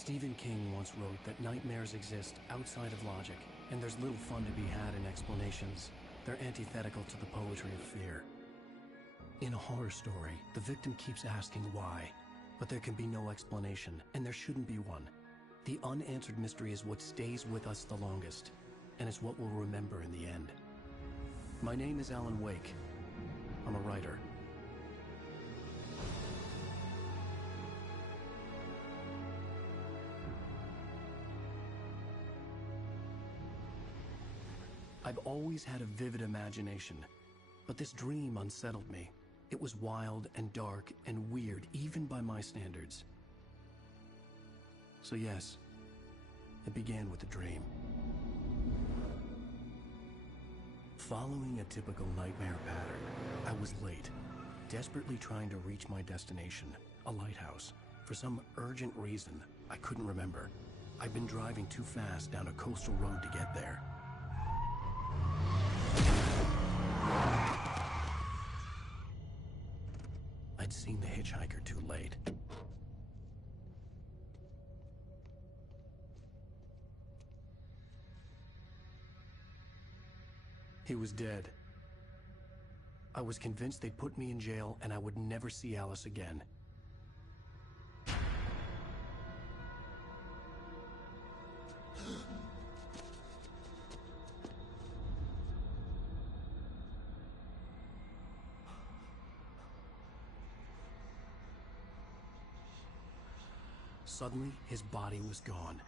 Stephen King once wrote that nightmares exist outside of logic, and there's little fun to be had in explanations. They're antithetical to the poetry of fear. In a horror story, the victim keeps asking why, but there can be no explanation, and there shouldn't be one. The unanswered mystery is what stays with us the longest, and it's what we'll remember in the end. My name is Alan Wake. I'm a writer. I've always had a vivid imagination, but this dream unsettled me. It was wild and dark and weird, even by my standards. So yes, it began with a dream. Following a typical nightmare pattern, I was late, desperately trying to reach my destination, a lighthouse. For some urgent reason, I couldn't remember. I'd been driving too fast down a coastal road to get there. I'd seen the hitchhiker too late. He was dead. I was convinced they'd put me in jail and I would never see Alice again. Suddenly, his body was gone.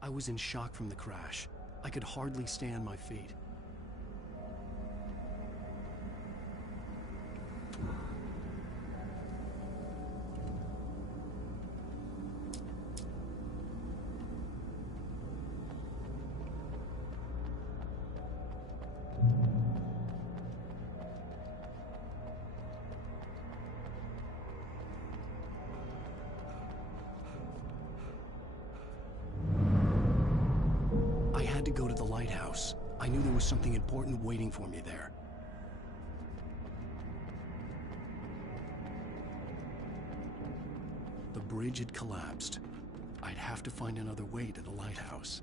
I was in shock from the crash. I could hardly stay on my feet. To go to the lighthouse. I knew there was something important waiting for me there. The bridge had collapsed. I'd have to find another way to the lighthouse.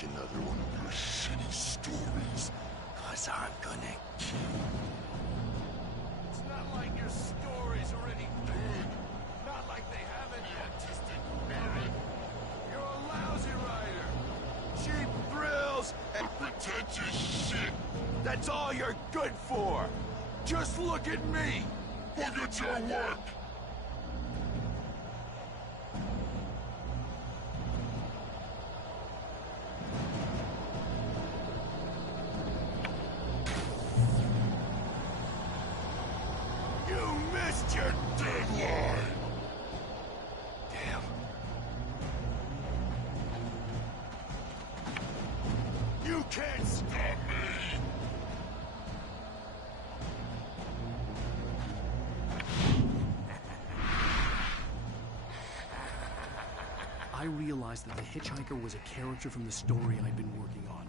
Another one of your shitty stories, 'cause I'm gonna kill you. It's not like your stories are any good. Not like they have any artistic merit. You're a lousy writer. Cheap thrills and pretentious shit. That's all you're good for. Just look at me. Look at your work. Your deadline! Damn. You can't stop me! I realized that the hitchhiker was a character from the story I'd been working on.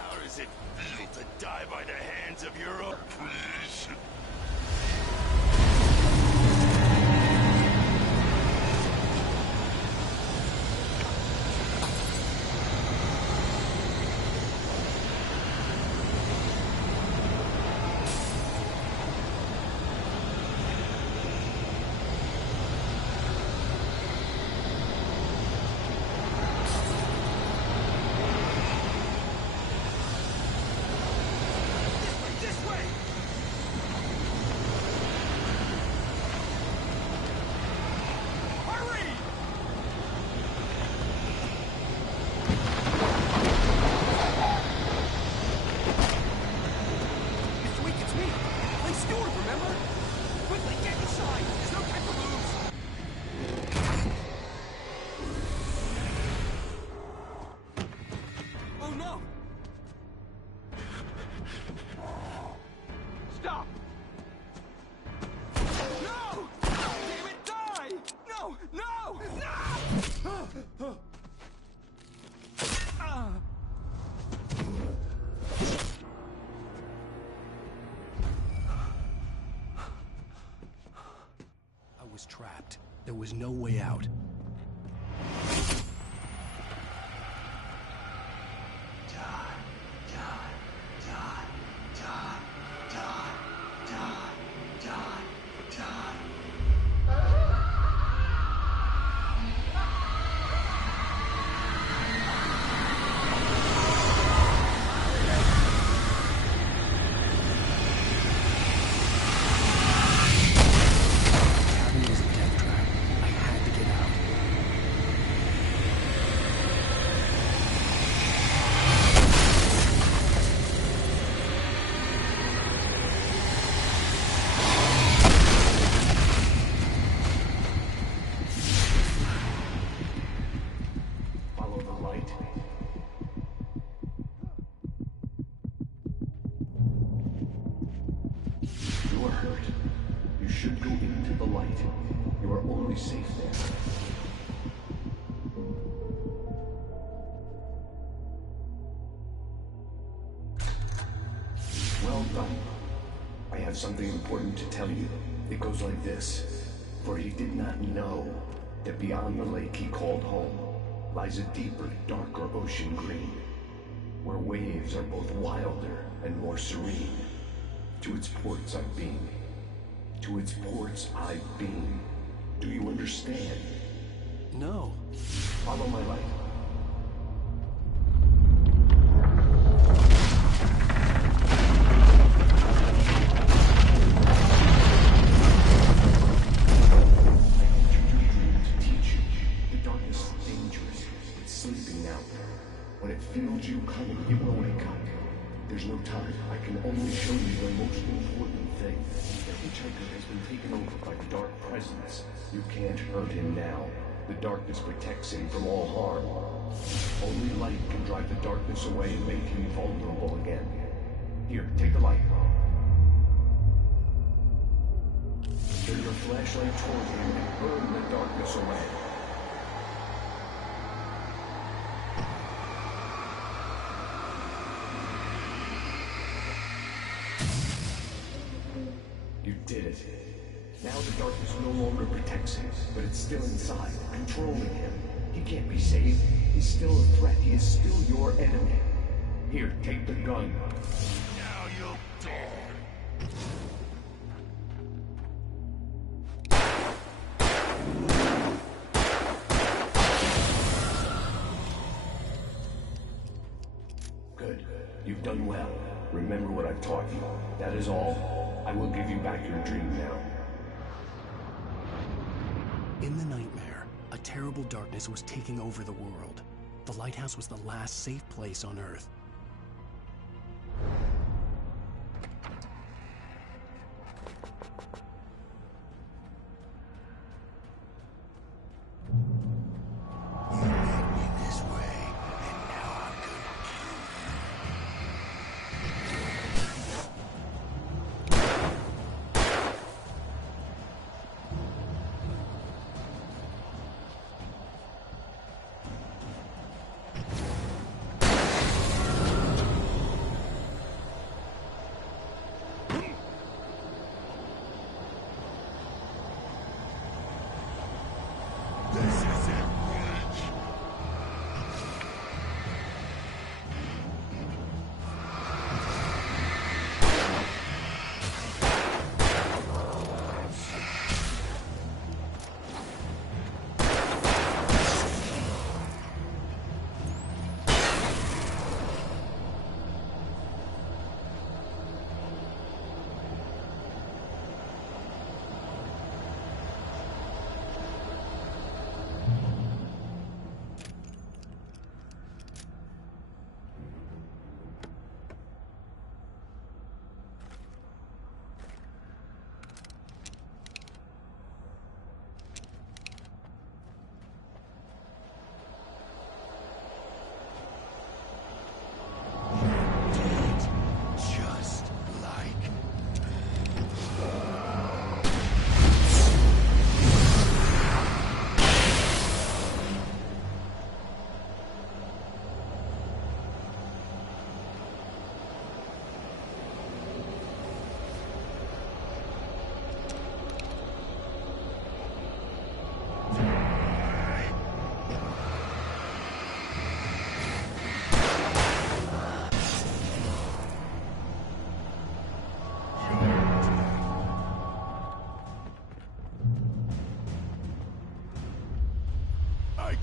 How does it feel to die by the hands of your own creation? There was no way out. Safe there. Well done. I have something important to tell you. It goes like this. For he did not know that beyond the lake he called home lies a deeper, darker ocean green, where waves are both wilder and more serene. To its ports I've been. To its ports I've been. Do you understand? No. Follow my light. I entered your dream to teach you. The darkness is dangerous. It's sleeping now. When it feels you coming, it will wake up. There's no time. I can only show you the most important thing. The hitchhiker has been taken over by the dark presence. You can't hurt him now. The darkness protects him from all harm. Only light can drive the darkness away and make him vulnerable again. Here, take the light. Turn your flashlight toward him and burn the darkness away. You did it. Now the darkness no longer protects him, but it's still inside, controlling him. He can't be saved. He's still a threat. He is still your enemy. Here, take the gun. Now you'll die. Good. You've done well. Remember what I've taught you. That is all. I will give you back your dream now. In the nightmare, a terrible darkness was taking over the world. The lighthouse was the last safe place on Earth. You led me this way, and now I'm gonna kill you.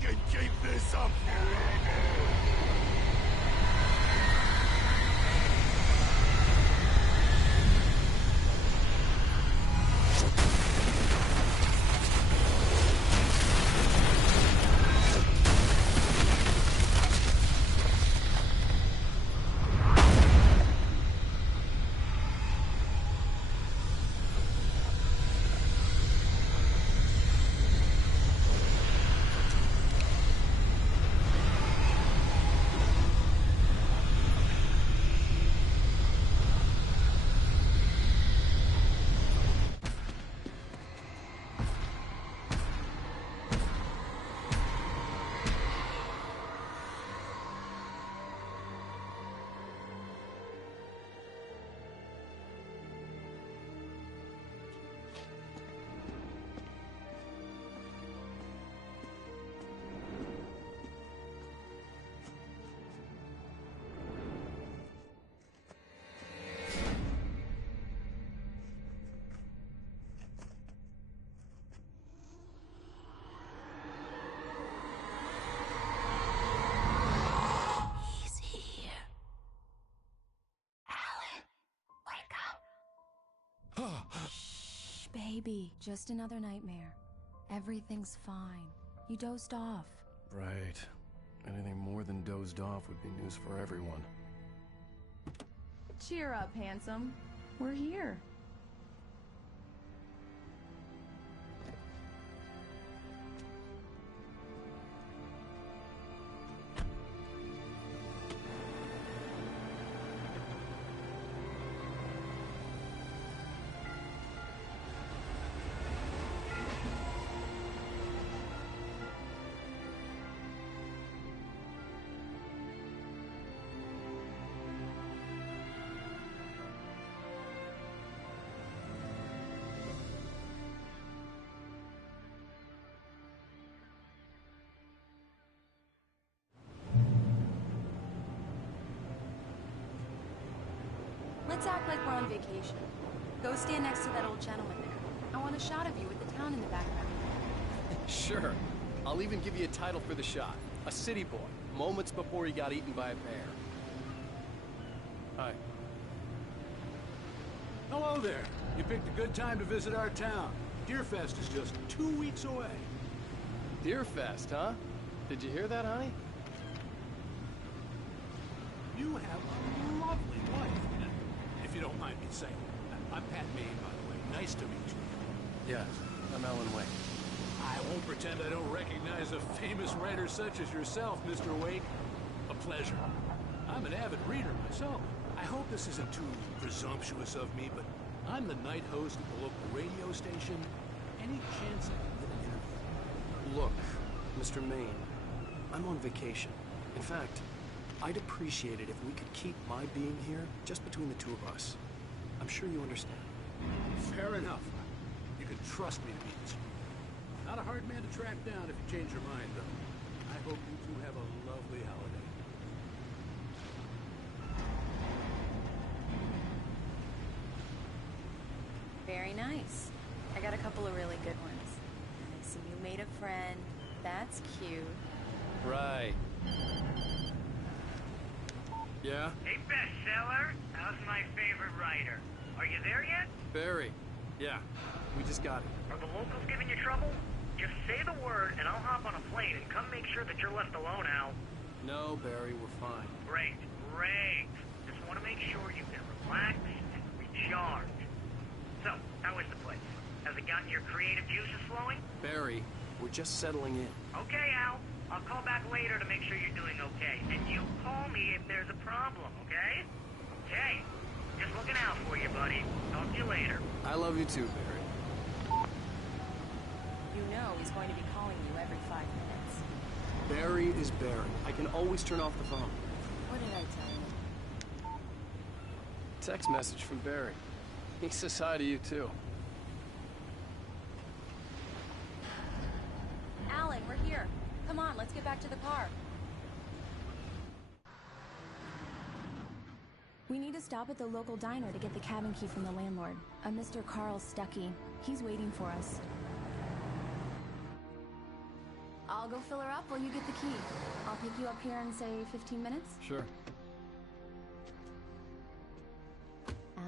can keep this up forever! Shh, baby. Just another nightmare. Everything's fine. You dozed off. Right. Anything more than dozed off would be news for everyone. Cheer up, handsome. We're here. Let's act like we're on vacation. Go stand next to that old gentleman there. I want a shot of you with the town in the background. Sure. I'll even give you a title for the shot. A city boy, moments before he got eaten by a bear. Hi. Hello there. You picked a good time to visit our town. Deerfest is just 2 weeks away. Deerfest, huh? Did you hear that, honey? You have a lovely wife, if you don't mind me saying. I'm Pat Maine, by the way. Nice to meet you. Yeah, I'm Alan Wake. I won't pretend I don't recognize a famous writer such as yourself, Mr. Wake. A pleasure. I'm an avid reader myself. I hope this isn't too presumptuous of me, but I'm the night host at the local radio station. Any chance I can get an interview? Look, Mr. Maine, I'm on vacation. In fact, I'd appreciate it if we could keep my being here just between the two of us. I'm sure you understand. Fair enough. You can trust me to be discreet. Not a hard man to track down if you change your mind, though. I hope you two have a lovely holiday. Very nice. I got a couple of really good ones. I see you made a friend. That's cute. Right. Yeah? Hey, bestseller, how's my favorite writer? Are you there yet? Barry. Yeah. We just got it. Are the locals giving you trouble? Just say the word and I'll hop on a plane and come make sure that you're left alone, Al. No, Barry, we're fine. Great, great. Just want to make sure you can relax and recharge. So, how is the place? Has it gotten your creative juices flowing? Barry, we're just settling in. Okay, Al. I'll call back later to make sure you're doing okay. And you call me if there's a problem, okay? Okay. Just looking out for you, buddy. Talk to you later. I love you too, Barry. You know he's going to be calling you every 5 minutes. Barry is Barry. I can always turn off the phone. What did I tell you? Text message from Barry. He says hi to you too. Alan, we're here. Come on, let's get back to the car. We need to stop at the local diner to get the cabin key from the landlord, a Mr. Carl Stuckey. He's waiting for us. I'll go fill her up while you get the key. I'll pick you up here in, say, 15 minutes? Sure.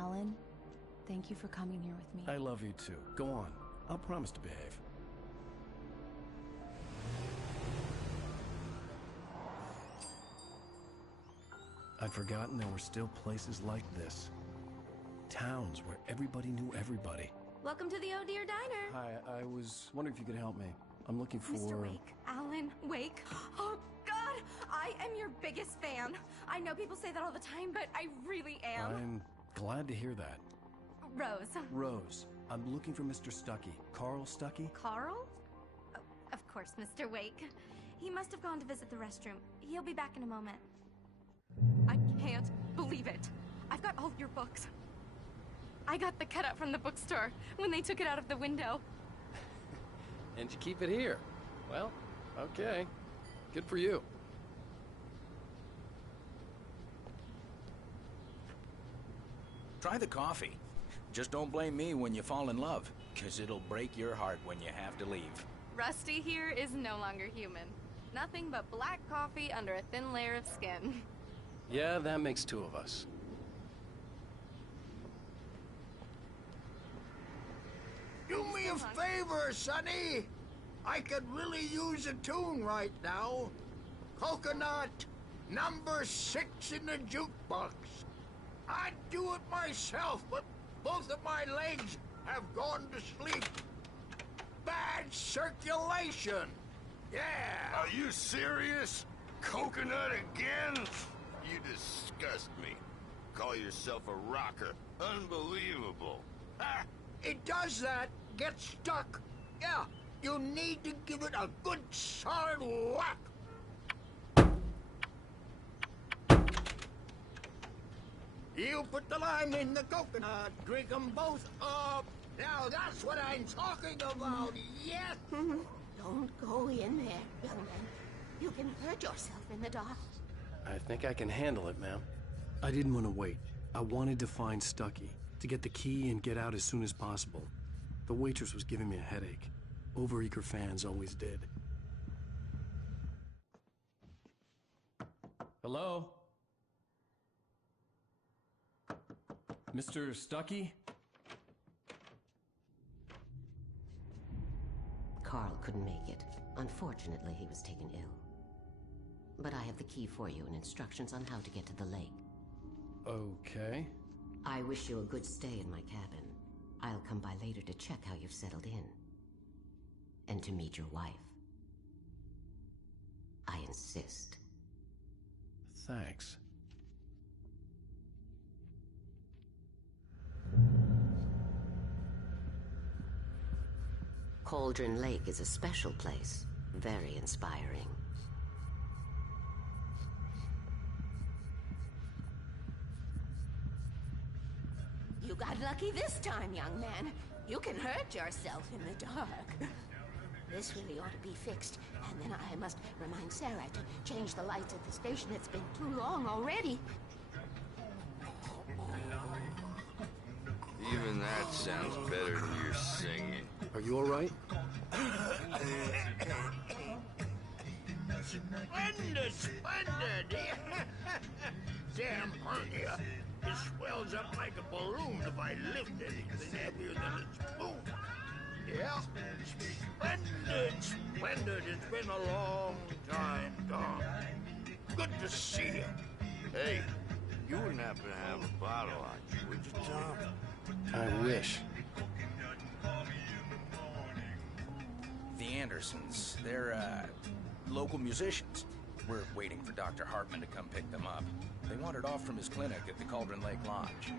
Alan, thank you for coming here with me. I love you too. Go on. I'll promise to behave. I'd forgotten there were still places like this. Towns where everybody knew everybody. Welcome to the Oh Dear Diner. Hi, I was wondering if you could help me. I'm looking for... Mr. Wake. Alan Wake. Oh, God! I am your biggest fan. I know people say that all the time, but I really am. I'm glad to hear that. Rose. Rose, I'm looking for Mr. Stuckey. Carl Stuckey? Carl? Oh, of course, Mr. Wake. He must have gone to visit the restroom. He'll be back in a moment. I can't believe it. I've got all your books. I got the cutout from the bookstore when they took it out of the window. And you keep it here. Well, okay. Good for you. Try the coffee. Just don't blame me when you fall in love, 'cause it'll break your heart when you have to leave. Rusty here is no longer human. Nothing but black coffee under a thin layer of skin. Yeah, that makes two of us. Do me a favor, Sonny. I could really use a tune right now. Coconut, number 6 in the jukebox. I'd do it myself, but both of my legs have gone to sleep. Bad circulation. Yeah. Are you serious? Coconut again? You disgust me. Call yourself a rocker. Unbelievable. Ah, it does that. Get stuck. Yeah, you need to give it a good solid whack. You put the lime in the coconut, drink them both up. Now that's what I'm talking about, yes? Don't go in there, young man. You can hurt yourself in the dark. I think I can handle it, ma'am. I didn't want to wait. I wanted to find Stuckey, to get the key and get out as soon as possible. The waitress was giving me a headache. Overeager fans always did. Hello? Mr. Stuckey? Carl couldn't make it. Unfortunately, he was taken ill. But I have the key for you and instructions on how to get to the lake. Okay. I wish you a good stay in my cabin. I'll come by later to check how you've settled in. And to meet your wife. I insist. Thanks. Cauldron Lake is a special place. Very inspiring. You got lucky this time, young man. You can hurt yourself in the dark. This really ought to be fixed, and then I must remind Sarah to change the lights at the station. It's been too long already. Even that sounds better than your singing. Are you all right? Splendid, splendid! Damn hernia. It swells up like a balloon if I lift anything heavier than its spoon. Yeah, splendid, splendid. It's been a long time gone. Good to see you. Hey, you wouldn't happen to have a bottle on you, would you, Tom? I wish. The Andersons, they're, local musicians. We're waiting for Dr. Hartman to come pick them up. They wandered off from his clinic at the Cauldron Lake Lodge.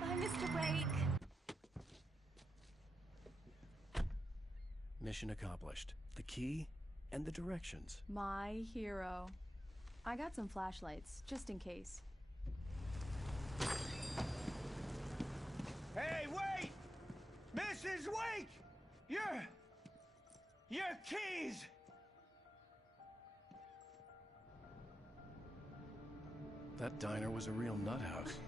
Bye, Mr. Wake. Mission accomplished. The key and the directions. My hero. I got some flashlights, just in case. Hey, wait! Mrs. Wake! Your keys! That diner was a real nut house.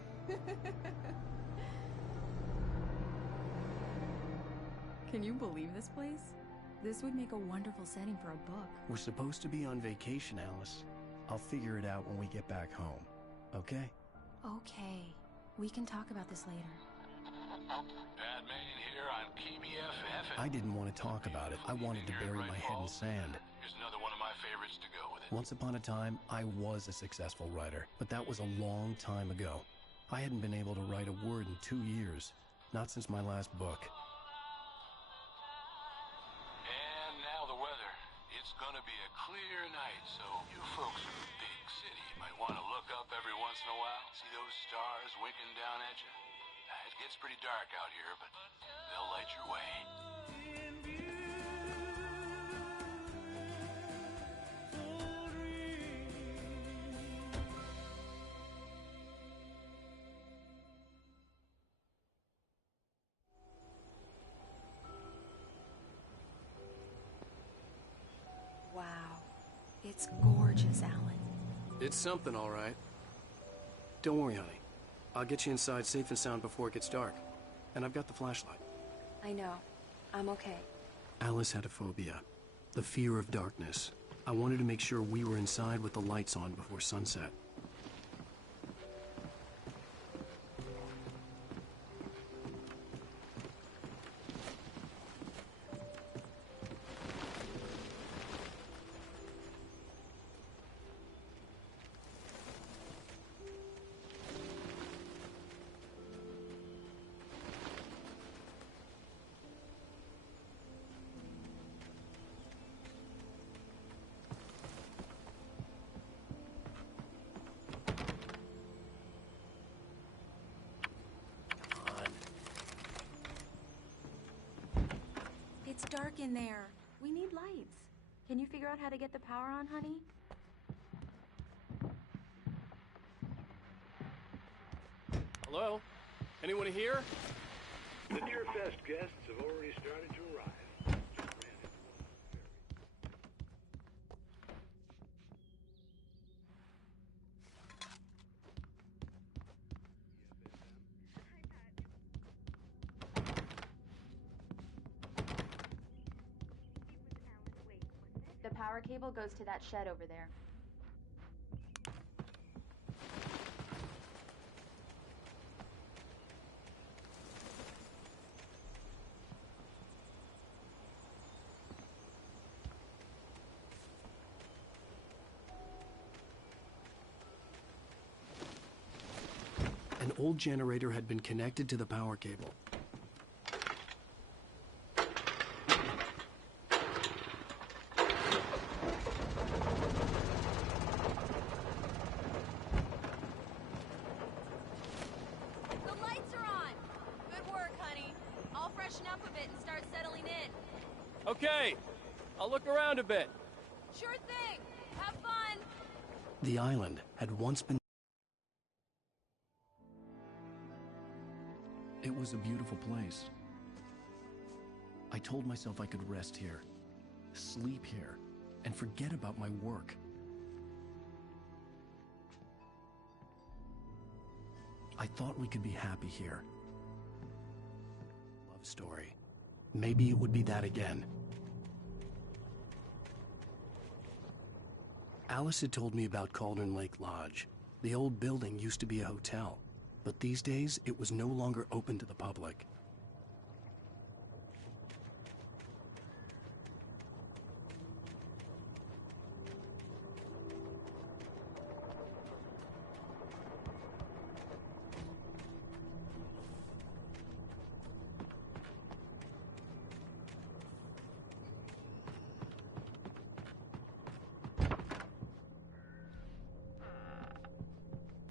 Can you believe this place? This would make a wonderful setting for a book. We're supposed to be on vacation, Alice. I'll figure it out when we get back home, okay? Okay. We can talk about this later. Batman here on KBFF. I didn't want to talk about it. I wanted to bury my head in sand. Here's another one of my favorites to go with it. Once upon a time, I was a successful writer, but that was a long time ago. I hadn't been able to write a word in 2 years, not since my last book. And now the weather. It's gonna be a clear night, so you folks in the big city might want to look up every once in a while, see those stars winking down at you. It gets pretty dark out here, but they'll light your way. Wow. It's gorgeous, Alan. It's something, all right. Don't worry, honey. I'll get you inside safe and sound before it gets dark. And I've got the flashlight. I know. I'm okay. Alice had a phobia, the fear of darkness. I wanted to make sure we were inside with the lights on before sunset. It's dark in there. We need lights. Can you figure out how to get the power on, honey? Hello? Anyone here? The Deerfest guests have already started to arrive. The power cable goes to that shed over there. An old generator had been connected to the power cable. Okay, I'll look around a bit. Sure thing. Have fun. The island had once been... It was a beautiful place. I told myself I could rest here, sleep here, and forget about my work. I thought we could be happy here. Love story. Maybe it would be that again. Alice had told me about Cauldron Lake Lodge. The old building used to be a hotel, but these days it was no longer open to the public.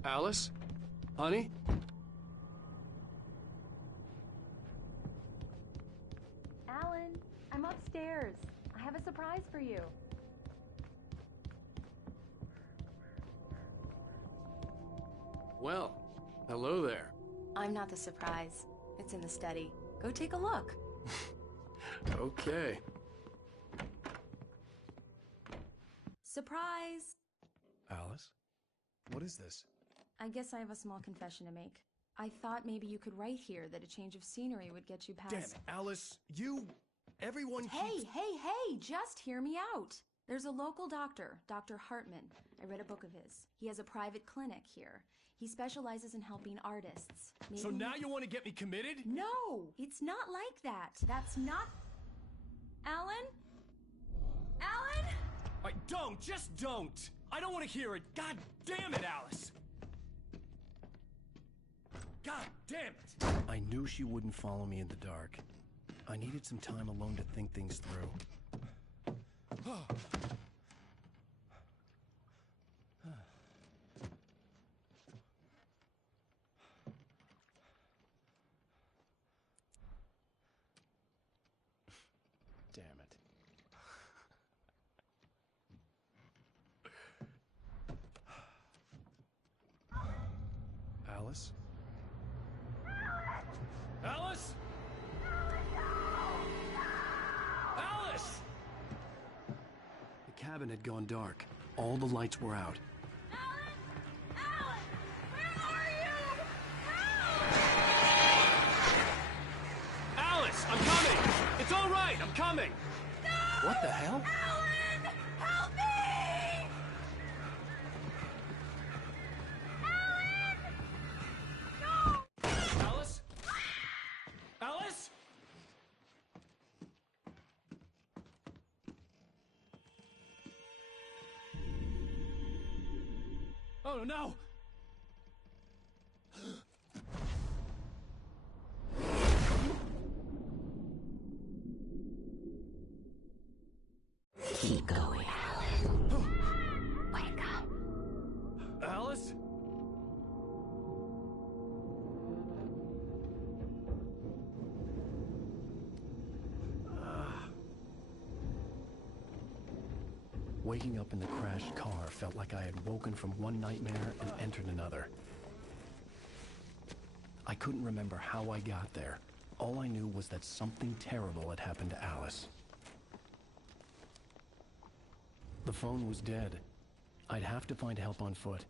Alice? Honey? Alan, I'm upstairs. I have a surprise for you. Well, hello there. I'm not the surprise. It's in the study. Go take a look. Okay. Surprise! Alice? What is this? I guess I have a small confession to make. I thought maybe you could write here that a change of scenery would get you past... Damn it, Alice. Everyone Hey, just hear me out. There's a local doctor, Dr. Hartman. I read a book of his. He has a private clinic here. He specializes in helping artists. Maybe... So now you want to get me committed? No, it's not like that. That's not... Alan? Alan? Just don't! I don't want to hear it! God damn it, Alice! God damn it! I knew she wouldn't follow me in the dark. I needed some time alone to think things through. Damn it. Alice? Alice? Alice! The cabin had gone dark. All the lights were out. Alan! Where are you? Alice, I'm coming! It's all right, I'm coming! No! What the hell? Alan! Help me! Alan! No! Alice? Alice? Oh no! Keep going, Alan. Wake up. Alice? Waking up in the crashed car felt like I had woken from one nightmare and entered another. I couldn't remember how I got there. All I knew was that something terrible had happened to Alice. The phone was dead. I'd have to find help on foot.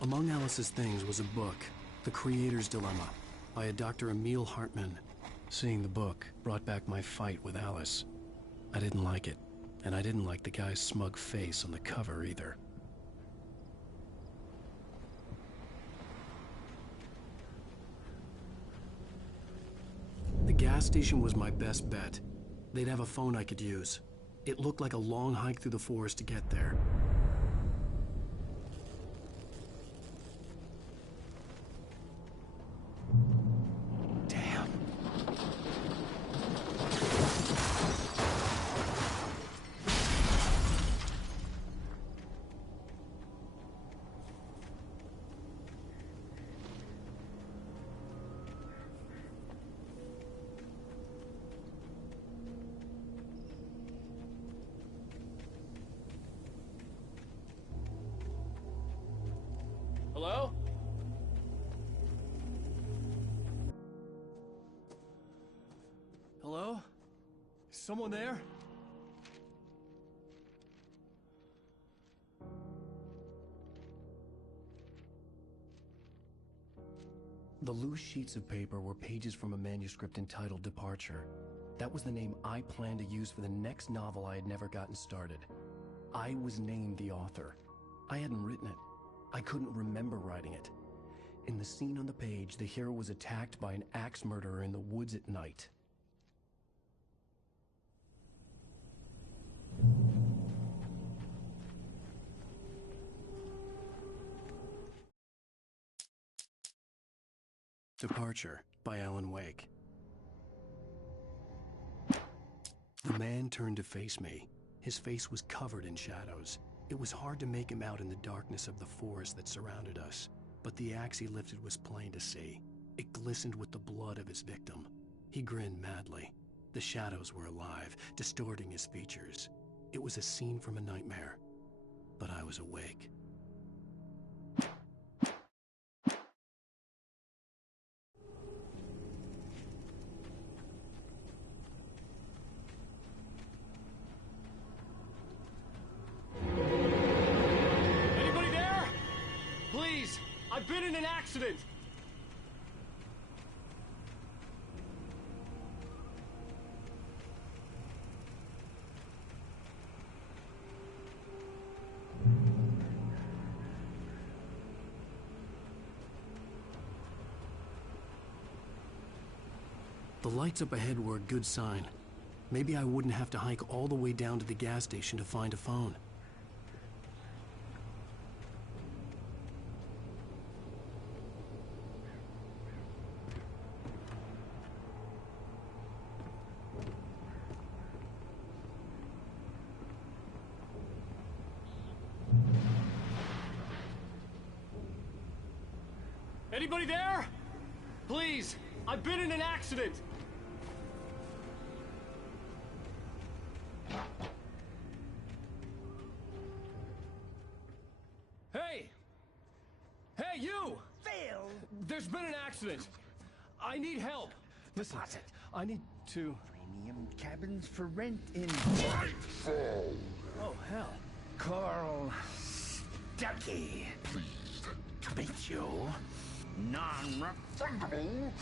Among Alice's things was a book, The Creator's Dilemma, by a Dr. Emil Hartman. Seeing the book brought back my fight with Alice. I didn't like it, and I didn't like the guy's smug face on the cover either. The gas station was my best bet. They'd have a phone I could use. It looked like a long hike through the forest to get there. Damn. Hello? Hello? Is someone there? The loose sheets of paper were pages from a manuscript entitled Departure. That was the name I planned to use for the next novel I had never gotten started. I was named the author. I hadn't written it. I couldn't remember writing it. In the scene on the page, the hero was attacked by an axe murderer in the woods at night. Departure by Alan Wake. The man turned to face me. His face was covered in shadows. It was hard to make him out in the darkness of the forest that surrounded us, but the axe he lifted was plain to see. It glistened with the blood of his victim. He grinned madly. The shadows were alive, distorting his features. It was a scene from a nightmare, but I was awake. Please! I've been in an accident! The lights up ahead were a good sign. Maybe I wouldn't have to hike all the way down to the gas station to find a phone. Anybody there? Please! I've been in an accident! Hey! Hey, you! Phil! There's been an accident! I need help! Listen, I need to... Premium cabins for rent in... Oh, hell. Carl Stucky. Pleased To meet you. Non-refundable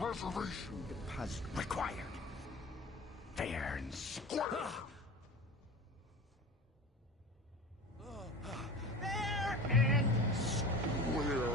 reservation deposit required. Fair and square. Fair and square.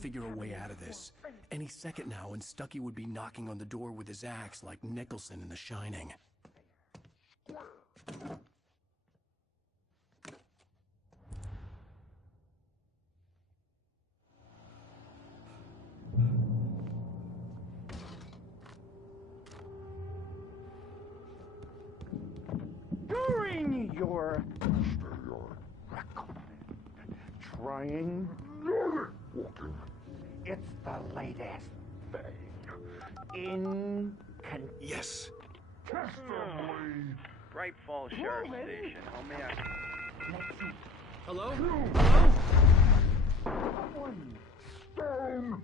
Figure a way out of this. Any second now, and Stucky would be knocking on the door with his axe like Nicholson in The Shining. During your trying walking. It's the latest thing in Yes. testimony. Bright Falls Sheriff Station. Homie, Hello? One stone.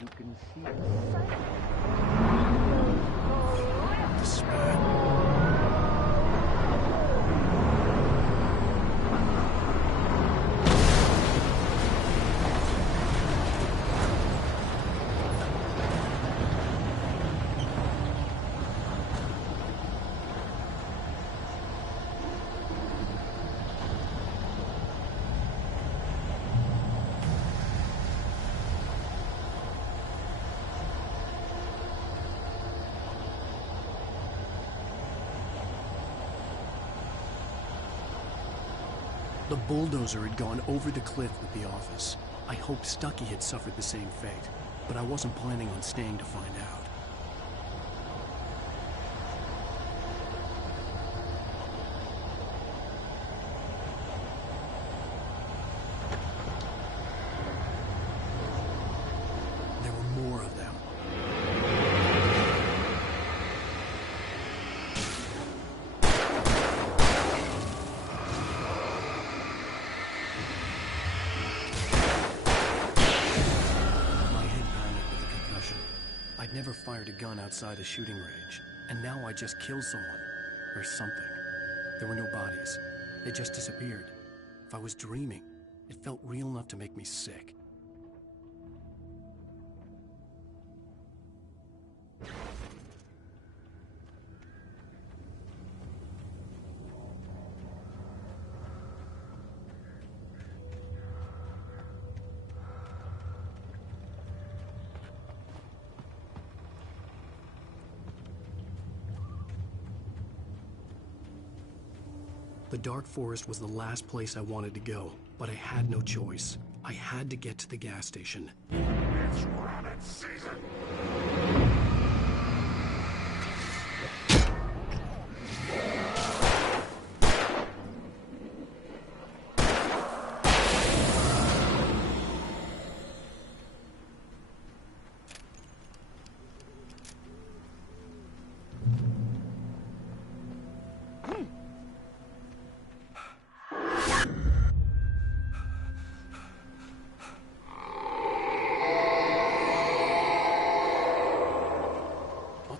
You can see The bulldozer had gone over the cliff with the office. I hoped Stucky had suffered the same fate, but I wasn't planning on staying to find out. There were more of them. I'd never fired a gun outside a shooting range, and now I just killed someone. Or something. There were no bodies. They just disappeared. If I was dreaming, it felt real enough to make me sick. The dark forest was the last place I wanted to go, but I had no choice. I had to get to the gas station. It's rabbit season.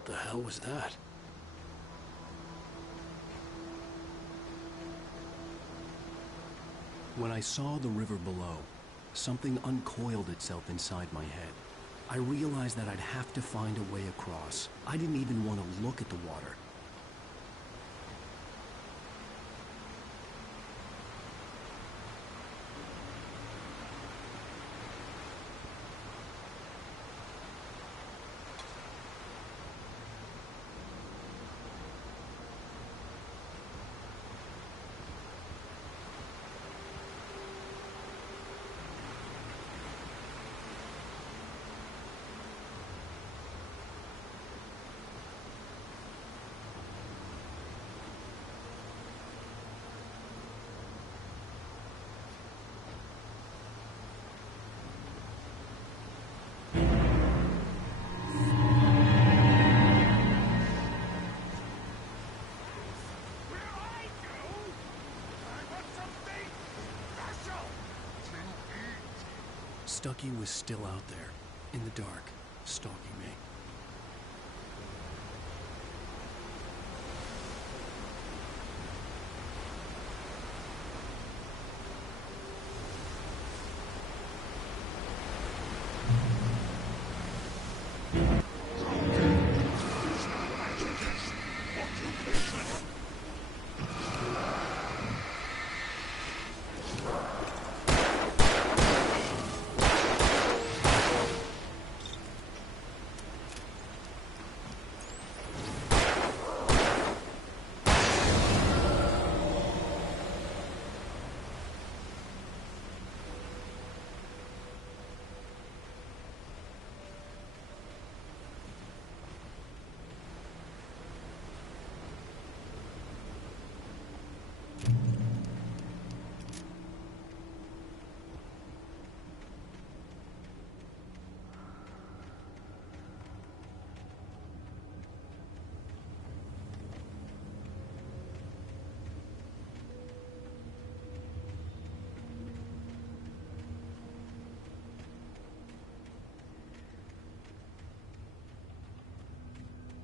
What the hell was that? When I saw the river below, something uncoiled itself inside my head. I realized that I'd have to find a way across. I didn't even want to look at the water. Stucky was still out there, in the dark, stalking me.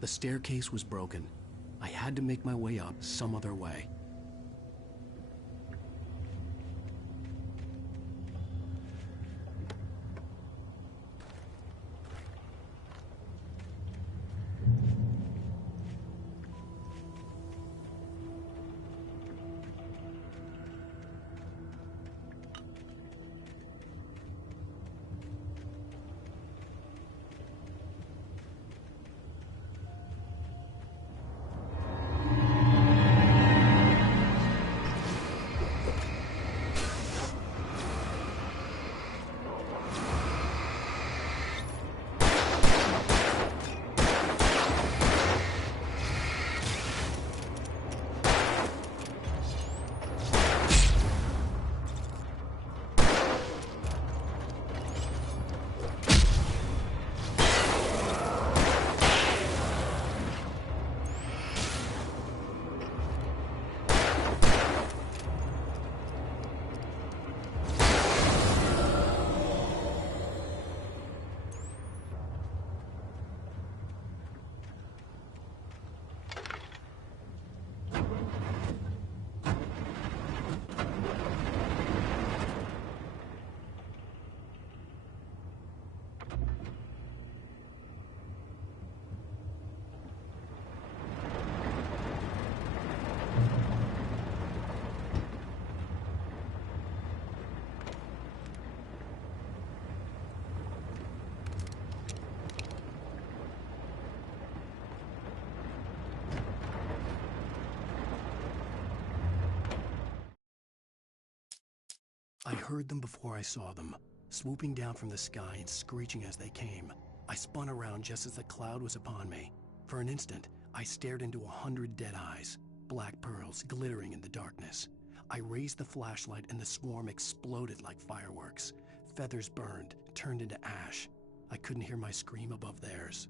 The staircase was broken. I had to make my way up some other way. I heard them before I saw them, swooping down from the sky and screeching as they came. I spun around just as the cloud was upon me. For an instant, I stared into 100 dead eyes, black pearls glittering in the darkness. I raised the flashlight and the swarm exploded like fireworks. Feathers burned, turned into ash. I couldn't hear my scream above theirs.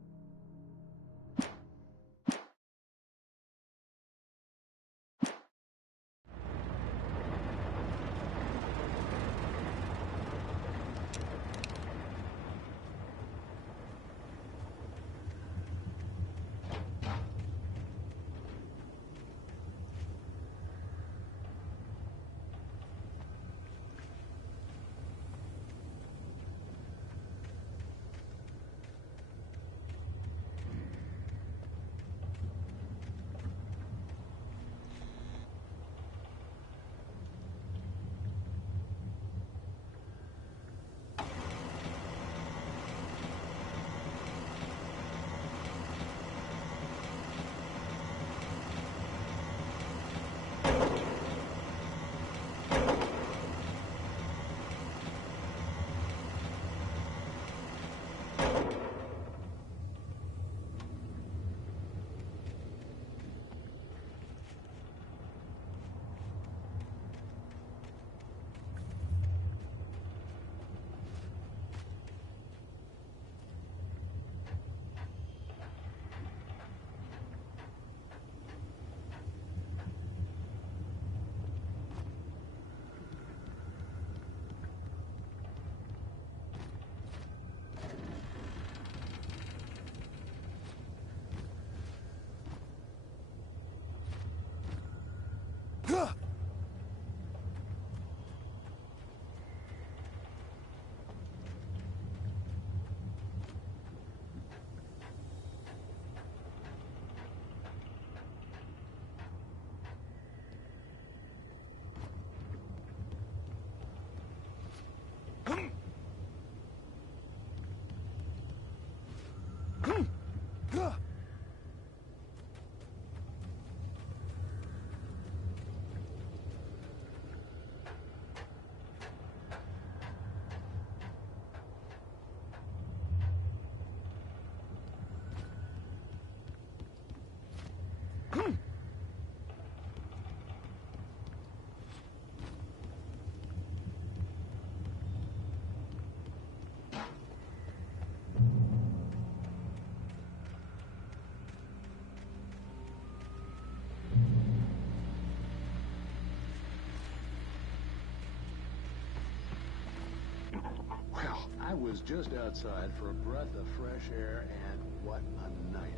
was just outside for a breath of fresh air, and what a night.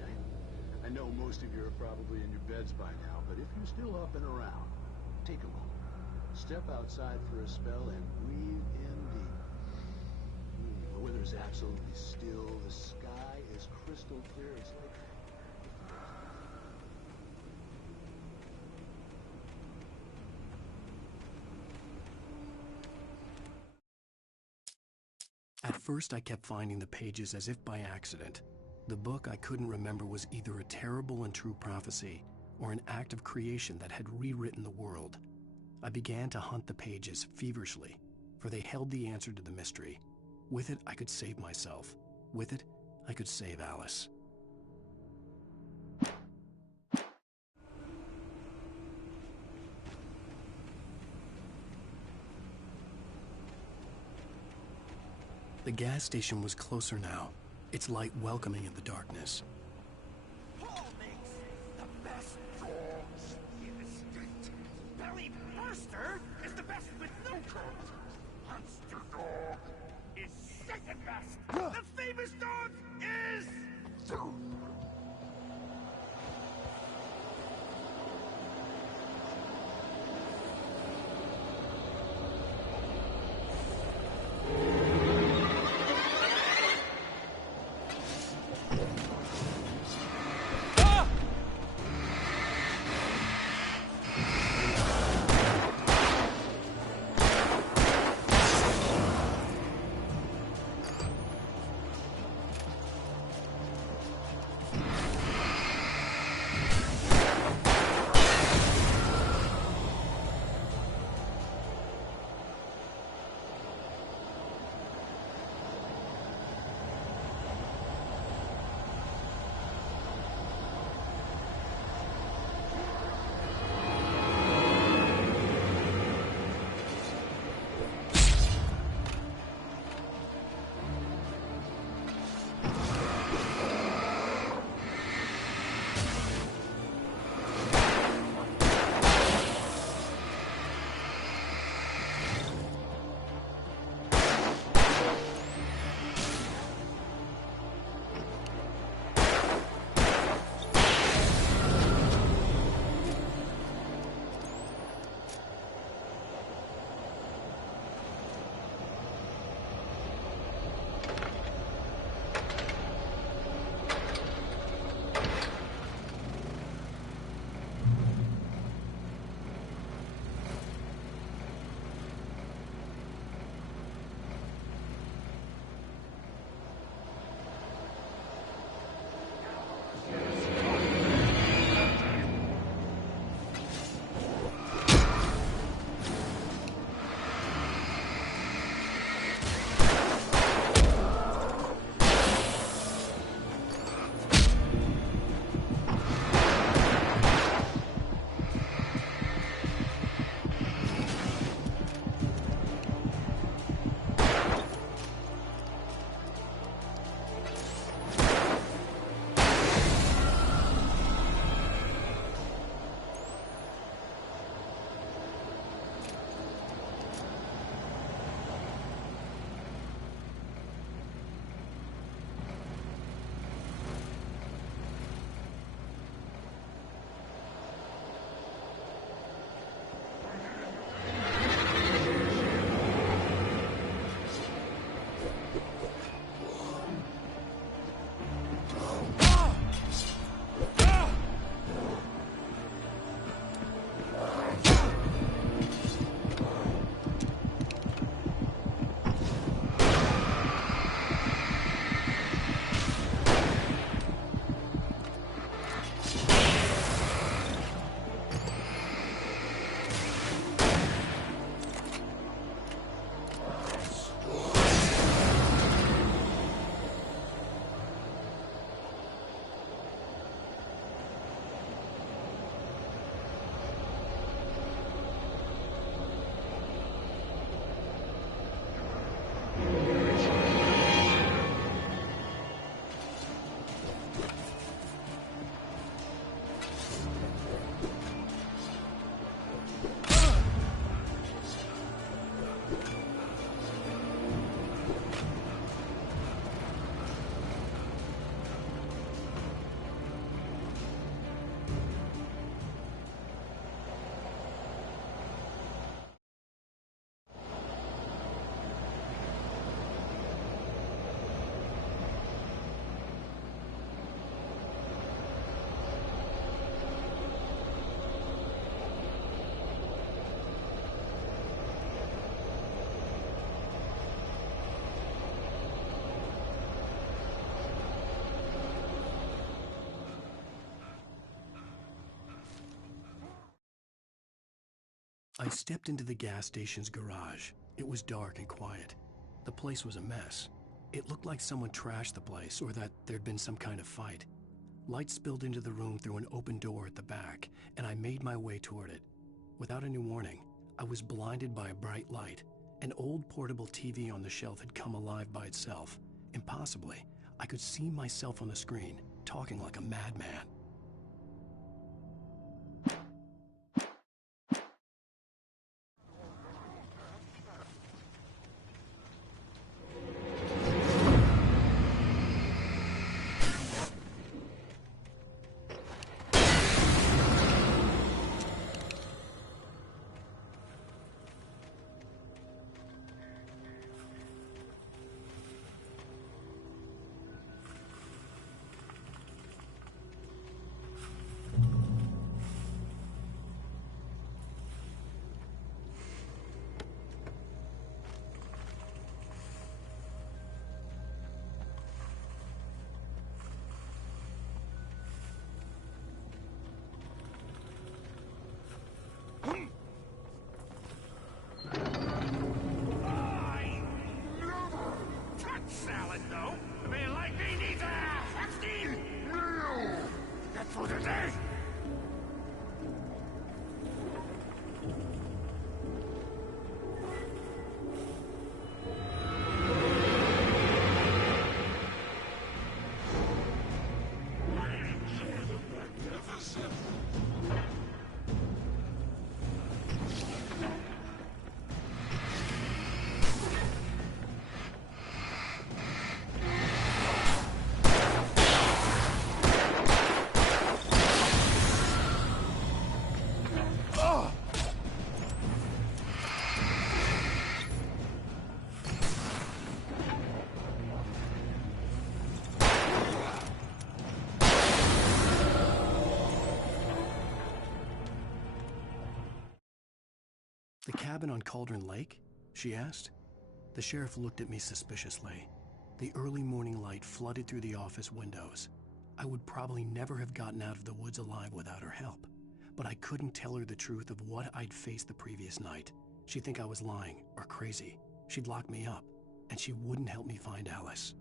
I know most of you are probably in your beds by now, but if you're still up and around, take a moment. Step outside for a spell and breathe in deep. The weather's absolutely still. The sky is crystal clear. It's like... At first, I kept finding the pages as if by accident. The book I couldn't remember was either a terrible and true prophecy or an act of creation that had rewritten the world. I began to hunt the pages feverishly, for they held the answer to the mystery. With it, I could save myself. With it, I could save Alice. The gas station was closer now, its light welcoming in the darkness. Paul makes the best dogs in the state. Belly Burster is the best with no coat. Monster Dog is second best. The famous dog is... I stepped into the gas station's garage. It was dark and quiet. The place was a mess. It looked like someone trashed the place or that there'd been some kind of fight. Light spilled into the room through an open door at the back, and I made my way toward it. Without any warning, I was blinded by a bright light. An old portable TV on the shelf had come alive by itself. Impossibly, I could see myself on the screen, talking like a madman. Salad, though. A man like me needs a hefty meal. That's for today. The cabin on Cauldron Lake? She asked. The sheriff looked at me suspiciously. The early morning light flooded through the office windows. I would probably never have gotten out of the woods alive without her help, but I couldn't tell her the truth of what I'd faced the previous night. She'd think I was lying or crazy. She'd lock me up, and she wouldn't help me find Alice.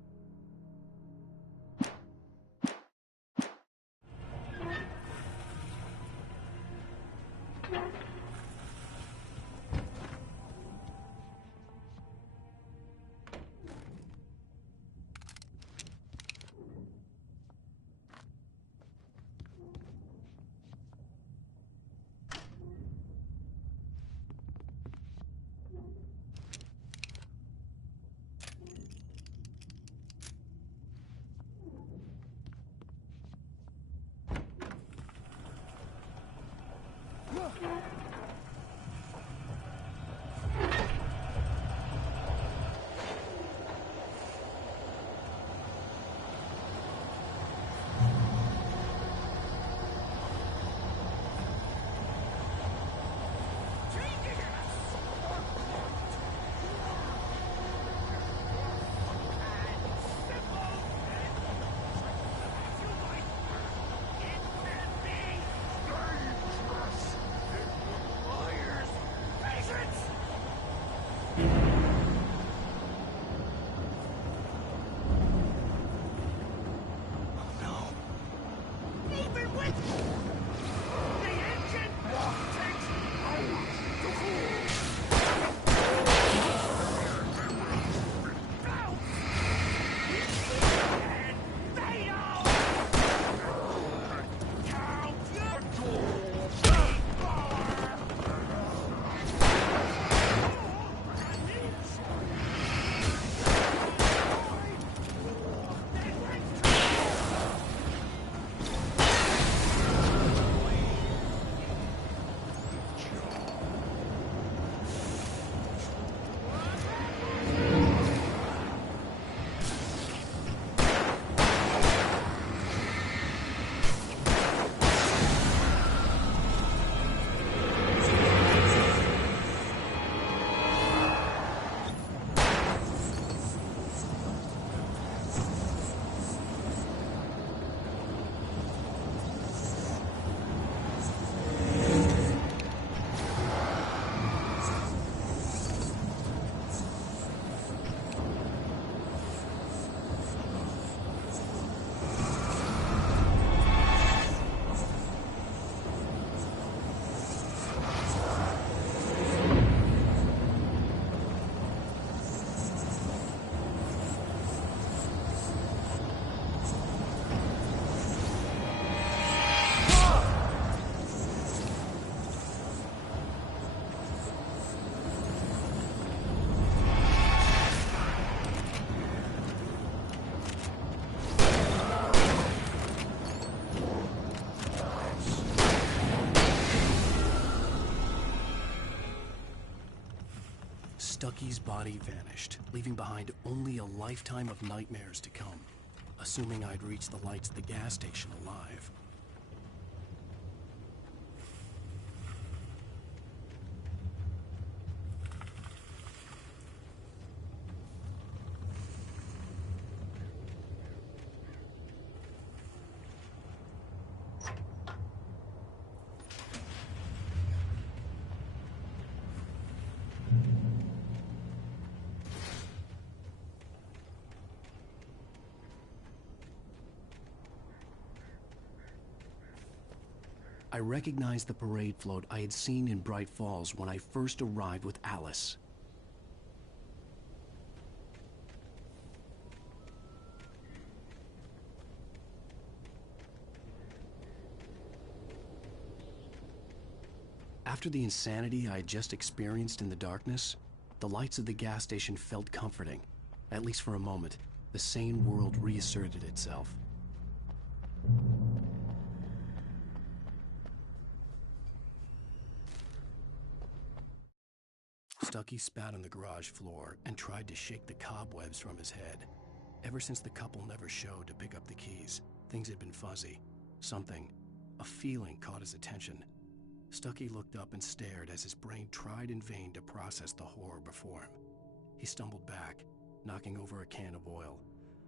Stucky's body vanished, leaving behind only a lifetime of nightmares to come, assuming I'd reached the lights of the gas station alive. I recognized the parade float I had seen in Bright Falls when I first arrived with Alice. After the insanity I had just experienced in the darkness, the lights of the gas station felt comforting. At least for a moment, the sane world reasserted itself. Stucky spat on the garage floor and tried to shake the cobwebs from his head. Ever since the couple never showed to pick up the keys, things had been fuzzy. Something, a feeling, caught his attention. Stucky looked up and stared as his brain tried in vain to process the horror before him. He stumbled back, knocking over a can of oil.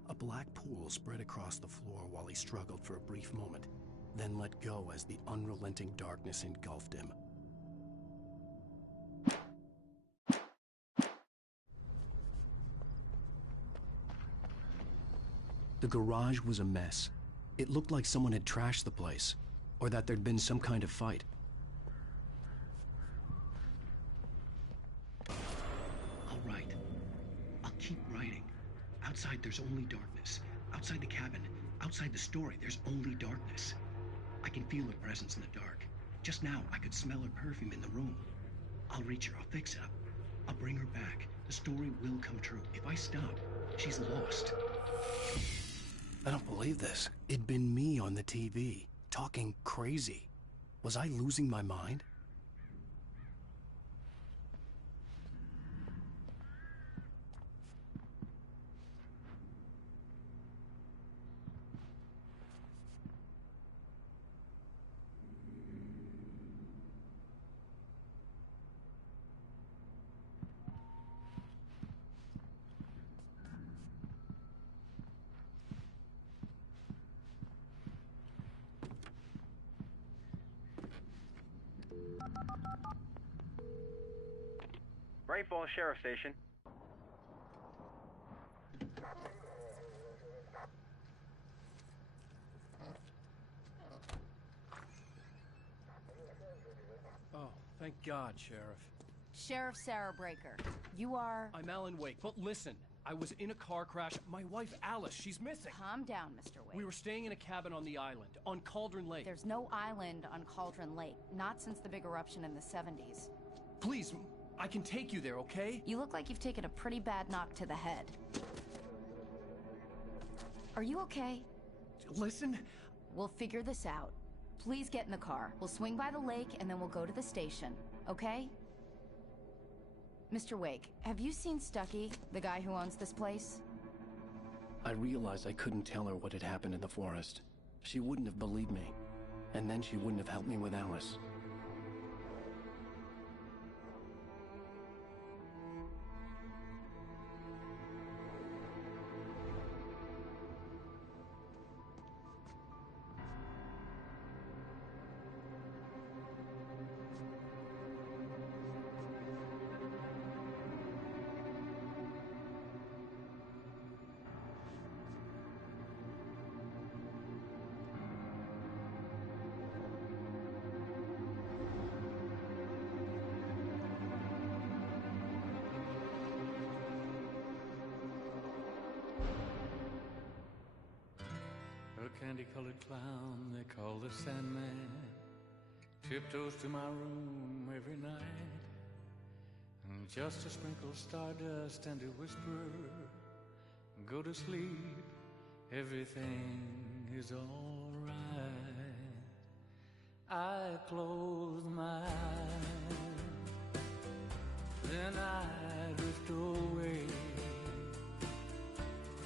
A black pool spread across the floor while he struggled for a brief moment, then let go as the unrelenting darkness engulfed him. The garage was a mess. It looked like someone had trashed the place, or that there'd been some kind of fight. I'll write. I'll keep writing. Outside there's only darkness. Outside the cabin, outside the story, there's only darkness. I can feel her presence in the dark. Just now, I could smell her perfume in the room. I'll reach her, I'll fix it up. I'll bring her back. The story will come true. If I stop, she's lost. I don't believe this. It'd been me on the TV, talking crazy. Was I losing my mind? Bright Falls Sheriff Station. Oh, thank God, Sheriff. Sheriff Sarah Breaker, you are... I'm Alan Wake, but listen, I was in a car crash. My wife, Alice, she's missing. Calm down, Mr. Wake. We were staying in a cabin on the island, on Cauldron Lake. There's no island on Cauldron Lake, not since the big eruption in the 70s. Please, I can take you there, okay? You look like you've taken a pretty bad knock to the head. Are you okay? Listen. We'll figure this out. Please get in the car. We'll swing by the lake and then we'll go to the station, okay? Mr. Wake, have you seen Stucky, the guy who owns this place? I realized I couldn't tell her what had happened in the forest. She wouldn't have believed me. And then she wouldn't have helped me with Alice. A candy-colored clown they call the Sandman tiptoes to my room every night, and just to sprinkle stardust and to whisper, go to sleep, everything is all right. I close my eyes, then I drift away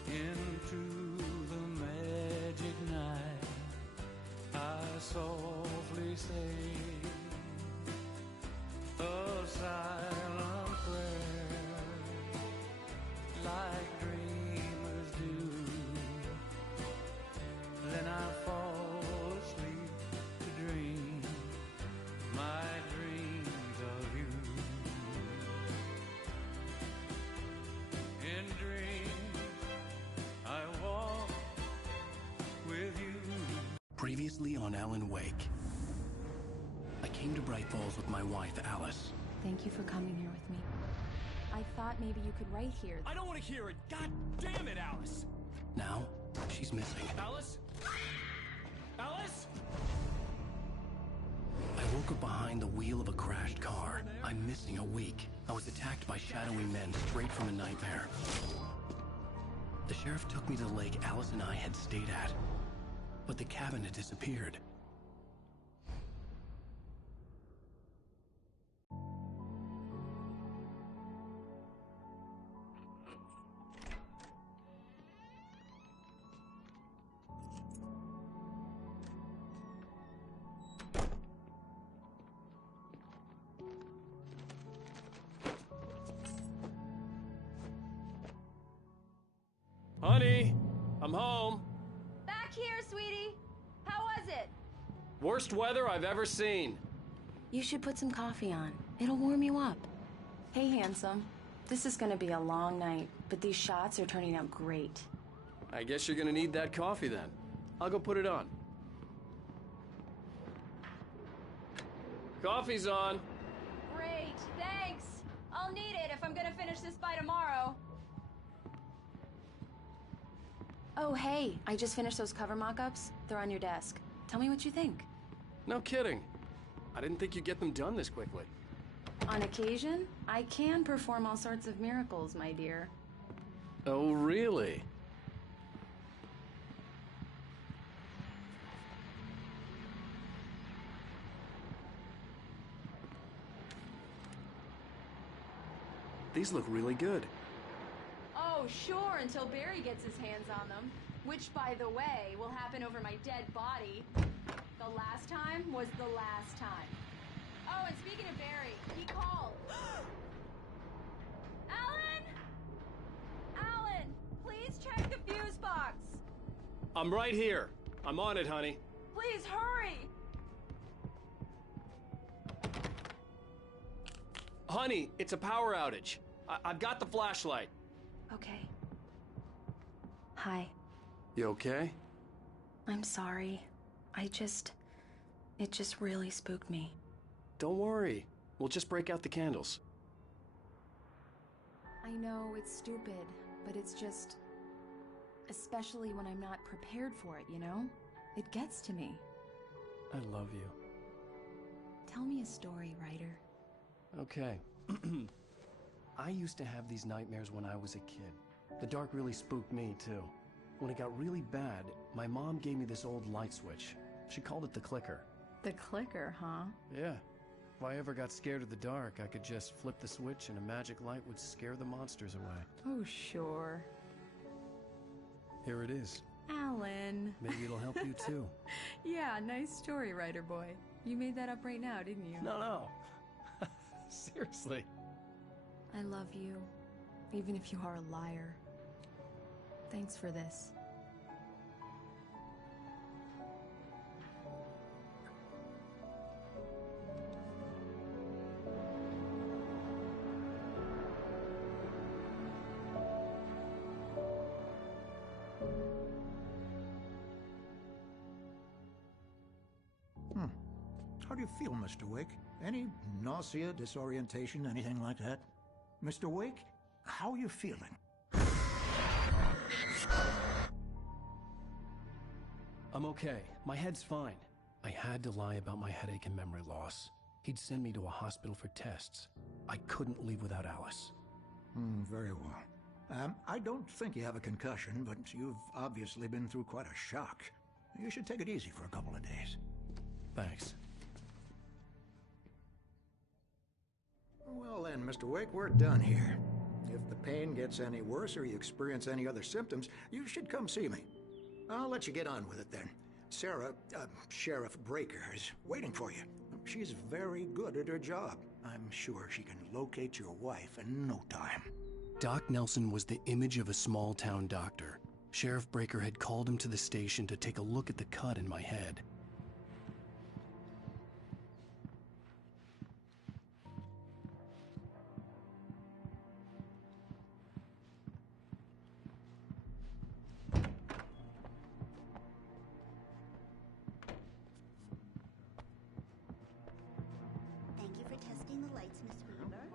into the magic night. I softly say a silent prayer, like dreamers do. Then I fall asleep to dream my dreams of you. In dreams I walk with you. Previously on Alan Wake. I came to Bright Falls with my wife, Alice. Thank you for coming here with me. I thought maybe you could write here. I don't want to hear it. God damn it, Alice. Now, she's missing. Alice? Alice? I woke up behind the wheel of a crashed car. I'm missing a week. I was attacked by shadowy men straight from a nightmare. The sheriff took me to the lake Alice and I had stayed at, but the cabin had disappeared. Honey, I'm home. Back here, sweetie. How was it? Worst weather I've ever seen. You should put some coffee on. It'll warm you up. Hey, handsome. This is gonna be a long night, but these shots are turning out great. I guess you're gonna need that coffee then. I'll go put it on. Coffee's on. Great, thanks. I'll need it if I'm gonna finish this by tomorrow. Oh, hey, I just finished those cover mock-ups. They're on your desk. Tell me what you think. No kidding. I didn't think you'd get them done this quickly. On occasion, I can perform all sorts of miracles, my dear. Oh, really? These look really good. Oh, sure, until Barry gets his hands on them. Which, by the way, will happen over my dead body. The last time was the last time. Oh, and speaking of Barry, he called. Alan! Alan, please check the fuse box. I'm right here. I'm on it, honey. Please hurry! Honey, it's a power outage. I've got the flashlight. Okay. Hi. You okay? I'm sorry. It just really spooked me. Don't worry. We'll just break out the candles. I know it's stupid, but it's just... Especially when I'm not prepared for it, you know? It gets to me. I love you. Tell me a story, writer. Okay. I used to have these nightmares when I was a kid. The dark really spooked me, too. When it got really bad, my mom gave me this old light switch. She called it the clicker. The clicker, huh? Yeah. If I ever got scared of the dark, I could just flip the switch and a magic light would scare the monsters away. Oh, sure. Here it is. Alan. Maybe it'll help you, too. Yeah, nice story, writer boy. You made that up right now, didn't you? No. Seriously. I love you, even if you are a liar. Thanks for this. How do you feel, Mr. Wake? Any nausea, disorientation, anything like that? Mr. Wake, how are you feeling? I'm okay. My head's fine. I had to lie about my headache and memory loss. He'd send me to a hospital for tests. I couldn't leave without Alice. Very well. I don't think you have a concussion, but you've obviously been through quite a shock. You should take it easy for a couple of days. Thanks. Well then, Mr. Wake, we're done here. If the pain gets any worse or you experience any other symptoms, you should come see me. I'll let you get on with it then. Sarah, Sheriff Breaker, is waiting for you. She's very good at her job. I'm sure she can locate your wife in no time. Doc Nelson was the image of a small-town doctor. Sheriff Breaker had called him to the station to take a look at the cut in my head. Thank you for testing the lights, Miss Weaver.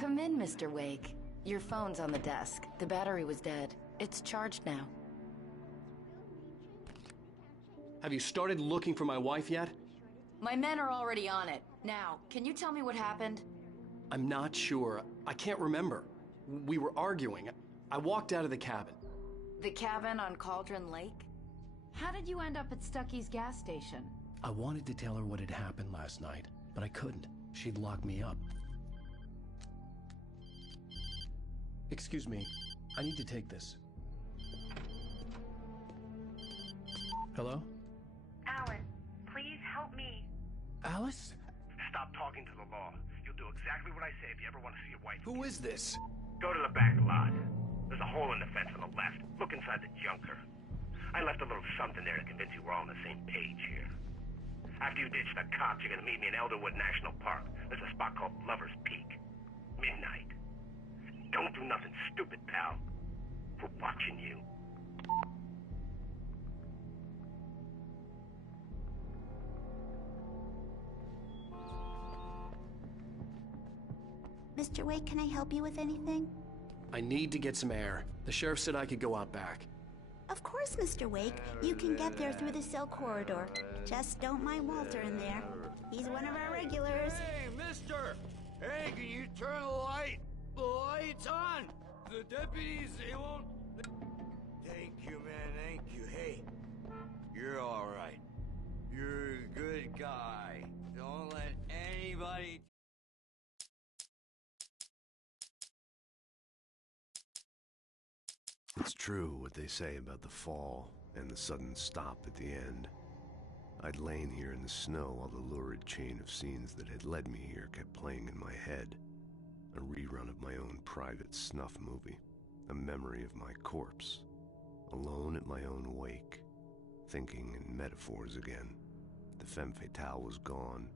Come in, Mr. Wake. Your phone's on the desk. The battery was dead. It's charged now. Have you started looking for my wife yet? My men are already on it. Now, can you tell me what happened? I'm not sure. I can't remember. We were arguing. I walked out of the cabin. The cabin on Cauldron Lake? How did you end up at Stucky's gas station? I wanted to tell her what had happened last night, but I couldn't. She'd lock me up. Excuse me. I need to take this. Hello? Alan, please help me. Alice? Stop talking to the law. You'll do exactly what I say if you ever want to see your wife. Who is this? Go to the back lot. There's a hole in the fence on the left. Look inside the junker. I left a little something there to convince you we're all on the same page here. After you ditch the cops, you're gonna meet me in Elderwood National Park. There's a spot called Lover's Peak. Midnight. Don't do nothing stupid, pal. We're watching you. Mr. Wake, can I help you with anything? I need to get some air. The sheriff said I could go out back. Of course, Mr. Wake. You can get there through the cell corridor. Just don't mind Walter in there. He's one of our regulars. Hey, mister! Hey, can you turn the light? The light's on! The deputies, they won't... Thank you, man, thank you. Hey, you're all right. You're a good guy. Don't let anybody... It's true what they say about the fall and the sudden stop at the end. I'd lain here in the snow while the lurid chain of scenes that had led me here kept playing in my head. A rerun of my own private snuff movie. A memory of my corpse. Alone at my own wake. Thinking in metaphors again. The femme fatale was gone.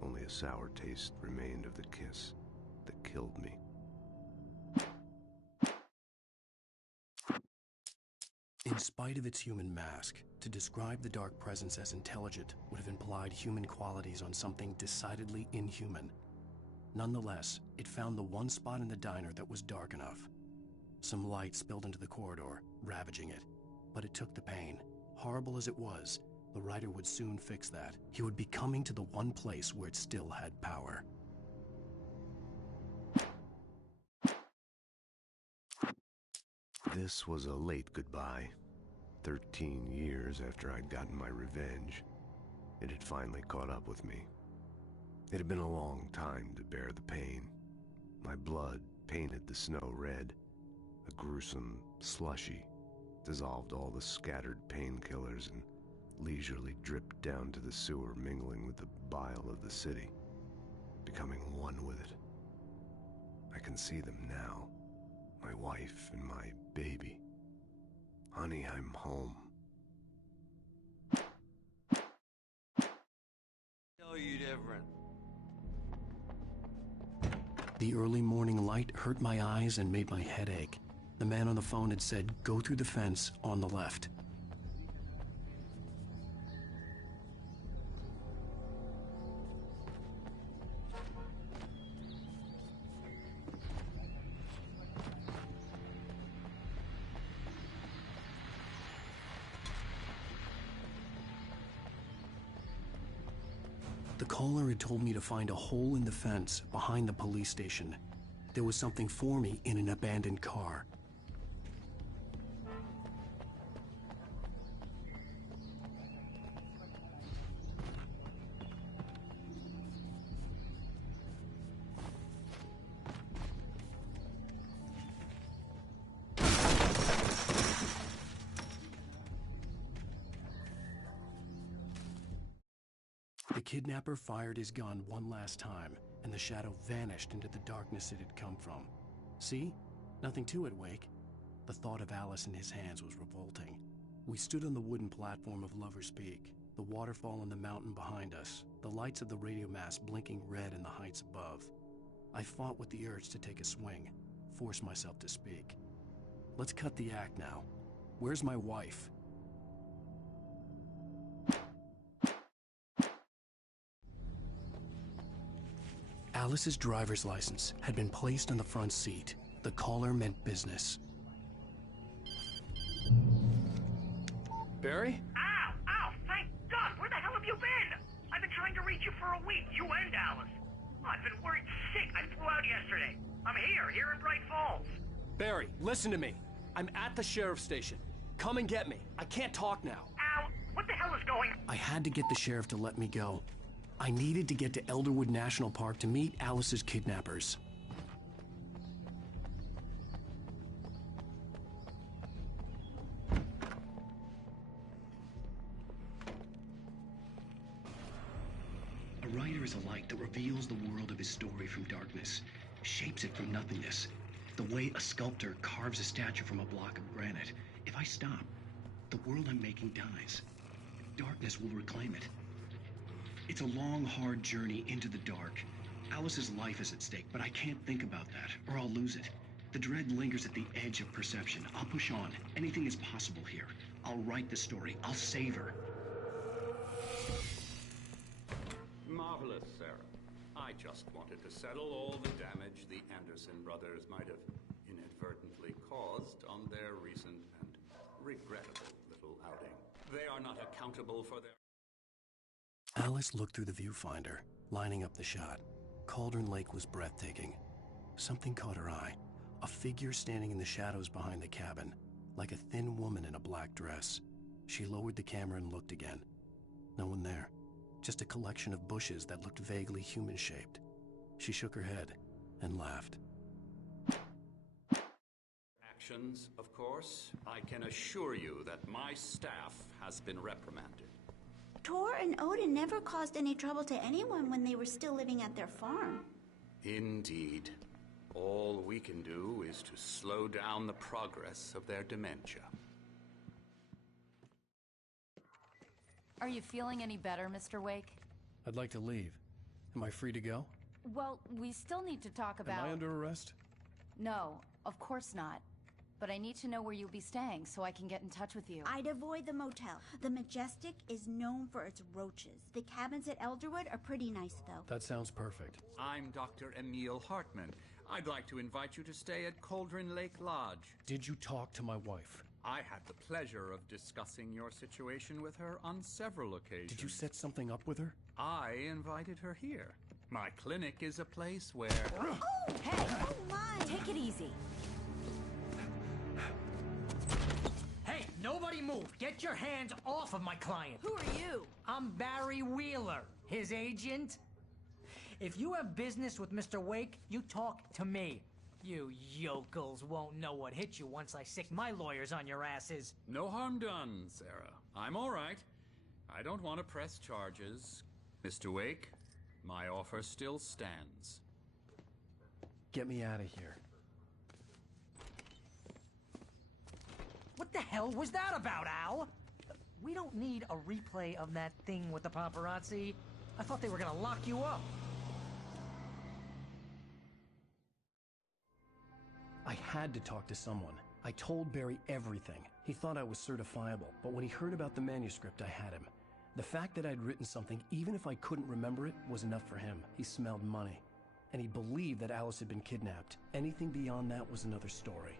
Only a sour taste remained of the kiss that killed me. In spite of its human mask, to describe the dark presence as intelligent would have implied human qualities on something decidedly inhuman. Nonetheless, it found the one spot in the diner that was dark enough. Some light spilled into the corridor, ravaging it. But it took the pain. Horrible as it was, the writer would soon fix that. He would be coming to the one place where it still had power. This was a late goodbye. 13 years after I'd gotten my revenge, it had finally caught up with me. It had been a long time to bear the pain. My blood painted the snow red. A gruesome slushy dissolved all the scattered painkillers and leisurely dripped down to the sewer, mingling with the bile of the city, becoming one with it. I can see them now. My wife and my baby. Honey, I'm home. Tell you different. The early morning light hurt my eyes and made my head ache. The man on the phone had said, "Go through the fence on the left." The caller had told me to find a hole in the fence behind the police station. There was something for me in an abandoned car. The kidnapper fired his gun one last time, and the shadow vanished into the darkness it had come from. See? Nothing to it, Wake. The thought of Alice in his hands was revolting. We stood on the wooden platform of Lover's Peak, the waterfall and the mountain behind us, the lights of the radio mast blinking red in the heights above. I fought with the urge to take a swing, force myself to speak. Let's cut the act now. Where's my wife? Alice's driver's license had been placed on the front seat. The caller meant business. Barry? Ow! Ow! Thank God! Where the hell have you been? I've been trying to reach you for a week, you and Alice. I've been worried sick. I flew out yesterday. I'm here in Bright Falls. Barry, listen to me. I'm at the sheriff's station. Come and get me. I can't talk now. Ow! What the hell is going on? I had to get the sheriff to let me go. I needed to get to Elderwood National Park to meet Alice's kidnappers. A writer is a light that reveals the world of his story from darkness, shapes it from nothingness. The way a sculptor carves a statue from a block of granite. If I stop, the world I'm making dies. Darkness will reclaim it. It's a long, hard journey into the dark. Alice's life is at stake, but I can't think about that, or I'll lose it. The dread lingers at the edge of perception. I'll push on. Anything is possible here. I'll write the story. I'll save her. Marvelous, Sarah. I just wanted to settle all the damage the Anderson brothers might have inadvertently caused on their recent and regrettable little outing. They are not accountable for their... Alice looked through the viewfinder, lining up the shot. Cauldron Lake was breathtaking. Something caught her eye. A figure standing in the shadows behind the cabin, like a thin woman in a black dress. She lowered the camera and looked again. No one there. Just a collection of bushes that looked vaguely human-shaped. She shook her head and laughed. Actions, of course. I can assure you that my staff has been reprimanded. Tor and Odin never caused any trouble to anyone when they were still living at their farm. Indeed. All we can do is to slow down the progress of their dementia. Are you feeling any better, Mr. Wake? I'd like to leave. Am I free to go? Well, we still need to talk about... Am I under arrest? No, of course not. But I need to know where you'll be staying so I can get in touch with you. I'd avoid the motel. The Majestic is known for its roaches. The cabins at Elderwood are pretty nice, though. That sounds perfect. I'm Dr. Emil Hartman. I'd like to invite you to stay at Cauldron Lake Lodge. Did you talk to my wife? I had the pleasure of discussing your situation with her on several occasions. Did you set something up with her? I invited her here. My clinic is a place where... Oh! Hey! Oh, my! Take it easy. Hey, nobody move! Get your hands off of my client! Who are you? I'm Barry Wheeler, his agent. If you have business with Mr. Wake, you talk to me. You yokels won't know what hit you once I sick my lawyers on your asses. No harm done, Sarah. I'm all right. I don't want to press charges. Mr. Wake, my offer still stands. Get me out of here. What the hell was that about, Al? We don't need a replay of that thing with the paparazzi. I thought they were gonna lock you up. I had to talk to someone. I told Barry everything. He thought I was certifiable, but when he heard about the manuscript, I had him. The fact that I'd written something, even if I couldn't remember it, was enough for him. He smelled money. And he believed that Alice had been kidnapped. Anything beyond that was another story.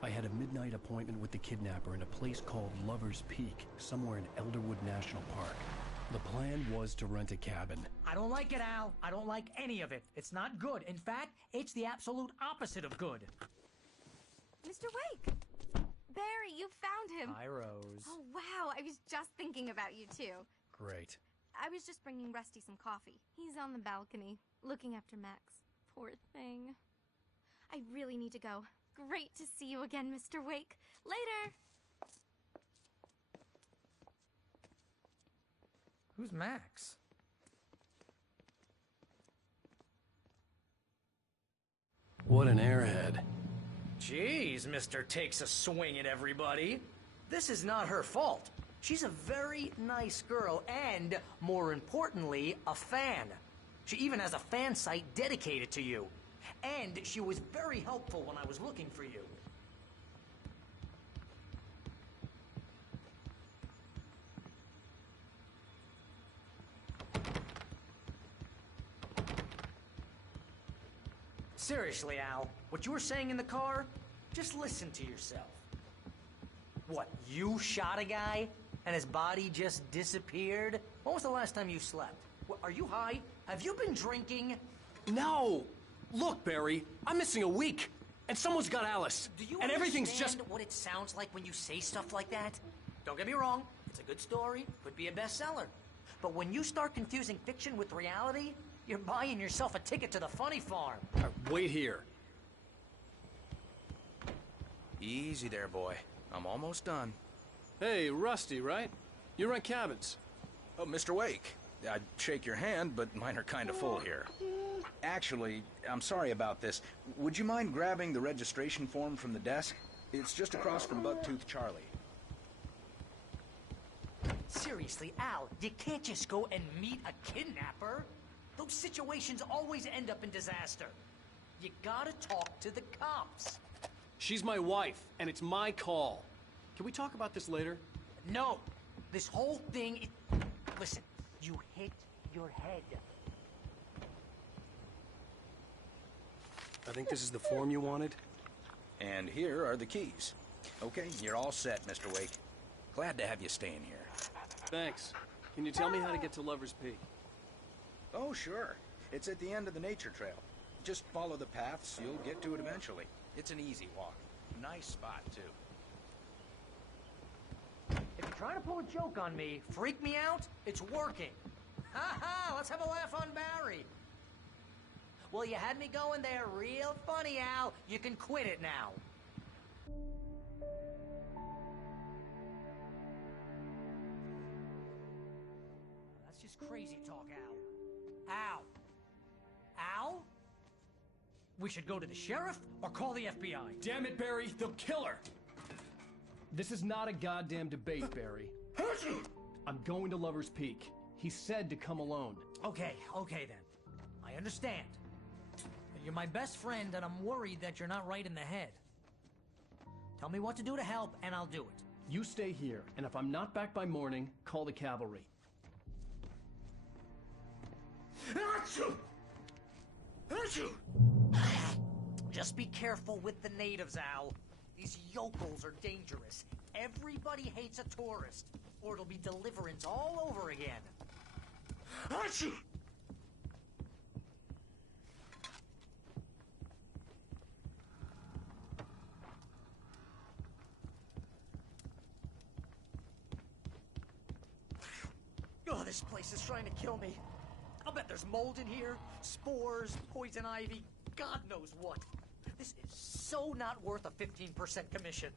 I had a midnight appointment with the kidnapper in a place called Lover's Peak, somewhere in Elderwood National Park. The plan was to rent a cabin. I don't like it, Al. I don't like any of it. It's not good. In fact, it's the absolute opposite of good. Mr. Wake! Barry, you found him! Hi, Rose. Oh, wow. I was just thinking about you, too. Great. I was just bringing Rusty some coffee. He's on the balcony, looking after Max. Poor thing. I really need to go. Great to see you again, Mr. Wake. Later! Who's Max? What an airhead. Jeez, Mr. Takes a swing at everybody. This is not her fault. She's a very nice girl and, more importantly, a fan. She even has a fan site dedicated to you. And she was very helpful when I was looking for you. Seriously, Al, what you were saying in the car, just listen to yourself. What, you shot a guy and his body just disappeared? When was the last time you slept? What, are you high? Have you been drinking? No! Look, Barry, I'm missing a week, and someone's got Alice. Do you and everything's just... understand what it sounds like when you say stuff like that? Don't get me wrong, it's a good story, could be a bestseller. But when you start confusing fiction with reality, you're buying yourself a ticket to the funny farm. Wait here. Easy there, boy. I'm almost done. Hey, Rusty, right? You rent cabins. Oh, Mr. Wake. I'd shake your hand, but mine are kind of full here. Actually, I'm sorry about this. Would you mind grabbing the registration form from the desk? It's just across from Bucktooth Charlie. Seriously, Al, you can't just go and meet a kidnapper. Those situations always end up in disaster. You gotta talk to the cops. She's my wife, and it's my call. Can we talk about this later? No. This whole thing... Listen, you hit your head. I think this is the form you wanted. And here are the keys. Okay, you're all set, Mr. Wake. Glad to have you staying here. Thanks. Can you tell me how to get to Lover's Peak? Oh, sure. It's at the end of the nature trail. Just follow the paths, you'll get to it eventually. It's an easy walk. Nice spot, too. If you're trying to pull a joke on me, freak me out, it's working. Ha ha, let's have a laugh on Barry. Well, you had me going there real funny, Al. You can quit it now. That's just crazy talk, Al. Al? Al? We should go to the sheriff or call the FBI. Damn it, Barry, they'll kill her. This is not a goddamn debate, Barry. I'm going to Lover's Peak. He said to come alone. Okay then. I understand. You're my best friend, and I'm worried that you're not right in the head. Tell me what to do to help, and I'll do it. You stay here, and if I'm not back by morning, call the cavalry. Just be careful with the natives, Al. These yokels are dangerous. Everybody hates a tourist, or it'll be deliverance all over again. Oh, this place is trying to kill me. I'll bet there's mold in here, spores, poison ivy, God knows what. This is so not worth a 15% commission.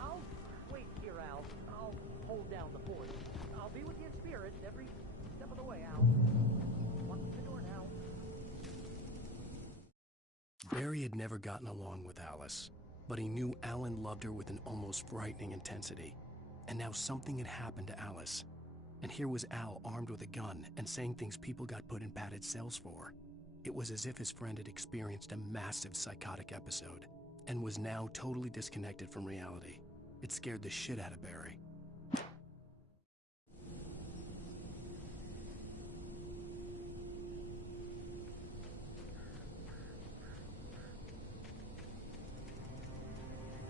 I'll wait here, Al. I'll hold down the fort. I'll be with you in spirit every step of the way, Al. Walk through the door now. Barry had never gotten along with Alice, but he knew Alan loved her with an almost frightening intensity. And now something had happened to Alice. And here was Al armed with a gun and saying things people got put in padded cells for. It was as if his friend had experienced a massive psychotic episode and was now totally disconnected from reality. It scared the shit out of Barry.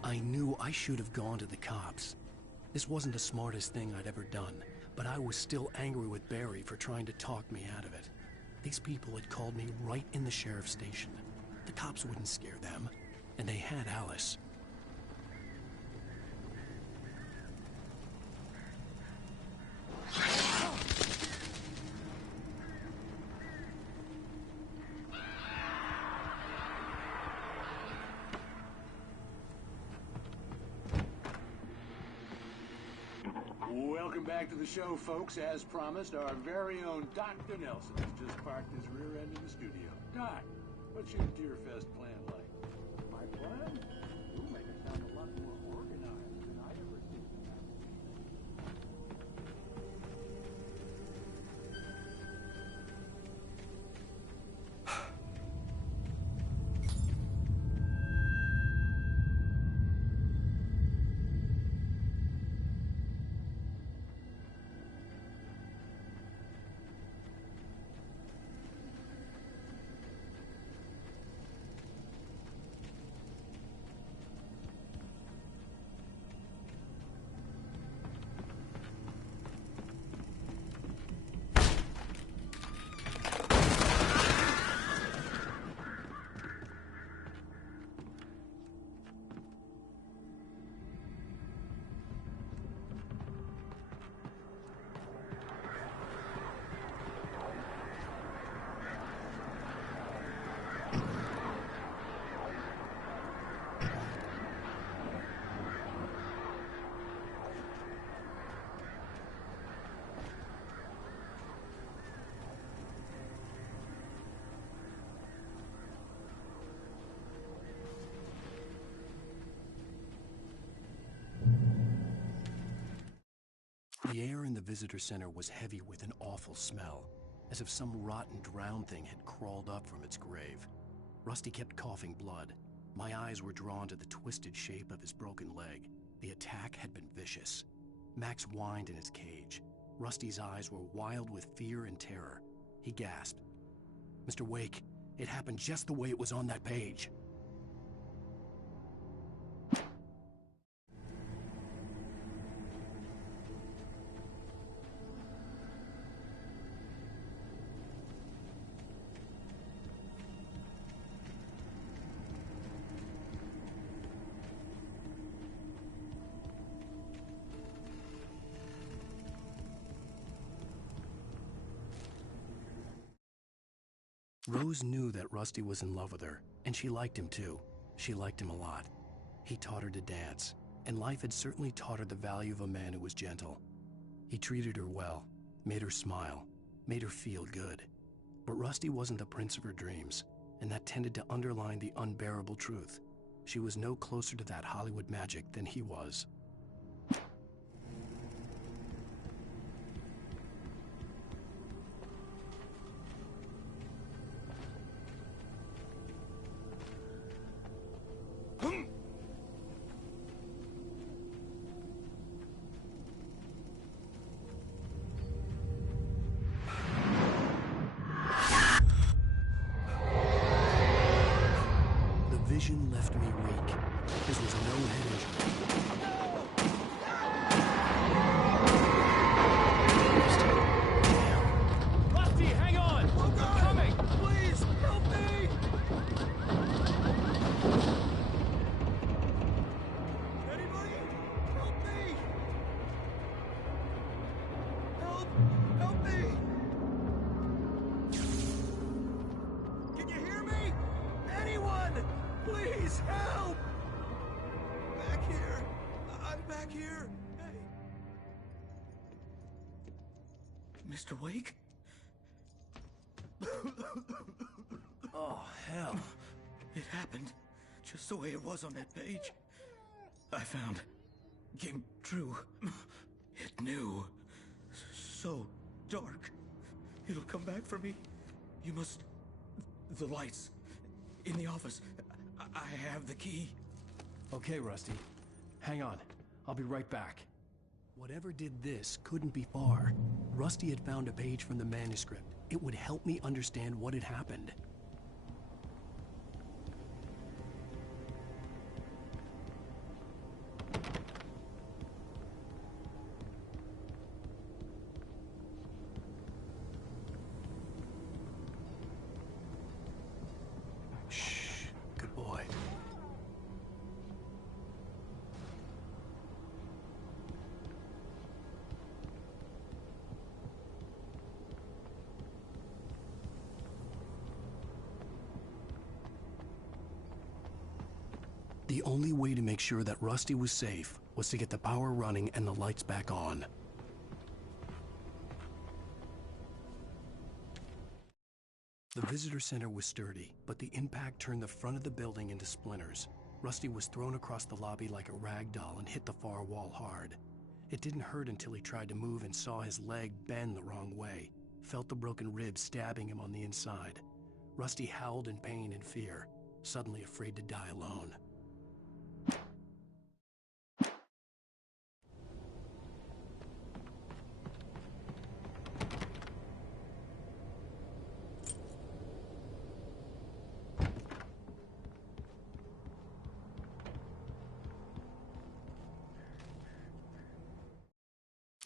I knew I should have gone to the cops. This wasn't the smartest thing I'd ever done, but I was still angry with Barry for trying to talk me out of it. These people had called me right in the sheriff's station. The cops wouldn't scare them, and they had Alice. Welcome back to the show, folks. As promised, our very own Dr. Nelson has just parked his rear end in the studio. Doc, what's your Deerfest plan like? My plan? You'll make it sound a lot more organized than I ever did. The air in the visitor center was heavy with an awful smell, as if some rotten drowned thing had crawled up from its grave. Rusty kept coughing blood. My eyes were drawn to the twisted shape of his broken leg. The attack had been vicious. Max whined in his cage. Rusty's eyes were wild with fear and terror. He gasped. "Mr. Wake, it happened just the way it was on that page." Rose knew that Rusty was in love with her, and she liked him too. She liked him a lot. He taught her to dance, and life had certainly taught her the value of a man who was gentle. He treated her well, made her smile, made her feel good. But Rusty wasn't the prince of her dreams, and that tended to underline the unbearable truth. She was no closer to that Hollywood magic than he was. Vision left me weak. This was no head injury. Rusty, hang on! Oh God! I'm coming! Please, help me! Anybody? Help me! Help me! Can you hear me? Anyone! Please, help! Back here. I'm back here. Hey. Mr. Wake? Oh, hell. It happened just the way it was on that page. I found. Came true. It knew. So dark. It'll come back for me. You must... The lights. In the office. I have the key. Okay, Rusty. Hang on. I'll be right back. Whatever did this couldn't be far. Rusty had found a page from the manuscript. It would help me understand what had happened. Shh. Good boy. The only way to make sure that Rusty was safe was to get the power running and the lights back on. The visitor center was sturdy, but the impact turned the front of the building into splinters. Rusty was thrown across the lobby like a rag doll and hit the far wall hard. It didn't hurt until he tried to move and saw his leg bend the wrong way, felt the broken ribs stabbing him on the inside. Rusty howled in pain and fear, suddenly afraid to die alone.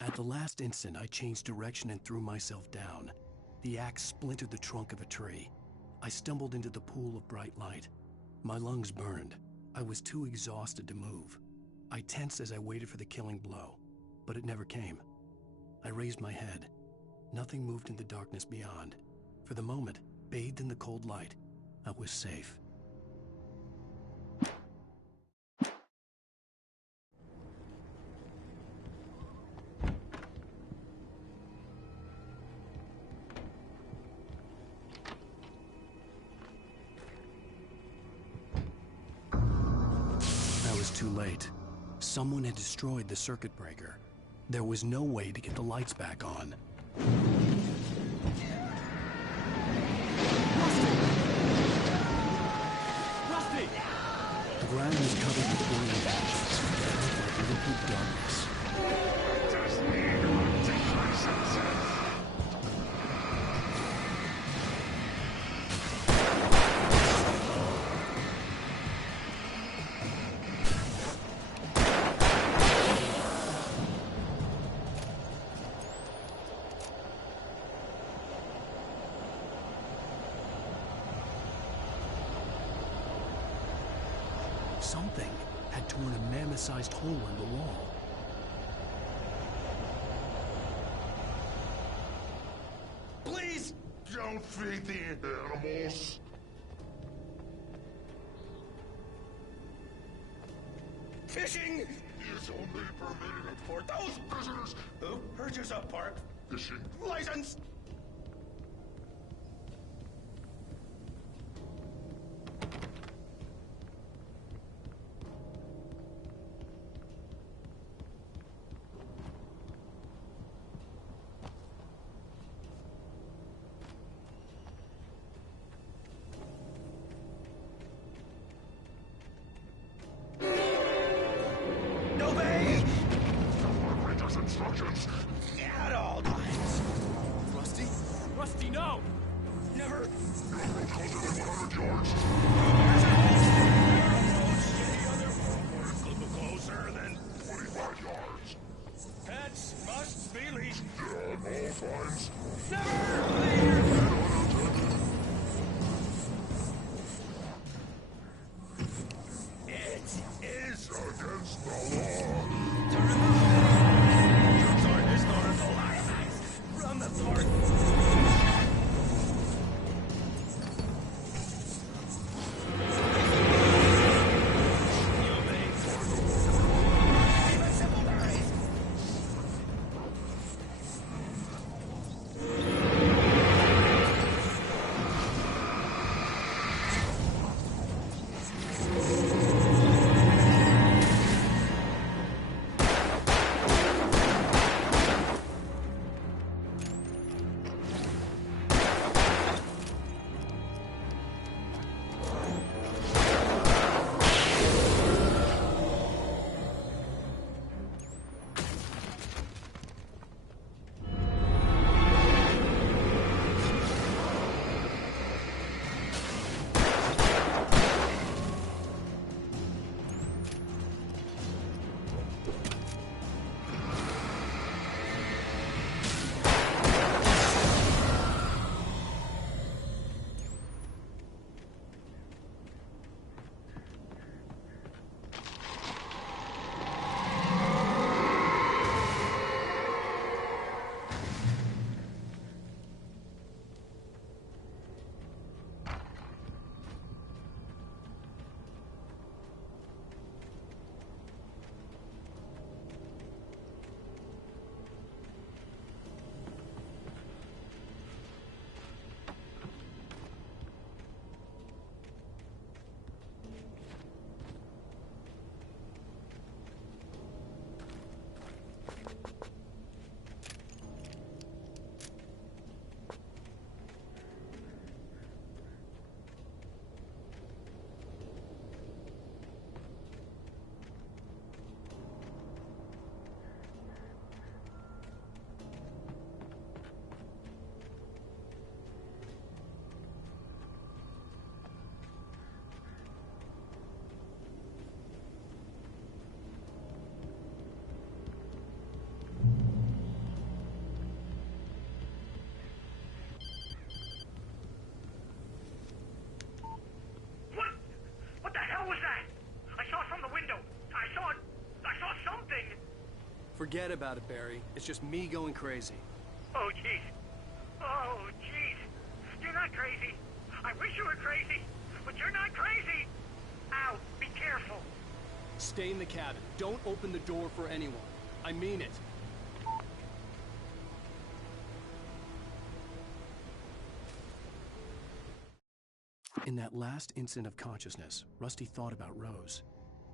At the last instant, I changed direction and threw myself down. The axe splintered the trunk of a tree. I stumbled into the pool of bright light. My lungs burned. I was too exhausted to move. I tensed as I waited for the killing blow, but it never came. I raised my head. Nothing moved in the darkness beyond. For the moment, bathed in the cold light, I was safe. Too late. Someone had destroyed the circuit breaker. There was no way to get the lights back on. Rusty! The ground was covered with burning patches. It looked like liquid darkness. Something had torn a mammoth-sized hole in the wall. Please don't feed the animals. Fishing is only permitted for those visitors who purchase a park fishing license. Instructions. At all times. Rusty? Rusty, no! Never. You're closer than 100 yards. Closer than 25 yards. Pets must be leashed. On all times. It is against the law. Run the sword! Forget about it, Barry. It's just me going crazy. Oh, jeez. Oh, jeez. You're not crazy. I wish you were crazy, but you're not crazy. Ow, be careful. Stay in the cabin. Don't open the door for anyone. I mean it. In that last instant of consciousness, Rusty thought about Rose.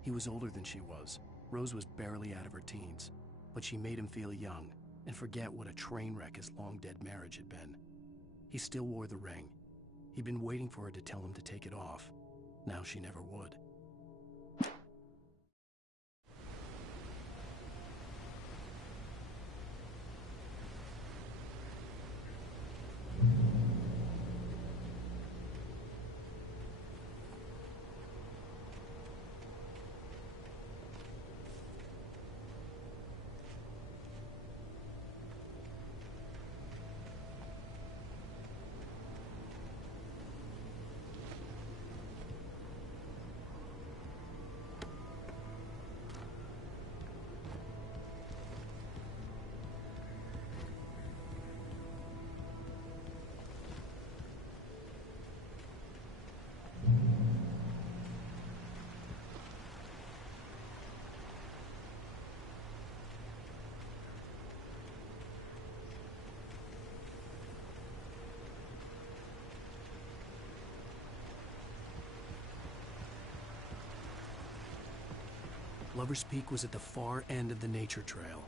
He was older than she was. Rose was barely out of her teens, but she made him feel young and forget what a train wreck his long-dead marriage had been. He still wore the ring. He'd been waiting for her to tell him to take it off. Now she never would. Lover's Peak was at the far end of the nature trail.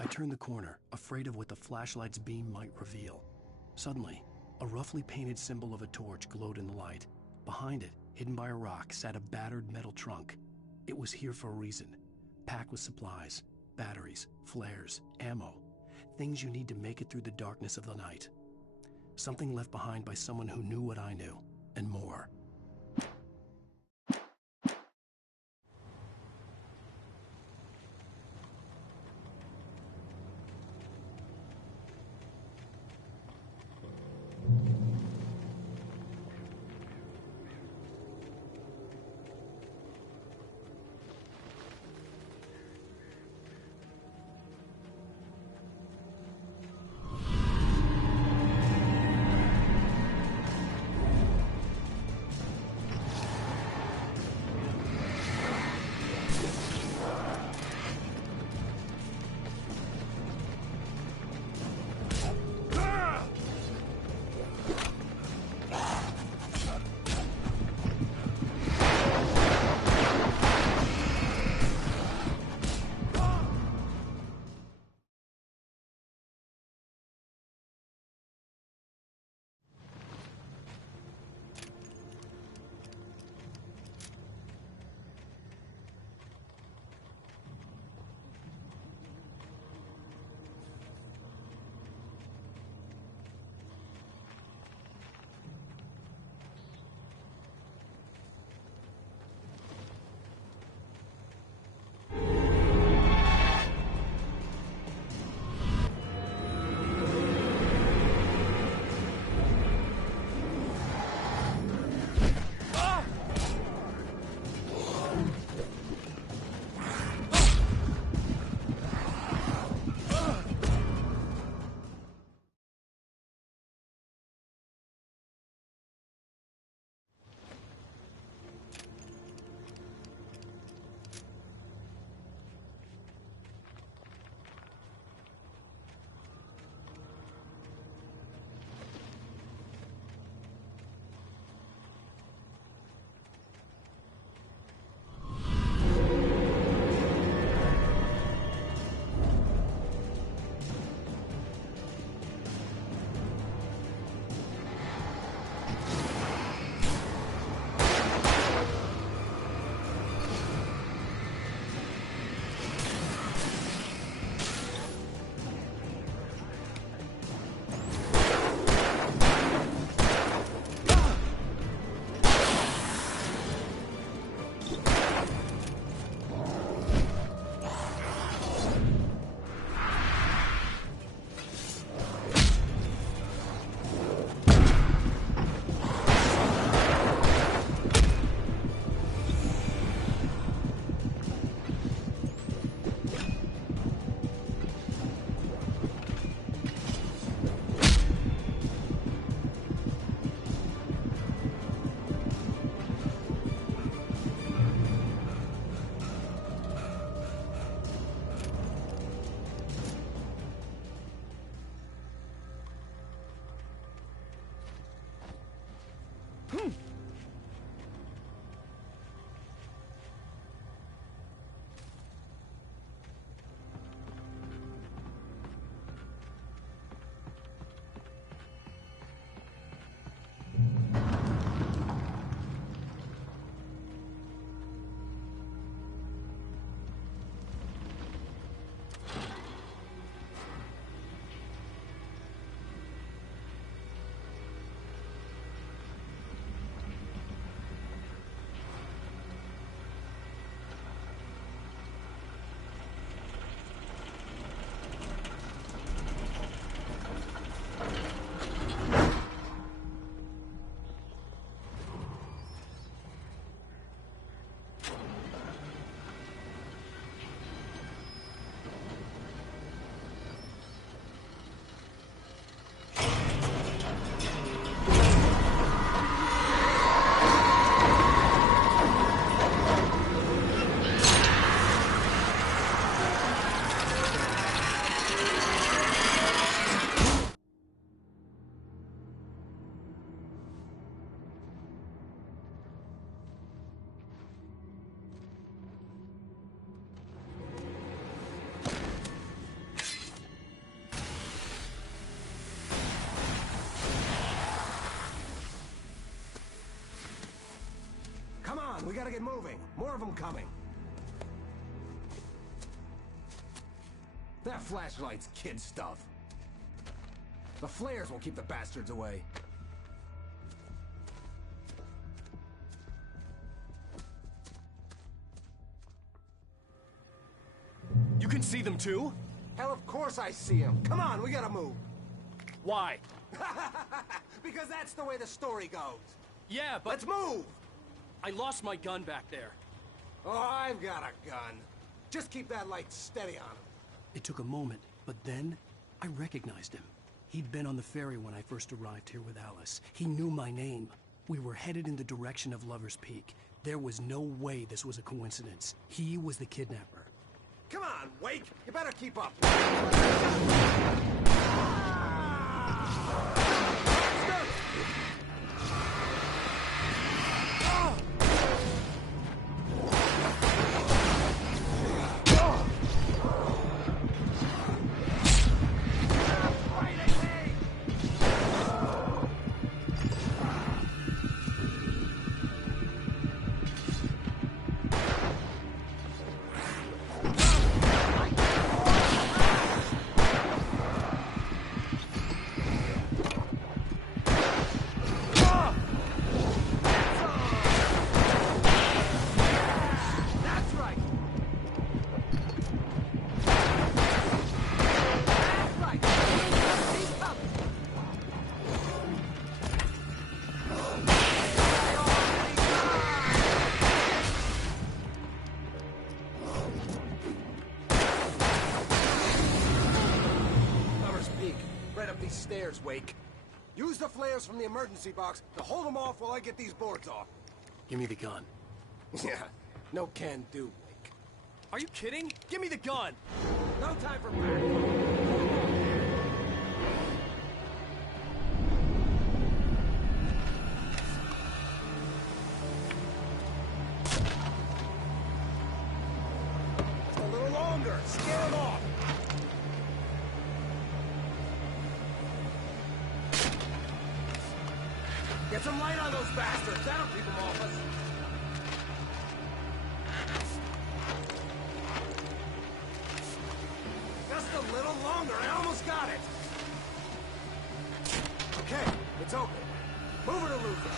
I turned the corner, afraid of what the flashlight's beam might reveal. Suddenly, a roughly painted symbol of a torch glowed in the light. Behind it, hidden by a rock, sat a battered metal trunk. It was here for a reason, packed with supplies, batteries, flares, ammo, things you need to make it through the darkness of the night. Something left behind by someone who knew what I knew, and more. on, we gotta get moving. More of them coming. That flashlight's kid stuff. The flares will keep the bastards away. You can see them too? Hell, of course I see them. Come on, we gotta move. Why? Because that's the way the story goes. Yeah, but... Let's move! I lost my gun back there. Oh, I've got a gun. Just keep that light steady on him. It took a moment, but then I recognized him. He'd been on the ferry when I first arrived here with Alice. He knew my name. We were headed in the direction of Lover's Peak. There was no way this was a coincidence. He was the kidnapper. Come on, Wake! You better keep up! Stairs, Wake. Use the flares from the emergency box to hold them off while I get these boards off. Give me the gun. Yeah, no can do, Wake. Are you kidding? Give me the gun! No time for back. Just a little longer. Scare them off. Get some light on those bastards. That'll keep them off us. Just a little longer. I almost got it. Okay, it's open. Move it or lose it.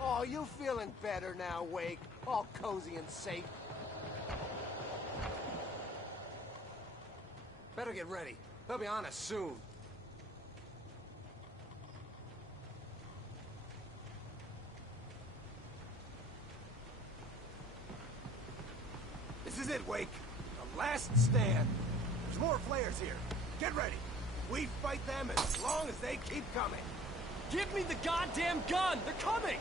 Oh, you feeling better now, Wake? All cozy and safe. Better get ready. They'll be on us soon. This is it, Wake. The last stand. There's more flares here. Get ready. We fight them as long as they keep coming. Give me the goddamn gun! They're coming!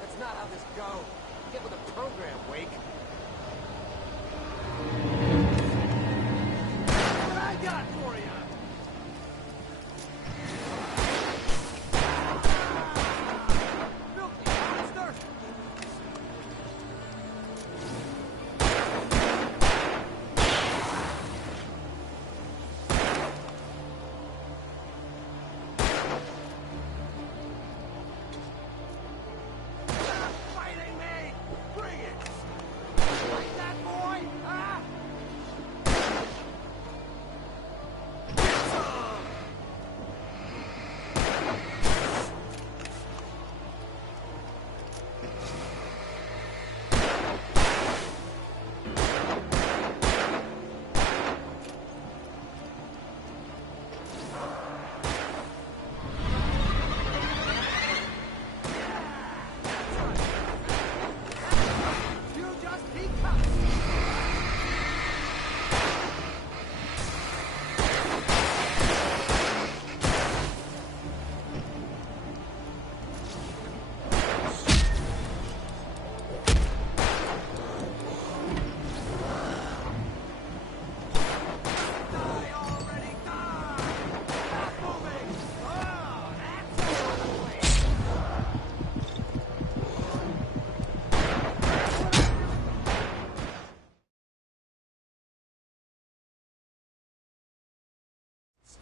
That's not how this goes. Get with the program, Wake. What I got for you? Filthy monster!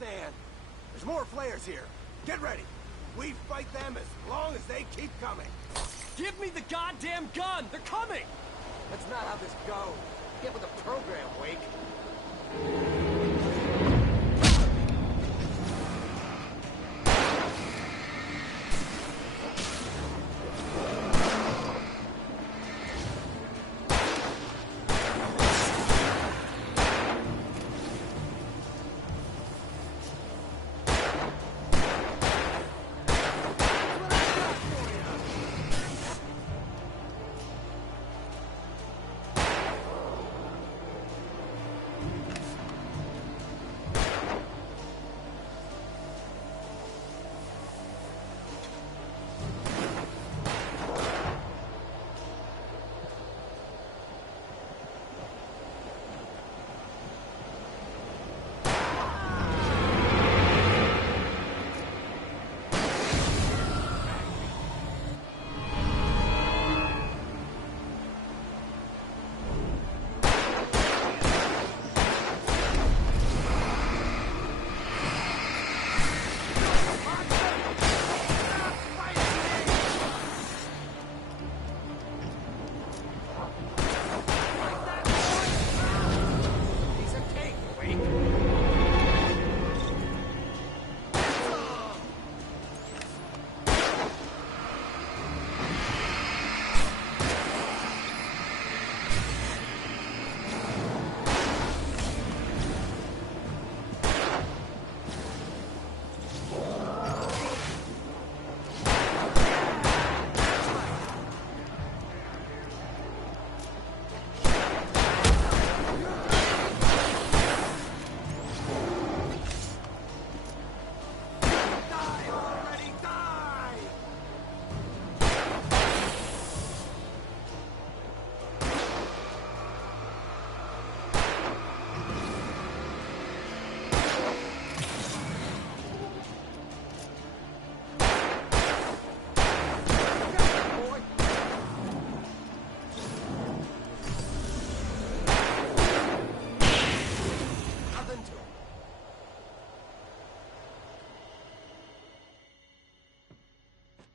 stand. There's more flares here. Get ready. We fight them as long as they keep coming. Give me the goddamn gun! They're coming! That's not how this goes. Get with the program, Wake.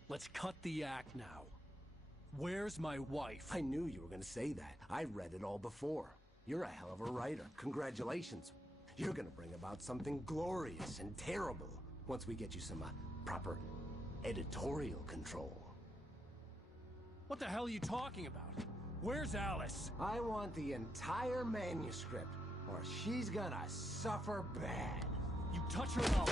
Let's cut the act now. Where's my wife? I knew you were gonna say that. I read it all before. You're a hell of a writer. Congratulations. You're gonna bring about something glorious and terrible once we get you some proper editorial control. What the hell are you talking about? Where's Alice? I want the entire manuscript, or she's gonna suffer bad. You touch her and I'll...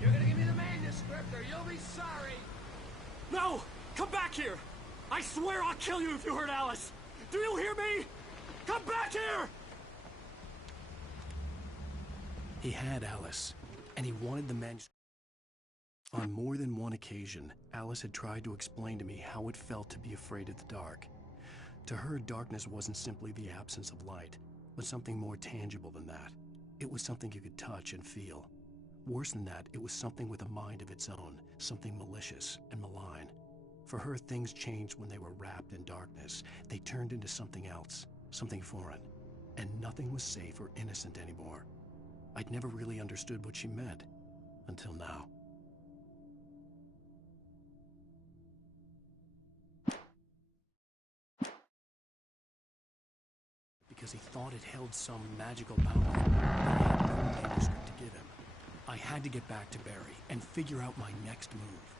You're gonna give me the manuscript or you'll be sorry! No! Come back here! I swear I'll kill you if you hurt Alice! Do you hear me? Come back here! He had Alice, and he wanted the manuscript. On more than one occasion, Alice had tried to explain to me how it felt to be afraid of the dark. To her, darkness wasn't simply the absence of light, but something more tangible than that. It was something you could touch and feel. Worse than that, it was something with a mind of its own, something malicious and malign. For her, things changed when they were wrapped in darkness. They turned into something else, something foreign, and nothing was safe or innocent anymore. I'd never really understood what she meant, until now. Because he thought it held some magical power, but I had no manuscript to give him. I had to get back to Barry and figure out my next move.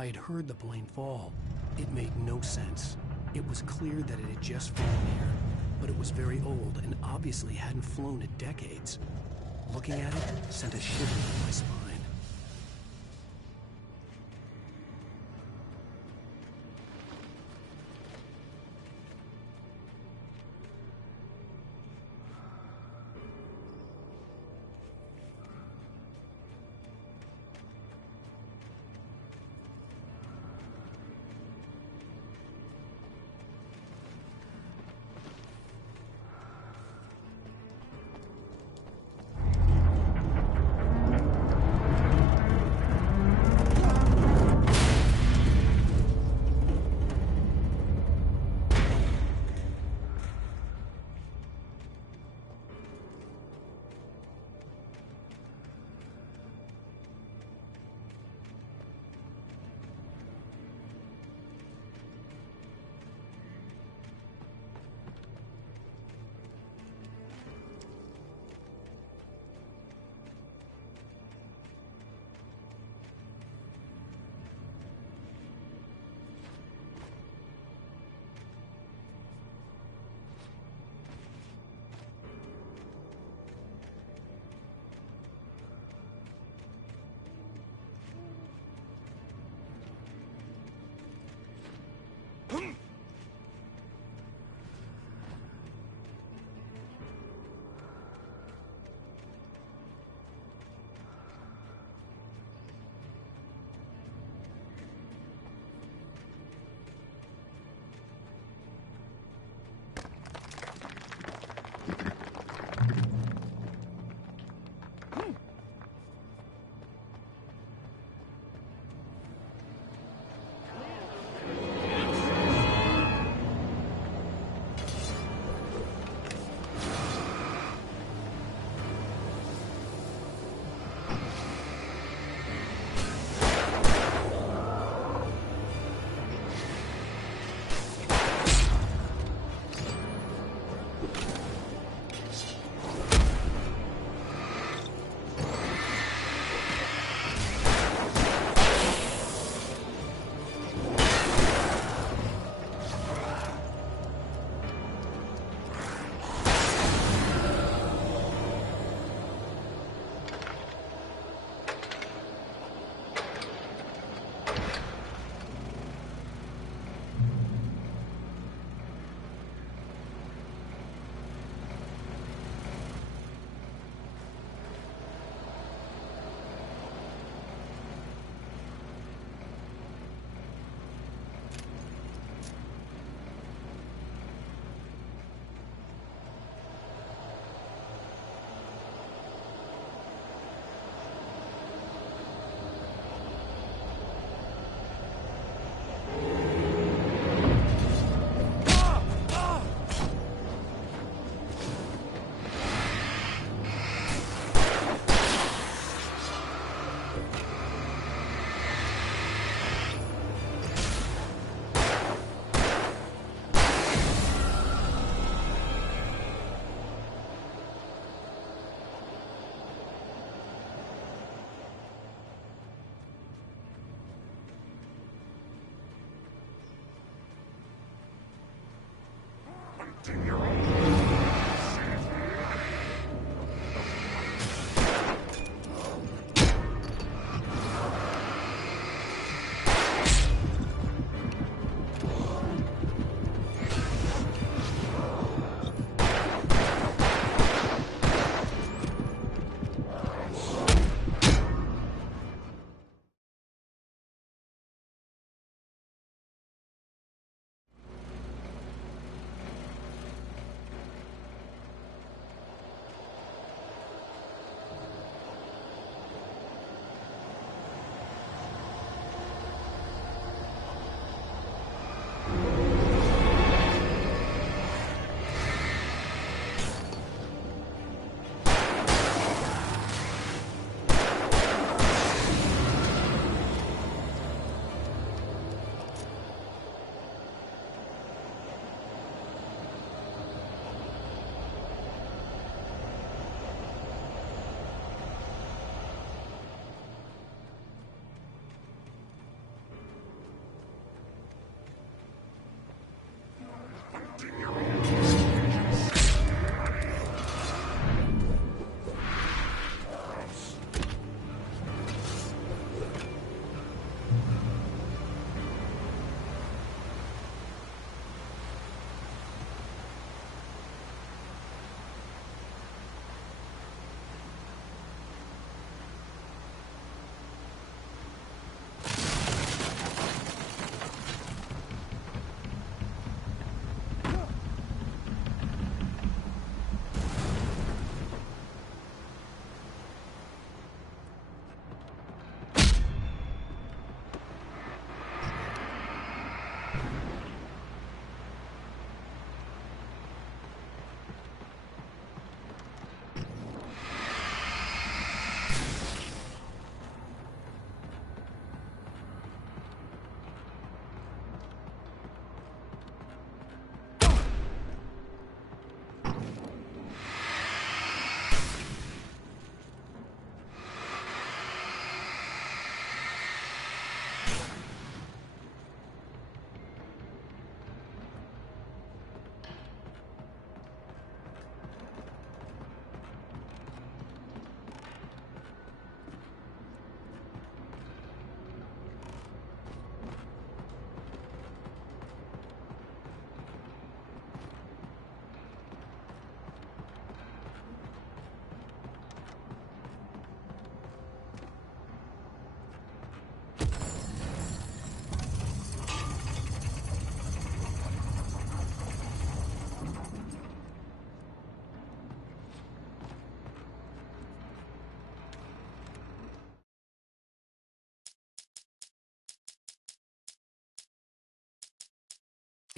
I had heard the plane fall. It made no sense. It was clear that it had just fallen here, but it was very old and obviously hadn't flown in decades. Looking at it sent a shiver down my spine.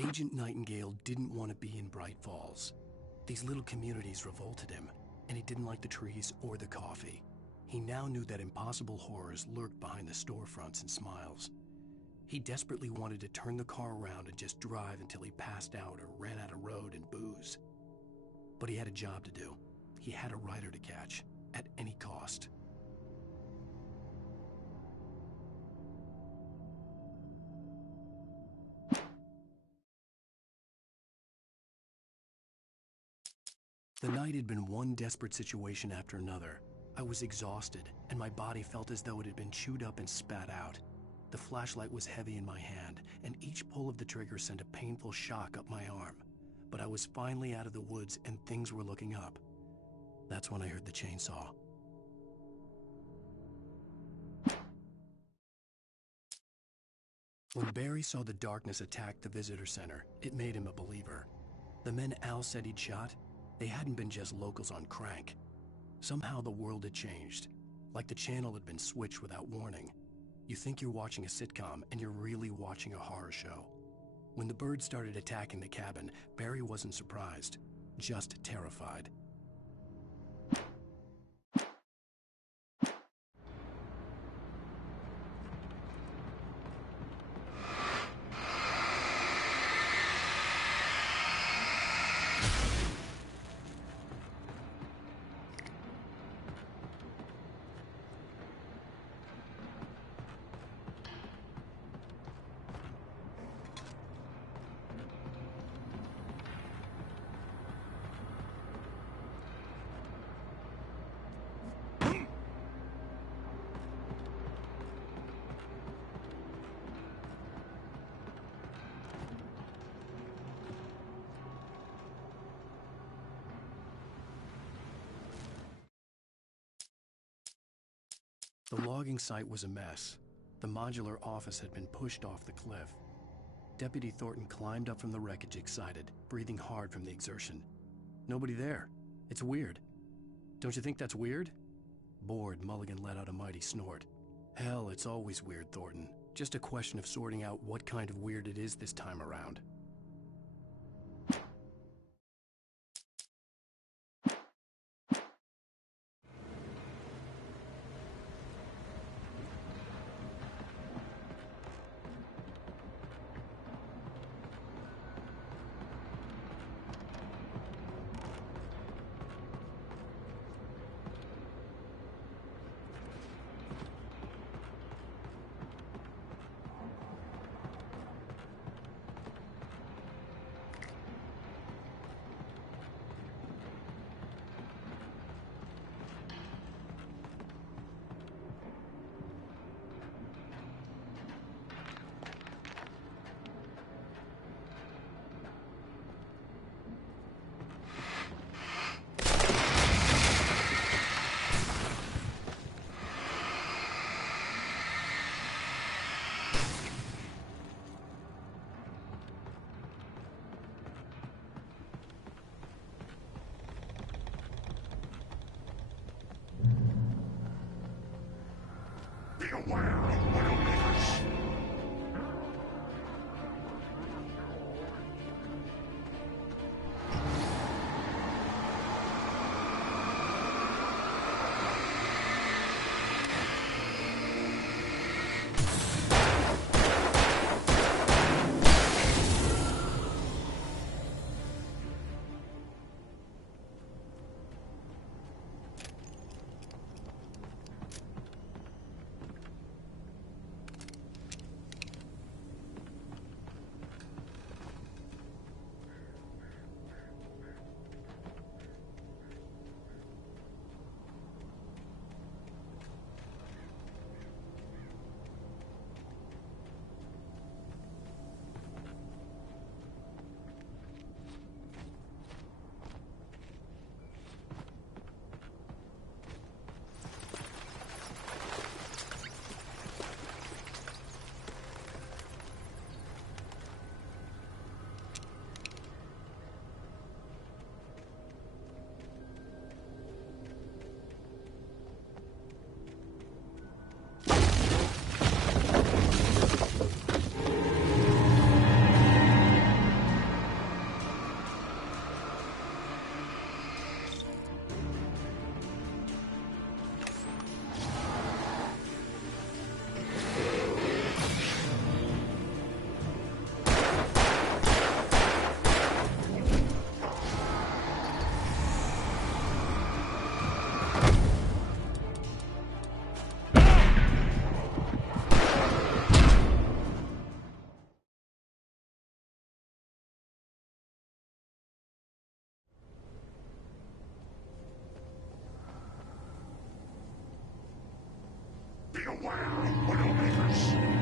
Agent Nightingale didn't want to be in Bright Falls. These little communities revolted him, and he didn't like the trees or the coffee. He now knew that impossible horrors lurked behind the storefronts and smiles. He desperately wanted to turn the car around and just drive until he passed out or ran out of road and booze. But he had a job to do. He had a rider to catch, at any cost. The night had been one desperate situation after another. I was exhausted, and my body felt as though it had been chewed up and spat out. The flashlight was heavy in my hand, and each pull of the trigger sent a painful shock up my arm. But I was finally out of the woods, and things were looking up. That's when I heard the chainsaw. When Barry saw the darkness attack the visitor center, it made him a believer. The men Al said he'd shot, they hadn't been just locals on crank. Somehow the world had changed, like the channel had been switched without warning. You think you're watching a sitcom, and you're really watching a horror show. When the birds started attacking the cabin, Barry wasn't surprised, just terrified. The logging site was a mess. The modular office had been pushed off the cliff. Deputy Thornton climbed up from the wreckage excited, breathing hard from the exertion. Nobody there. It's weird. Don't you think that's weird? Bored, Mulligan let out a mighty snort. Hell, it's always weird, Thornton. Just a question of sorting out what kind of weird it is this time around. Beware of Widowmakers! Beware of Widowmakers!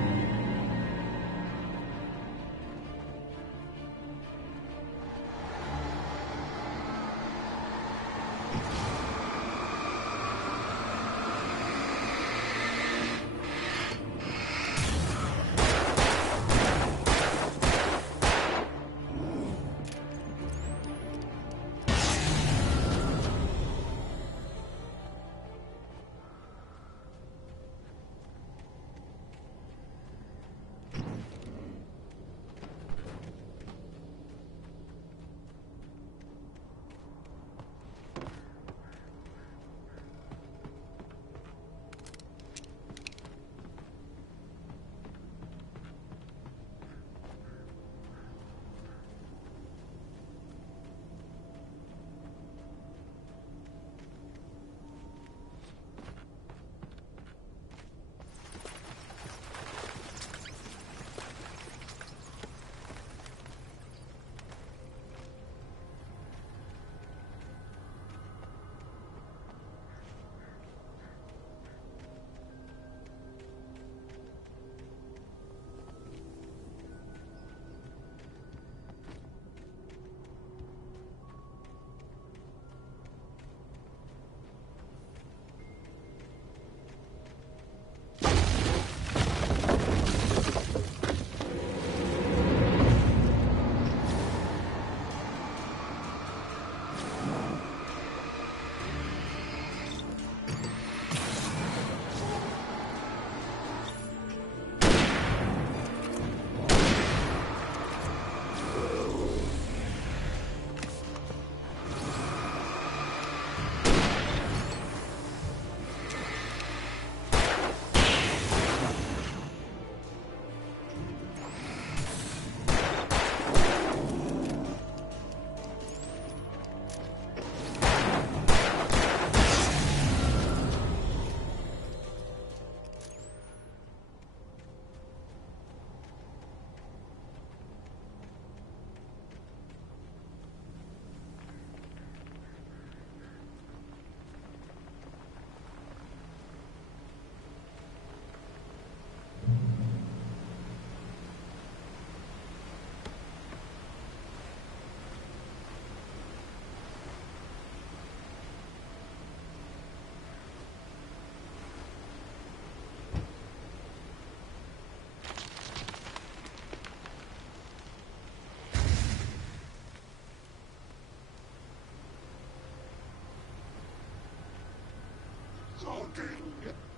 Logging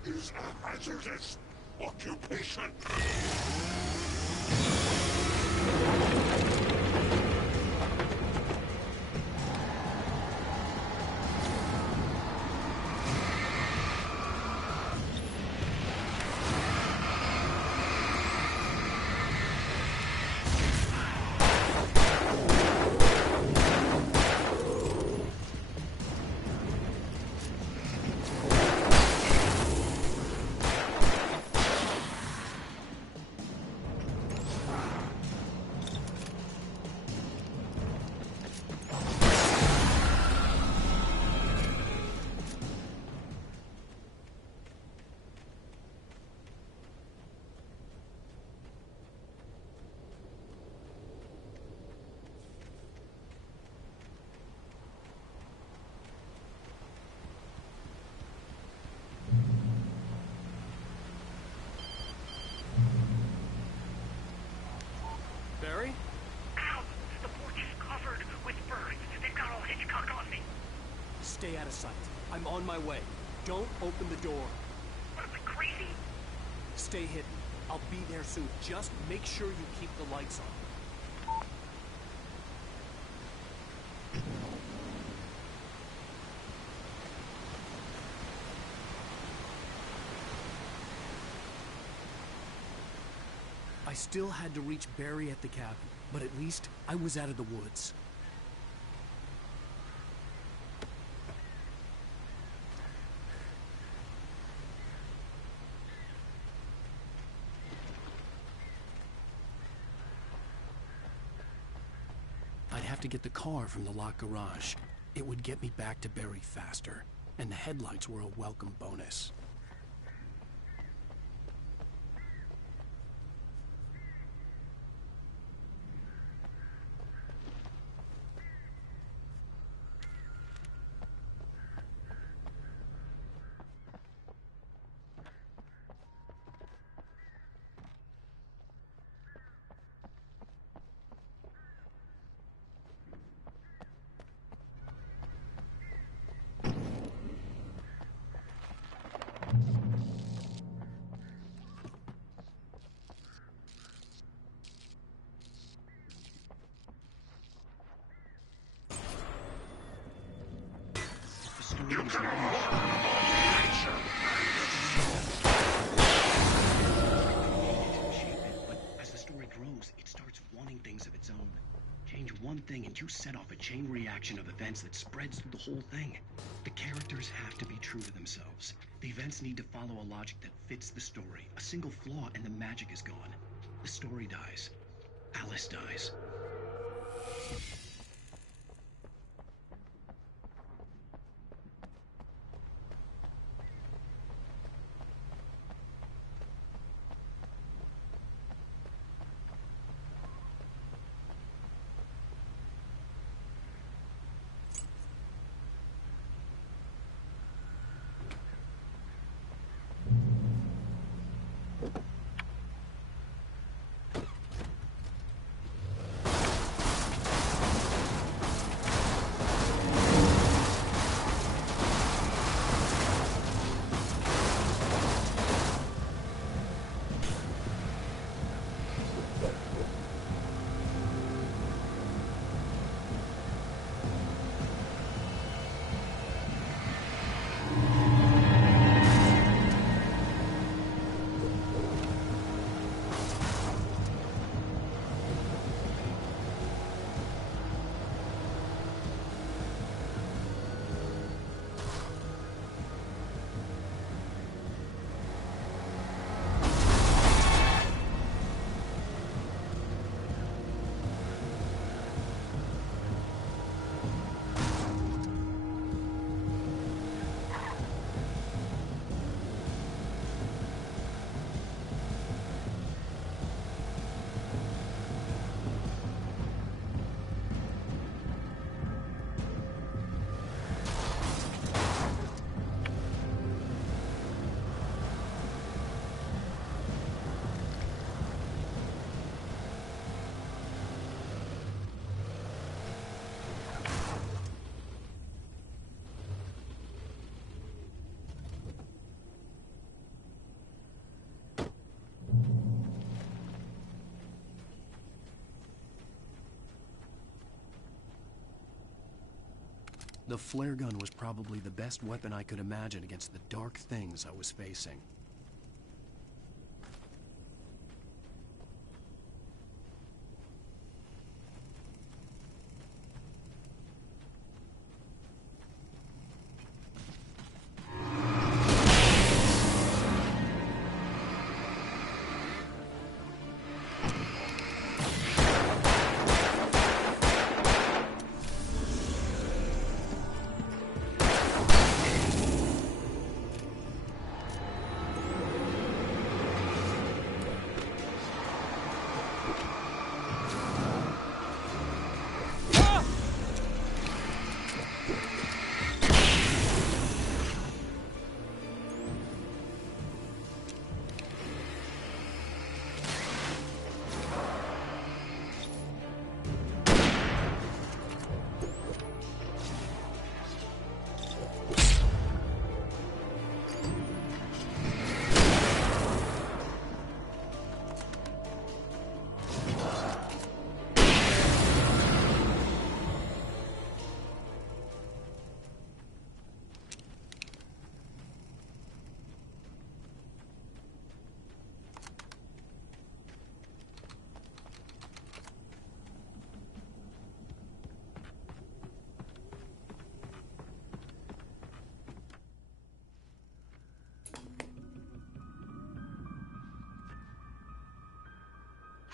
is a hazardous occupation. Barry? Ow! The porch is covered with birds. They've got all Hitchcock on me. Stay out of sight. I'm on my way. Don't open the door. What, am I crazy? Stay hidden. I'll be there soon. Just make sure you keep the lights on. I still had to reach Barry at the cabin, but at least I was out of the woods. I'd have to get the car from the locked garage. It would get me back to Barry faster, and the headlights were a welcome bonus. But as the story grows, it starts wanting things of its own. Change one thing and you set off a chain reaction of events that spreads through the whole thing. The characters have to be true to themselves. The events need to follow a logic that fits the story. A single flaw and the magic is gone. The story dies. Alice dies. The flare gun was probably the best weapon I could imagine against the dark things I was facing.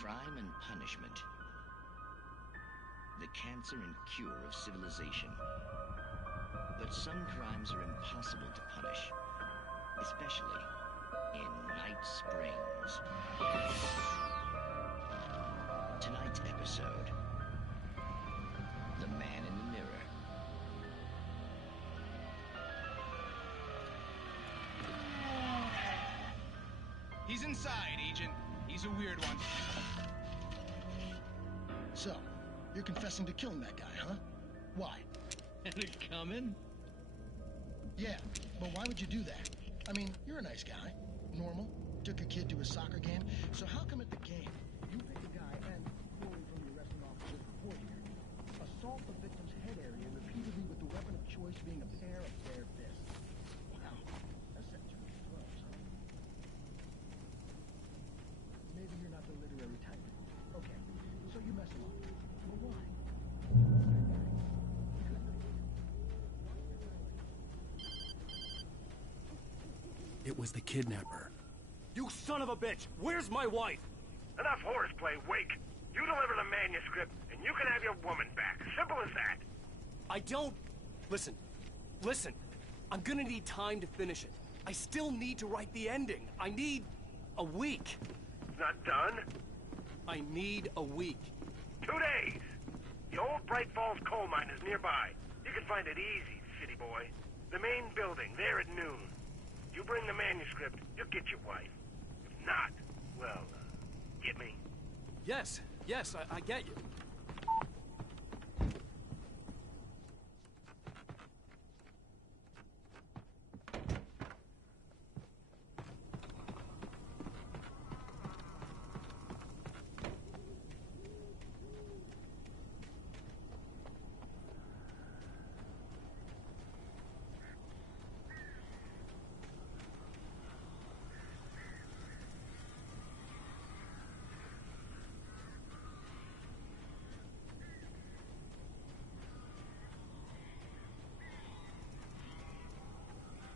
Crime and punishment. The cancer and cure of civilization. But some crimes are impossible to punish, especially in Night Springs. Tonight's episode, The Man in the Mirror. He's inside, Agent. He's a weird one. So, you're confessing to killing that guy, huh? Why? Had it coming? Yeah, but why would you do that? I mean, you're a nice guy. Normal. Took a kid to a soccer game. So how come at the game, you picked a guy and, quoting from the arresting officer's report here, assault the victim's head area repeatedly with the weapon of choice being a pair of bare was the kidnapper. You son of a bitch! Where's my wife? Enough horseplay, Wake. You deliver the manuscript, and you can have your woman back. Simple as that. I don't... Listen. Listen. I'm gonna need time to finish it. I still need to write the ending. I need... a week. It's not done? I need a week. 2 days. The old Bright Falls coal mine is nearby. You can find it easy, city boy. The main building, there at noon. You bring the manuscript, you'll get your wife. If not, well, get me? Yes, I get you.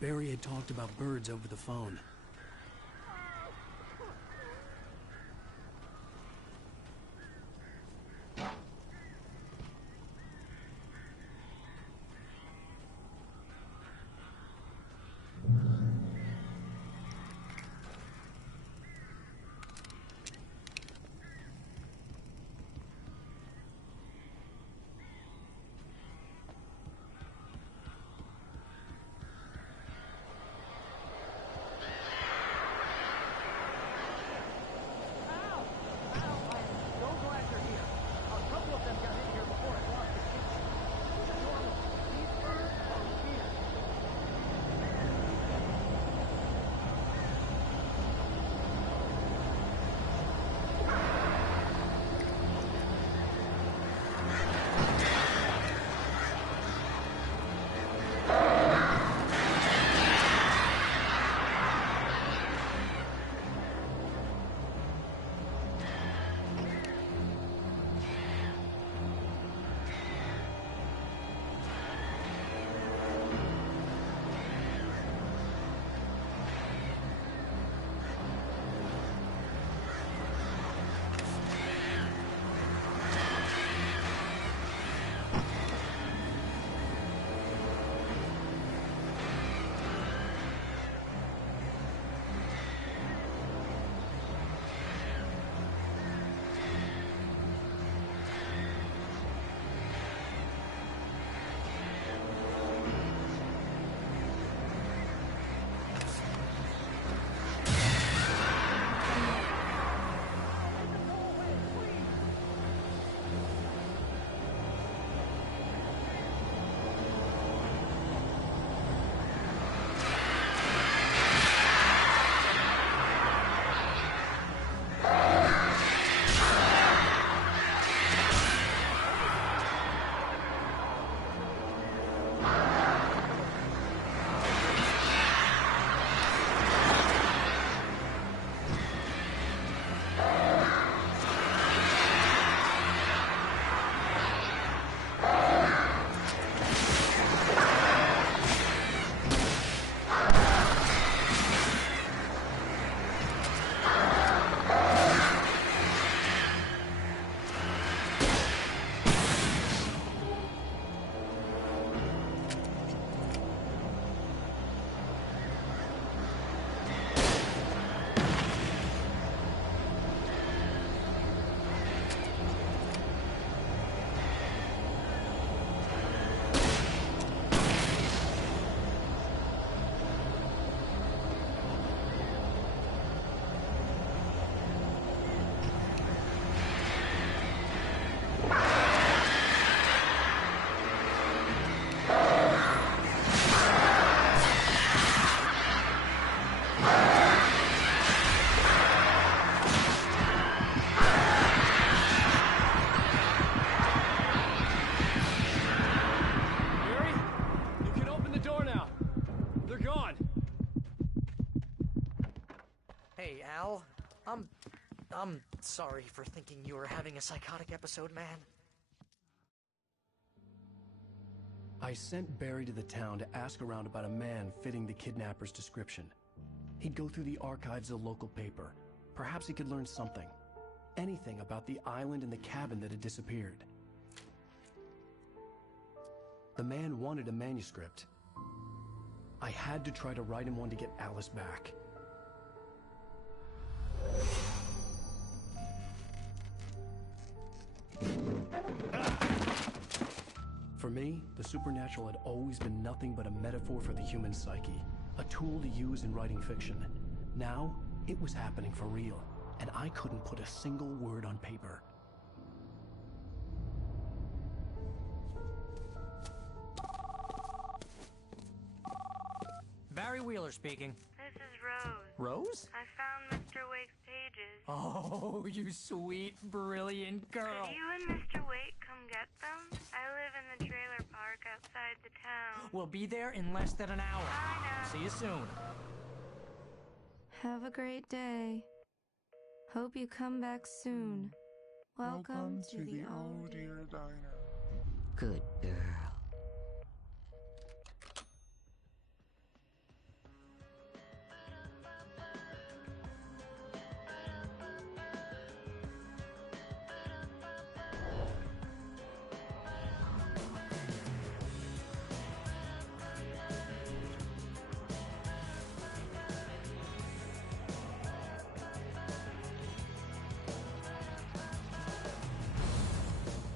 Barry had talked about birds over the phone. I'm sorry for thinking you were having a psychotic episode, man. I sent Barry to the town to ask around about a man fitting the kidnapper's description. He'd go through the archives of the local paper. Perhaps he could learn something. Anything about the island and the cabin that had disappeared. The man wanted a manuscript. I had to try to write him one to get Alice back. For me, the supernatural had always been nothing but a metaphor for the human psyche, a tool to use in writing fiction. Now, it was happening for real, and I couldn't put a single word on paper. Barry Wheeler speaking. This is Rose. Rose? I found Mr. Wake's pages. Oh, you sweet, brilliant girl. Could you and Mr. Wake come get them? I live in the trailer park outside the town. We'll be there in less than an hour. I know. See you soon. Have a great day. Hope you come back soon. Welcome to the Oh Dear Diner. Good girl.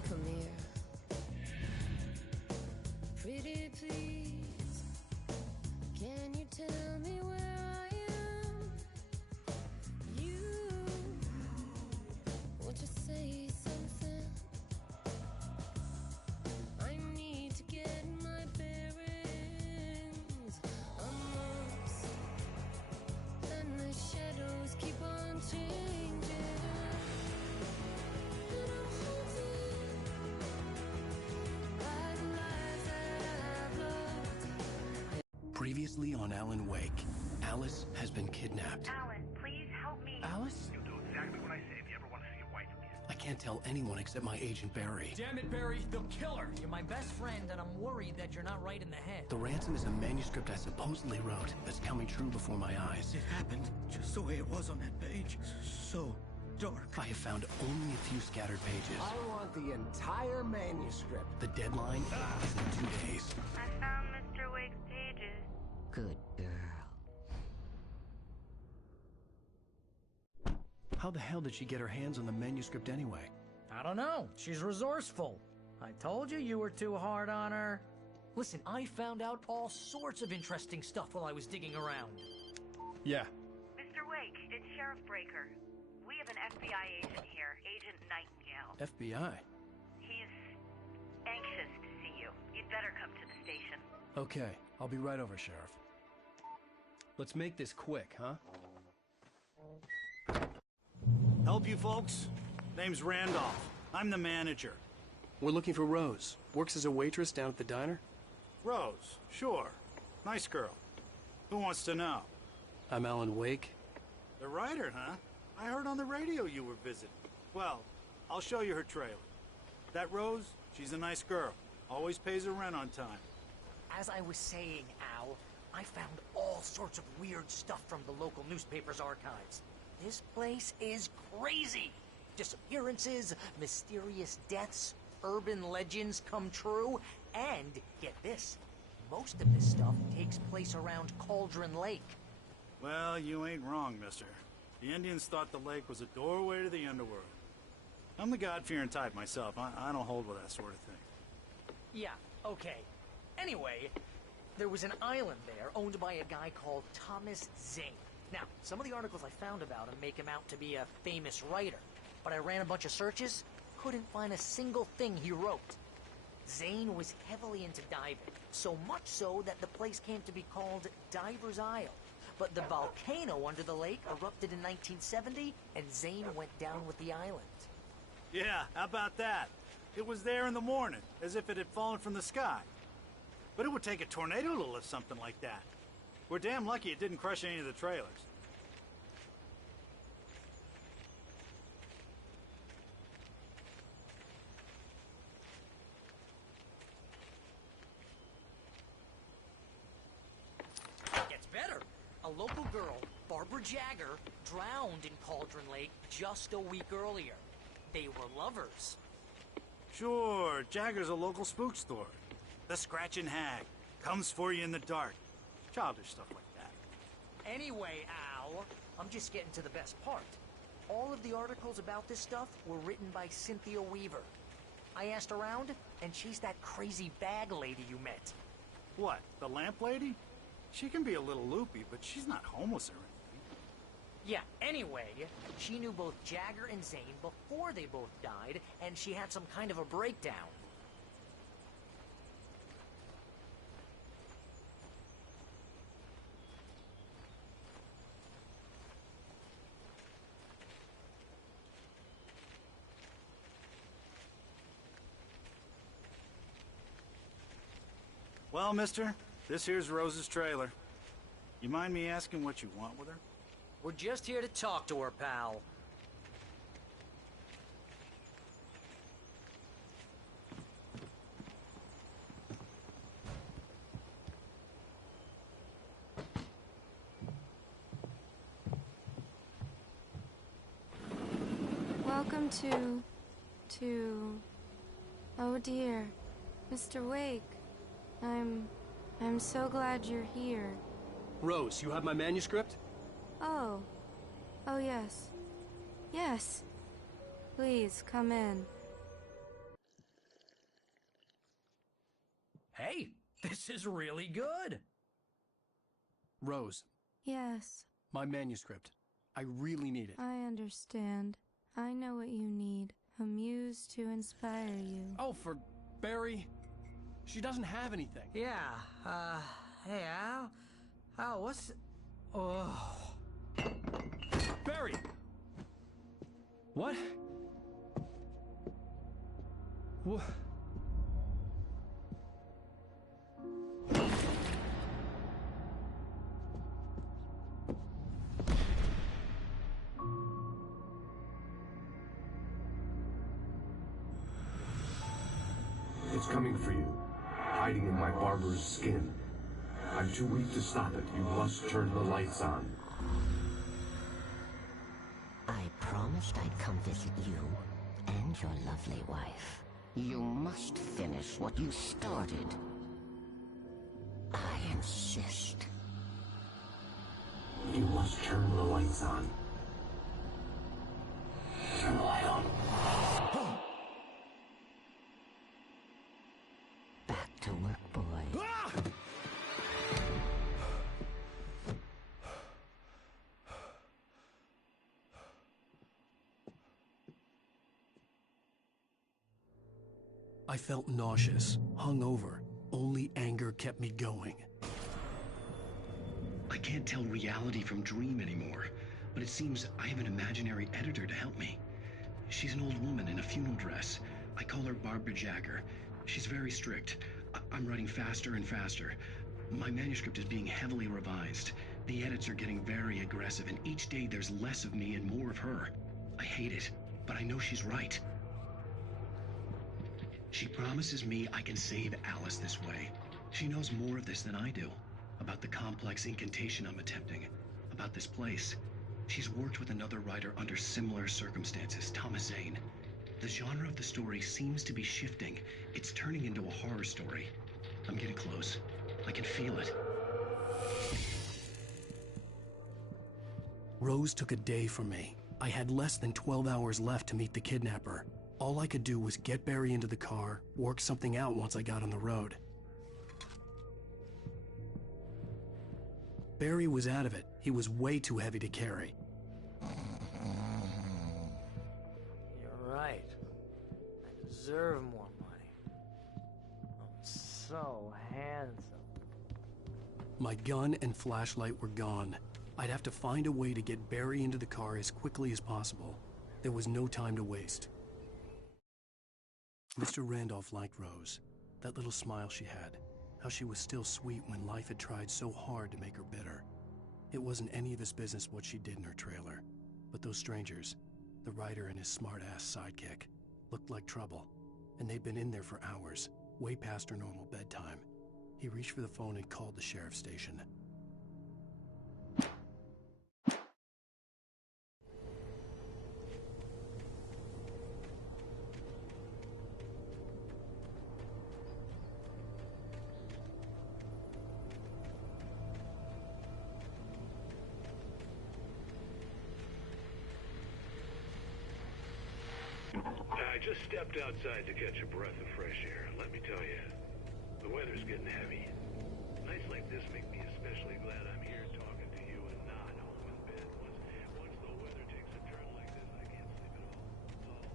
Come here. Pretty please, can you tell me where I am? You want to say something? I need to get my bearings amongst, and the shadows keep on changing. And I'm haunted by the lives that I've loved. Previously on Alan Wake, Alice has been kidnapped. Alan, please help me. Alice? You'll do exactly what I say if you ever want to see your wife again. I can't tell anyone except my agent Barry. Damn it, Barry, they'll kill her. You're my best friend, and I'm worried that you're not right in the head. The ransom is a manuscript I supposedly wrote that's coming true before my eyes. It happened just the way it was on that page. So dark. I have found only a few scattered pages. I want the entire manuscript. The deadline is in 2 days. I found Mr. Wake's pages. Good girl. How the hell did she get her hands on the manuscript anyway? I don't know. She's resourceful. I told you you were too hard on her. Listen, I found out all sorts of interesting stuff while I was digging around. Yeah. Mr. Wake, it's Sheriff Breaker. We have an FBI agent here, Agent Nightingale. FBI? He's anxious to see you. You'd better come to the station. Okay, I'll be right over, Sheriff. Let's make this quick, huh? Help you folks? Name's Randolph. I'm the manager. We're looking for Rose. Works as a waitress down at the diner. Rose, sure. Nice girl. Who wants to know? I'm Alan Wake. The writer, huh? I heard on the radio you were visiting. Well, I'll show you her trailer. That Rose, she's a nice girl. Always pays her rent on time. As I was saying, Al, I found all sorts of weird stuff from the local newspaper's archives. This place is crazy. Disappearances, mysterious deaths, urban legends come true, and, get this, most of this stuff takes place around Cauldron Lake. Well, you ain't wrong, mister. The Indians thought the lake was a doorway to the underworld. I'm the God-fearing type myself. I don't hold with that sort of thing. Yeah, okay. Anyway, there was an island there owned by a guy called Thomas Zane. Now, some of the articles I found about him make him out to be a famous writer, but I ran a bunch of searches, couldn't find a single thing he wrote. Zane was heavily into diving, so much so that the place came to be called Diver's Isle. But the volcano under the lake erupted in 1970, and Zane went down with the island. Yeah, how about that? It was there in the morning, as if it had fallen from the sky. But it would take a tornado to lift something like that. We're damn lucky it didn't crush any of the trailers. It gets better. A local girl, Barbara Jagger drowned in Cauldron Lake just a week earlier. They were lovers. Sure, Jagger's a local spook store. The Scratching Hag. Comes for you in the dark. Childish stuff like that. Anyway, Al, I'm just getting to the best part. All of the articles about this stuff were written by Cynthia Weaver. I asked around, and she's that crazy bag lady you met. What, the lamp lady? She can be a little loopy, but she's not homeless or anything. Yeah, anyway, she knew both Jagger and Zane before they both died, and she had some kind of a breakdown. Well, mister, this here's Rose's trailer. You mind me asking what you want with her? We're just here to talk to her, pal. Welcome to... Oh dear, Mr. Wake. I'm so glad you're here. Rose, you have my manuscript? Oh. Oh, yes. Yes. Please, come in. Hey, this is really good. Rose. Yes. My manuscript. I really need it. I understand. I know what you need. A muse to inspire you. Oh, for Barry. She doesn't have anything. Yeah, hey, Al? Al, what's... Oh... Barry! What? What? It's coming for you, hiding in my barber's skin. I'm too weak to stop it. You must turn the lights on. I promised I'd come visit you and your lovely wife. You must finish what you started. I insist. You must turn the lights on. Turn the light on. Back to work, boy. I felt nauseous, hungover. Only anger kept me going. I can't tell reality from dream anymore, but it seems I have an imaginary editor to help me. She's an old woman in a funeral dress. I call her Barbara Jagger. She's very strict. I'm writing faster and faster. My manuscript is being heavily revised. The edits are getting very aggressive, and each day there's less of me and more of her. I hate it, but I know she's right. She promises me I can save Alice this way. She knows more of this than I do. About the complex incantation I'm attempting. About this place. She's worked with another writer under similar circumstances, Thomas Zane. The genre of the story seems to be shifting. It's turning into a horror story. I'm getting close. I can feel it. Rose took a day from me. I had less than 12 hours left to meet the kidnapper. All I could do was get Barry into the car, work something out once I got on the road. Barry was out of it. He was way too heavy to carry. You're right. I deserve more money. I'm so handsome. My gun and flashlight were gone. I'd have to find a way to get Barry into the car as quickly as possible. There was no time to waste. Mr. Randolph liked Rose. That little smile she had. How she was still sweet when life had tried so hard to make her bitter. It wasn't any of his business what she did in her trailer. But those strangers, the writer and his smart-ass sidekick, looked like trouble. And they'd been in there for hours, way past her normal bedtime. He reached for the phone and called the sheriff's station. Just stepped outside to catch a breath of fresh air. Let me tell you, the weather's getting heavy. Nights like this make me especially glad I'm here talking to you and not home in bed. Once the weather takes a turn like this, I can't sleep at all.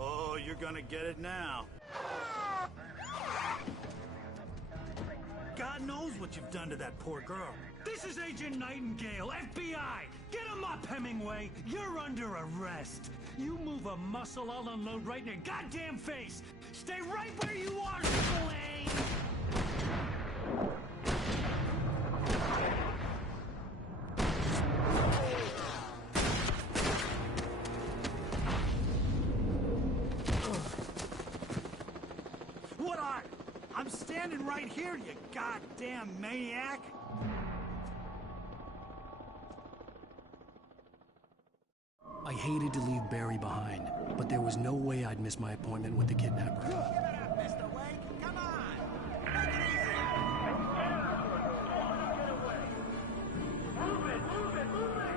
Oh, you're gonna get it now. God knows what you've done to that poor girl. This is Agent Nightingale, FBI! Get him up, Hemingway! You're under arrest! You move a muscle, I'll unload right in your goddamn face! Stay right where you are, Lane! What are? I'm standing right here, you goddamn maniac! I hated to leave Barry behind, but there was no way I'd miss my appointment with the kidnapper. Give it up, Mr. Wake! Come on! Make it easy! Move it! Move it! Move it!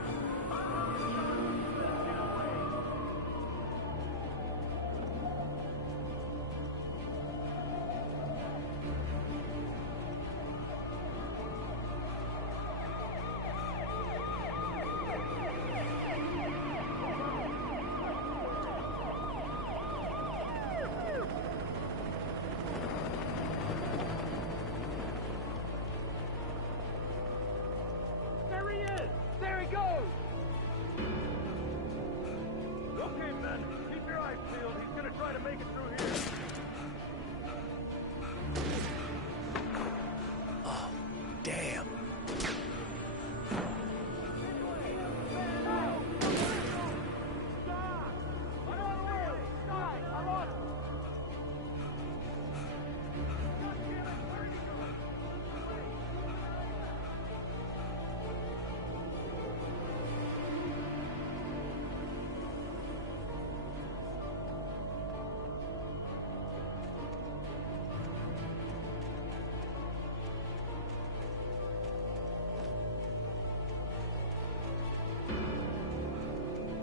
There he is! There he goes! Okay, men, keep your eyes peeled. He's gonna try to make it through here. Oh, damn.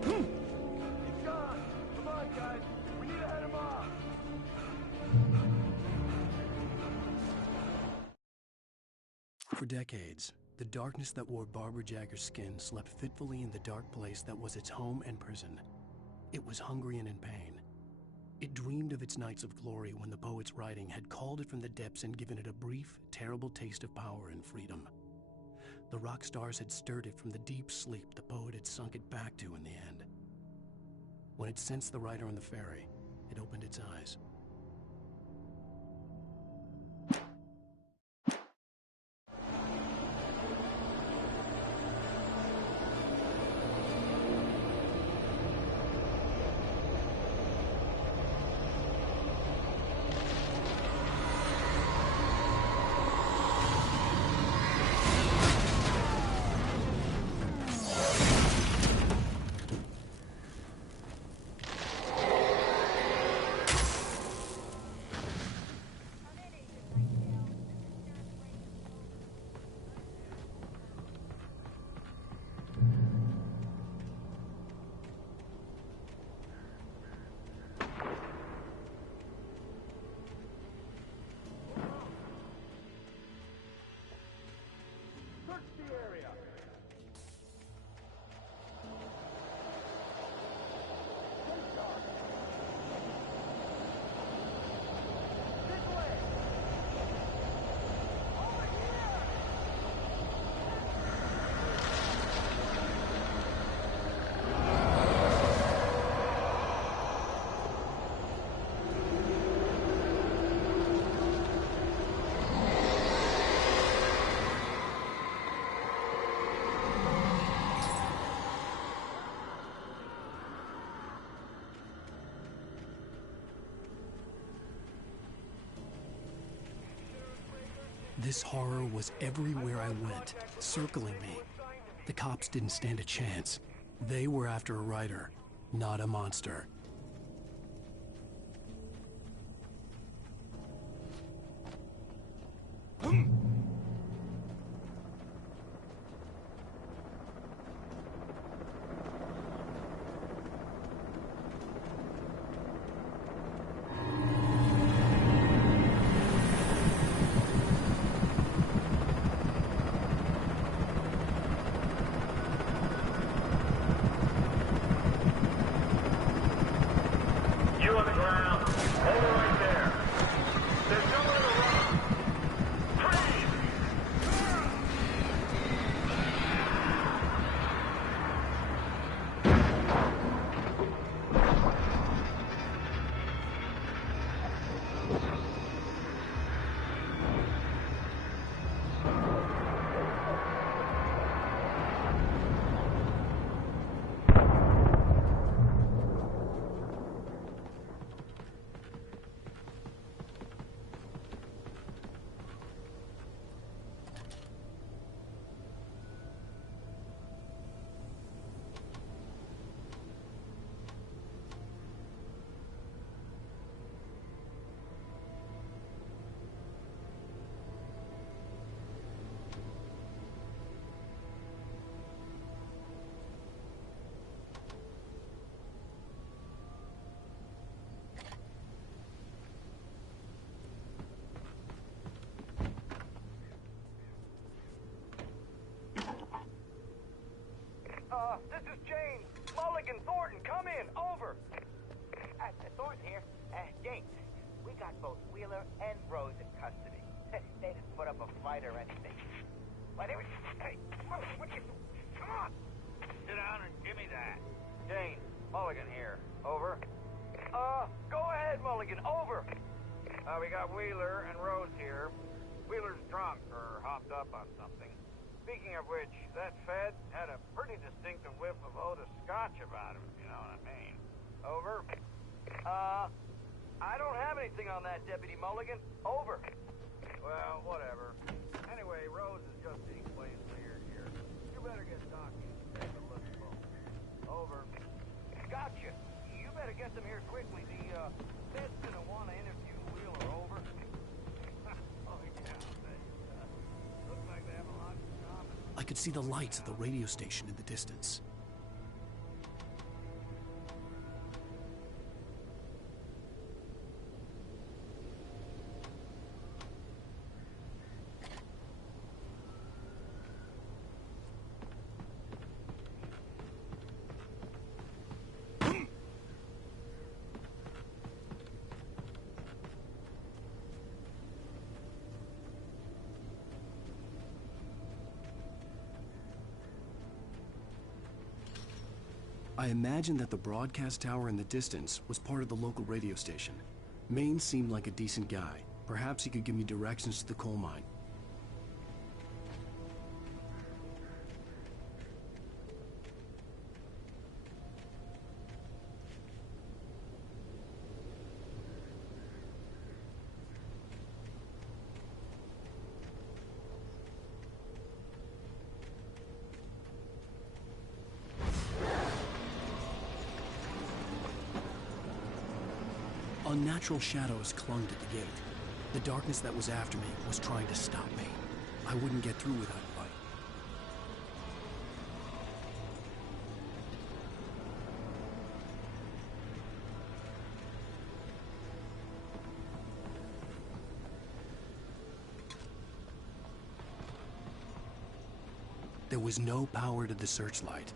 He's gone! Come on, guys! We need to head him off! For decades, the darkness that wore Barbara Jagger's skin slept fitfully in the dark place that was its home and prison. It was hungry and in pain. It dreamed of its nights of glory when the poet's writing had called it from the depths and given it a brief, terrible taste of power and freedom. The rock stars had stirred it from the deep sleep the poet had sunk it back to in the end. When it sensed the writer on the ferry, it opened its eyes. Search the area! This way! Over here! This horror was everywhere I went, circling me. The cops didn't stand a chance. They were after a writer, not a monster. This is James. Mulligan, Thornton, come in. Over. Thornton here. James, we got both Wheeler and Rose in custody. They didn't put up a fight or anything. Why, they were... Hey, what you... Come on. Sit down and give me that. James, Mulligan here. Over. Go ahead, Mulligan. Over. We got Wheeler and Rose here. Wheeler's drunk or hopped up on something. Speaking of which, that Fed had a pretty distinctive whiff of Otis Scotch about him, if you know what I mean. Over. I don't have anything on that, Deputy Mulligan. Over. Well, whatever. Anyway, Rose is just being plain weird here. You better get talking and take a look at both. Over. Gotcha. You better get them here quickly. The Fed's gonna want to interview Wheeler. Over. Oh, yeah. Looks like they have a lot. I could see the lights of the radio station in the distance. I imagined that the broadcast tower in the distance was part of the local radio station. Maine seemed like a decent guy. Perhaps he could give me directions to the coal mine. Unnatural shadows clung to the gate. The darkness that was after me was trying to stop me. I wouldn't get through without a fight. There was no power to the searchlight.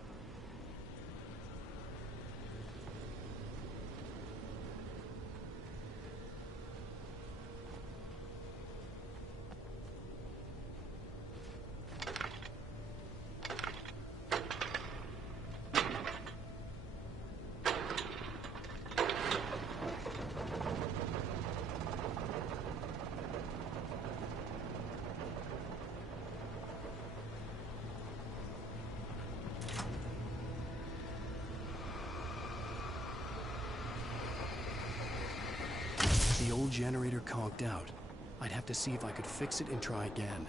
The old generator conked out. I'd have to see if I could fix it and try again.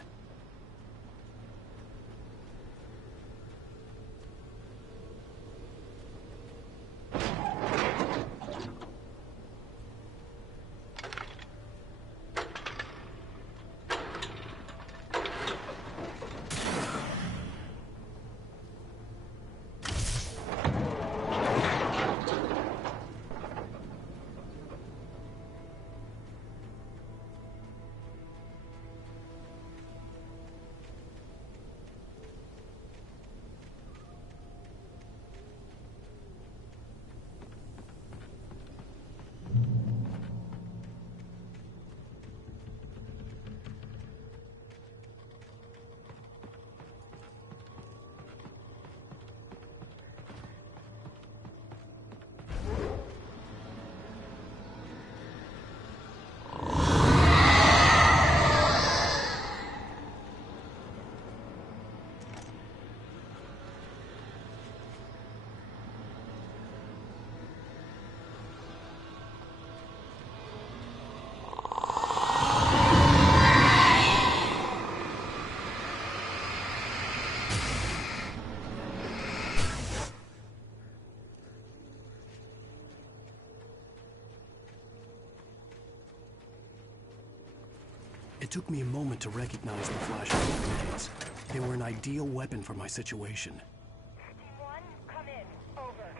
It took me a moment to recognize the flashing grenades. They were an ideal weapon for my situation. Team 1, come in. Over.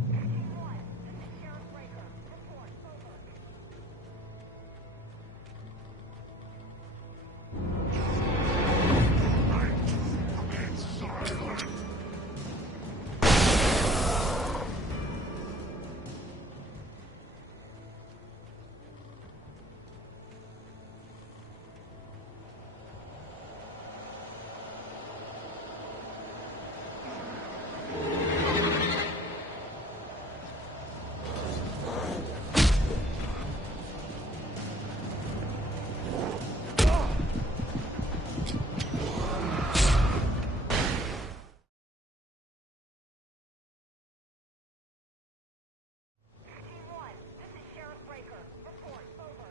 Team 1, this is Sheriff Breaker. Report. Over.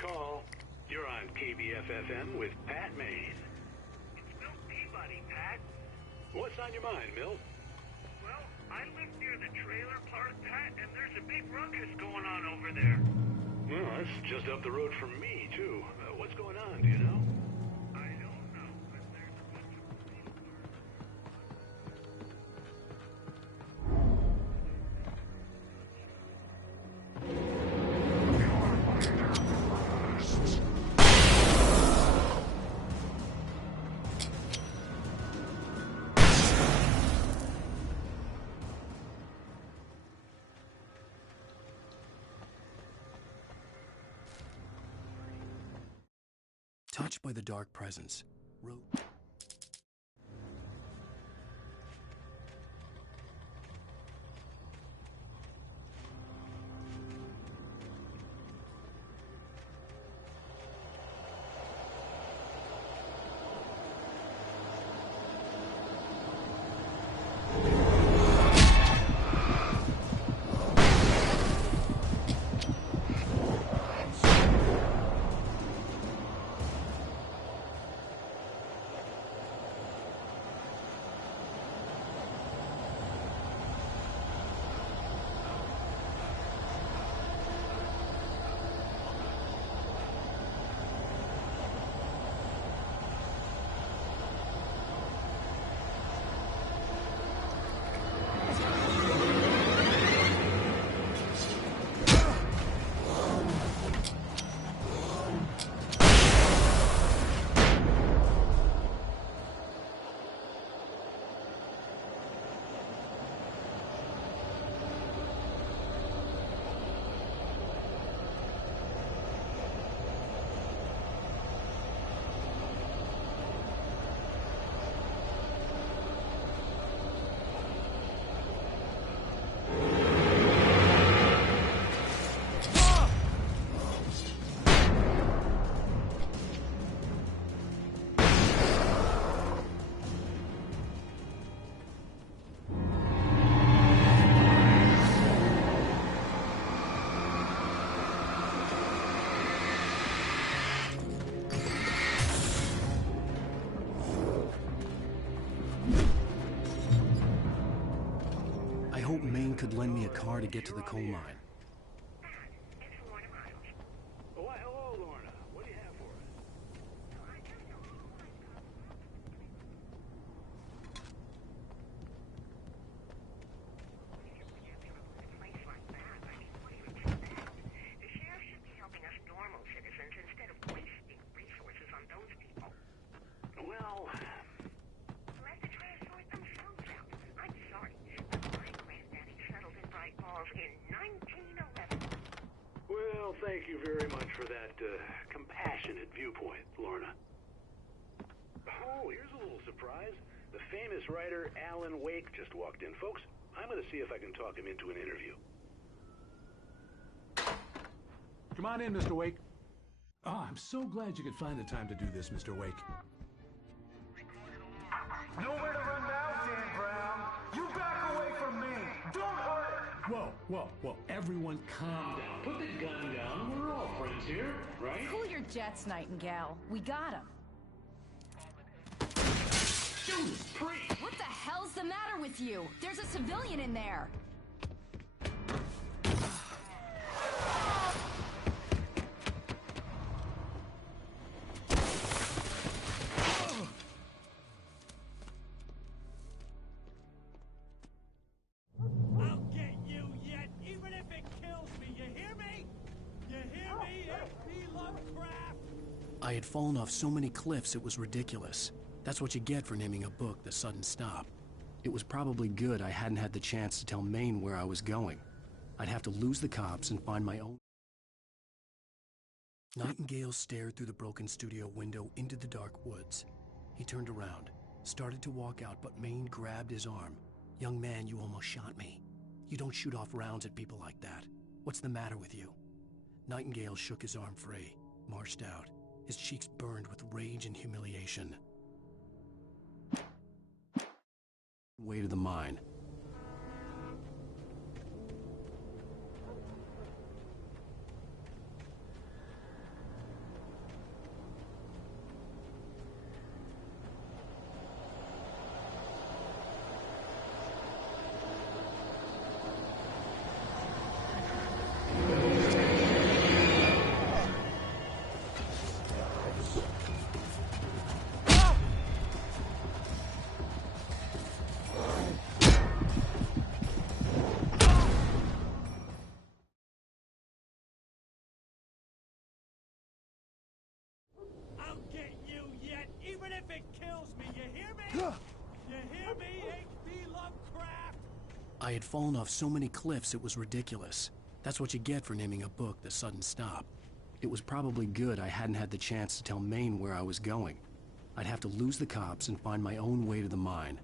Call. You're on KBFFM with Pat Maine. It's Milt Peabody, Pat. What's on your mind, Milt? Well, I live near the trailer park, Pat, and there's a big ruckus going on over there. Well, that's just up the road from me, too. What's going on, do you know? I don't know, but there's a bunch of police cars. Touched by the dark presence, could lend me a car to get to the coal mine. Why, thank you very much for that compassionate viewpoint, Lorna. Oh, here's a little surprise. The famous writer Alan Wake just walked in. Folks, I'm going to see if I can talk him into an interview. Come on in, Mr. Wake. Oh, I'm so glad you could find the time to do this, Mr. Wake. Nowhere to run now, Dan Brown. You back away from me. Don't hurt. Whoa. Everyone calm down. Put the gun down. We're all friends here, right? Cool your jets, Nightingale. We got him. Judas Priest! What the hell's the matter with you? There's a civilian in there. I'll get you yet, even if it kills me. You hear me? You hear me, H.P. Lovecraft? I had fallen off so many cliffs it was ridiculous. That's what you get for naming a book The Sudden Stop. It was probably good I hadn't had the chance to tell Maine where I was going. I'd have to lose the cops and find my own. Nightingale stared through the broken studio window into the dark woods. He turned around, started to walk out, but Maine grabbed his arm. "Young man, you almost shot me. You don't shoot off rounds at people like that. What's the matter with you?" Nightingale shook his arm free, marched out. His cheeks burned with rage and humiliation. Way to the mine. I'll get you yet, even if it kills me. You hear me? You hear me, H.P. Lovecraft? I had fallen off so many cliffs it was ridiculous. That's what you get for naming a book The Sudden Stop. It was probably good I hadn't had the chance to tell Maine where I was going. I'd have to lose the cops and find my own way to the mine.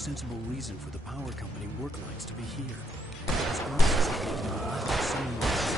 sensible reason for the power company work lights to be here. As long as they have been left somewhere else.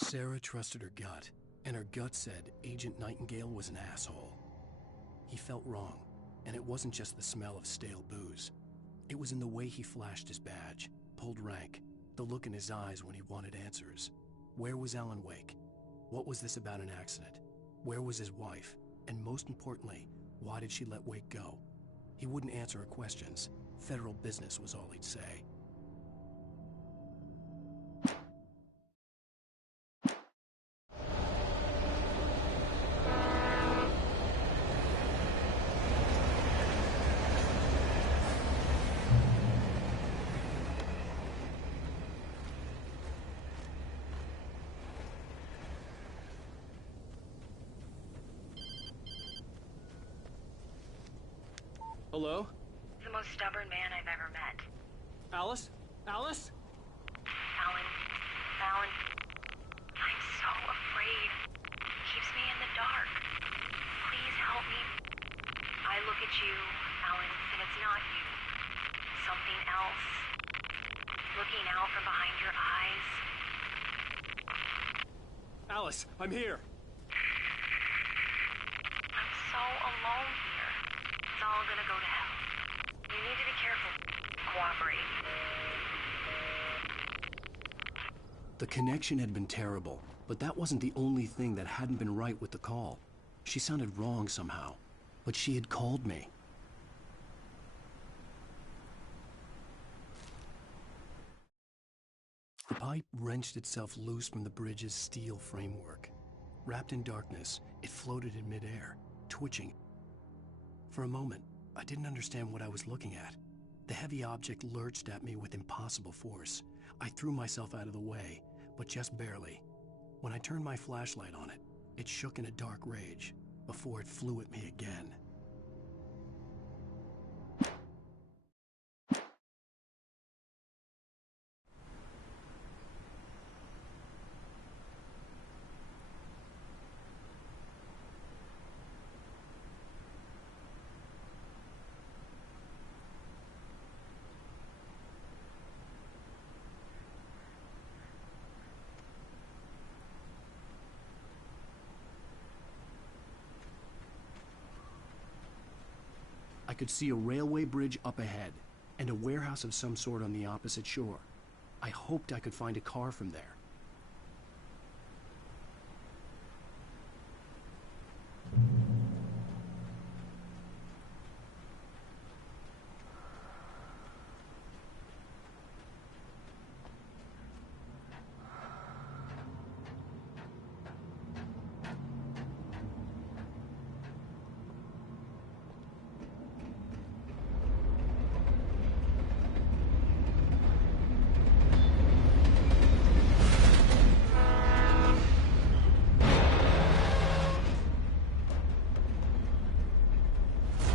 Sarah trusted her gut, and her gut said Agent Nightingale was an asshole. He felt wrong, and it wasn't just the smell of stale booze. It was in the way he flashed his badge, pulled rank, the look in his eyes when he wanted answers. Where was Alan Wake? What was this about an accident? Where was his wife? And most importantly, why did she let Wake go? He wouldn't answer her questions. Federal business was all he'd say. Hello? The most stubborn man I've ever met. Alice? Alice? Alan, I'm so afraid. He keeps me in the dark. Please help me. I look at you, Alan, and it's not you. Something else. Looking out from behind your eyes. Alice, I'm here. I'm so alone here. It's all gonna go to hell. You need to be careful. Cooperate. The connection had been terrible, but that wasn't the only thing that hadn't been right with the call. She sounded wrong somehow, but she had called me. The pipe wrenched itself loose from the bridge's steel framework. Wrapped in darkness, it floated in midair, twitching. For a moment, I didn't understand what I was looking at. The heavy object lurched at me with impossible force. I threw myself out of the way, but just barely. When I turned my flashlight on it, it shook in a dark rage before it flew at me again. I could see a railway bridge up ahead. and a warehouse of some sort on the opposite shore. I hoped I could find a car from there.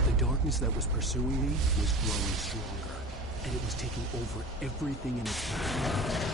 The darkness that was pursuing me was growing stronger, and it was taking over everything in its path.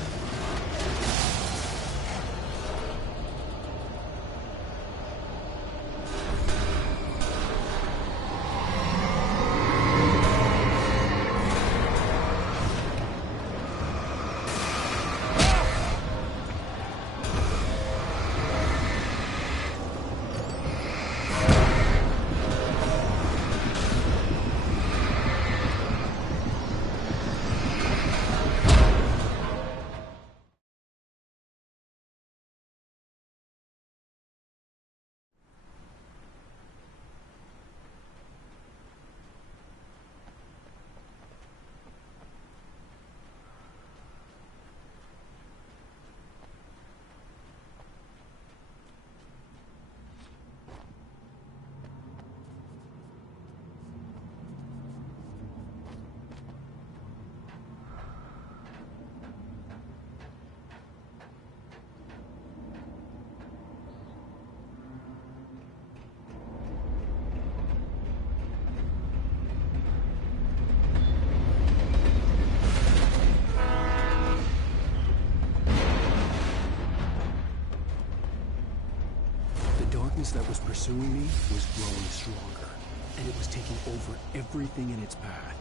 The darkness that was pursuing me was growing stronger, and it was taking over everything in its path.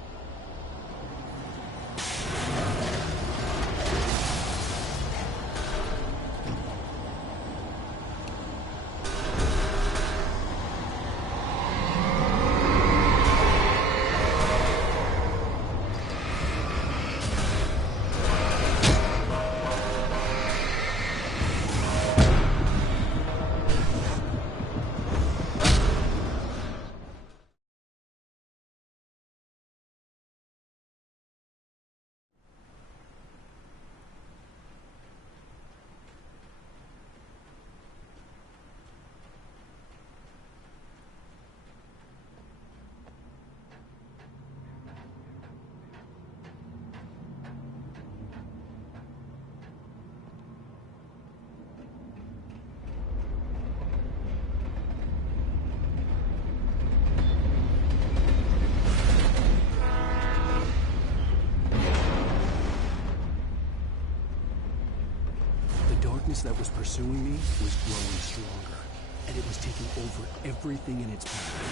The darkness that was pursuing me was growing stronger, and it was taking over everything in its path.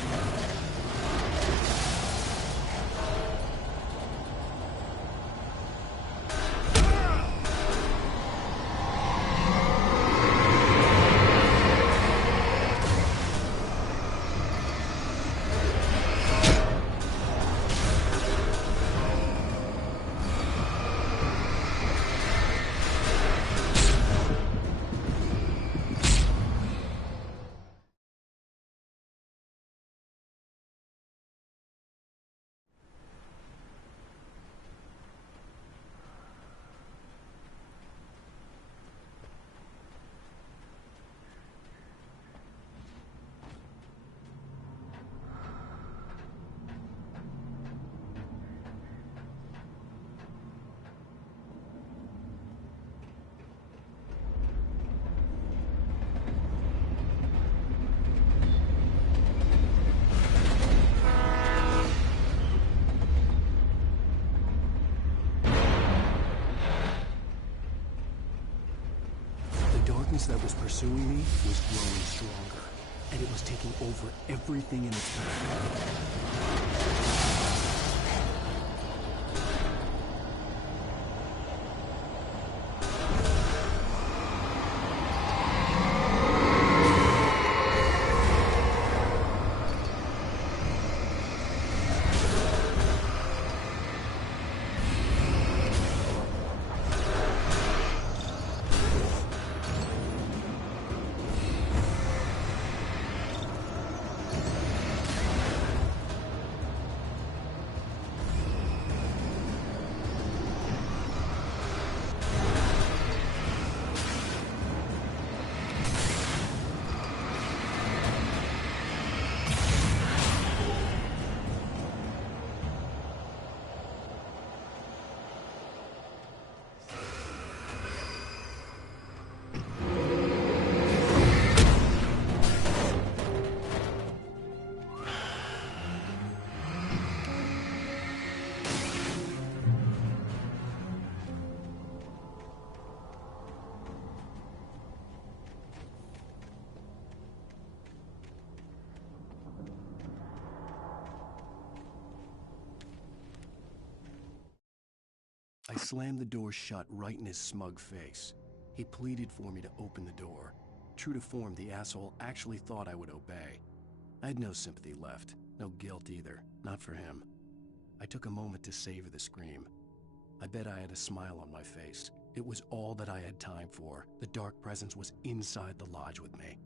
The darkness that was pursuing me was growing stronger, and it was taking over everything in its path. I slammed the door shut right in his smug face. He pleaded for me to open the door. True to form, the asshole actually thought I would obey. I had no sympathy left, no guilt either, not for him. I took a moment to savor the scream. I bet I had a smile on my face. It was all that I had time for. The dark presence was inside the lodge with me.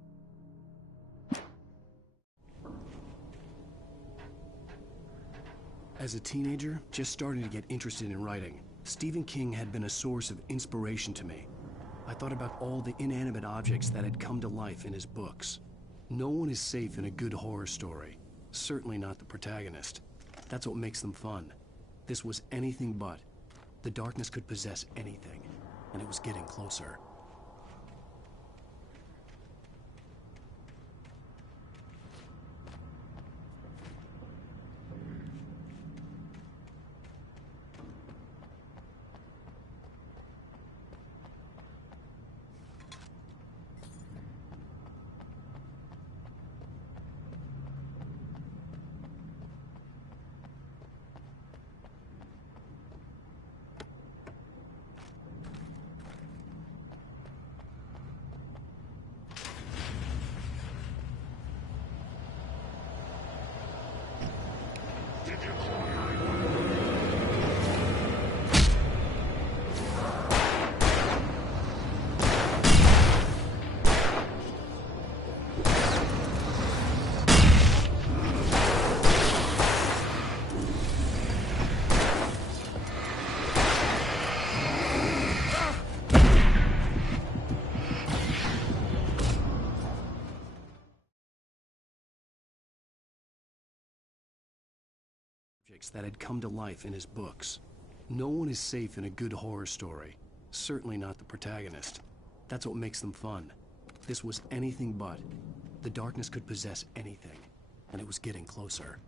As a teenager, just starting to get interested in writing, Stephen King had been a source of inspiration to me. I thought about all the inanimate objects that had come to life in his books. No one is safe in a good horror story. Certainly not the protagonist. That's what makes them fun. This was anything but. The darkness could possess anything, and it was getting closer. That had come to life in his books. No one is safe in a good horror story. Certainly not the protagonist. That's what makes them fun. This was anything but. The darkness could possess anything, and it was getting closer.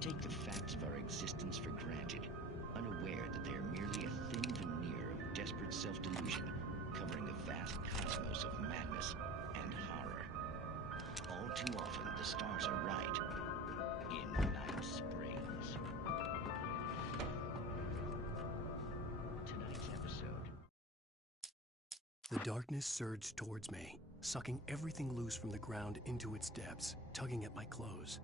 Take the facts of our existence for granted, unaware that they are merely a thin veneer of desperate self-delusion, covering a vast cosmos of madness and horror. All too often, the stars are right, The darkness surged towards me, sucking everything loose from the ground into its depths, tugging at my clothes.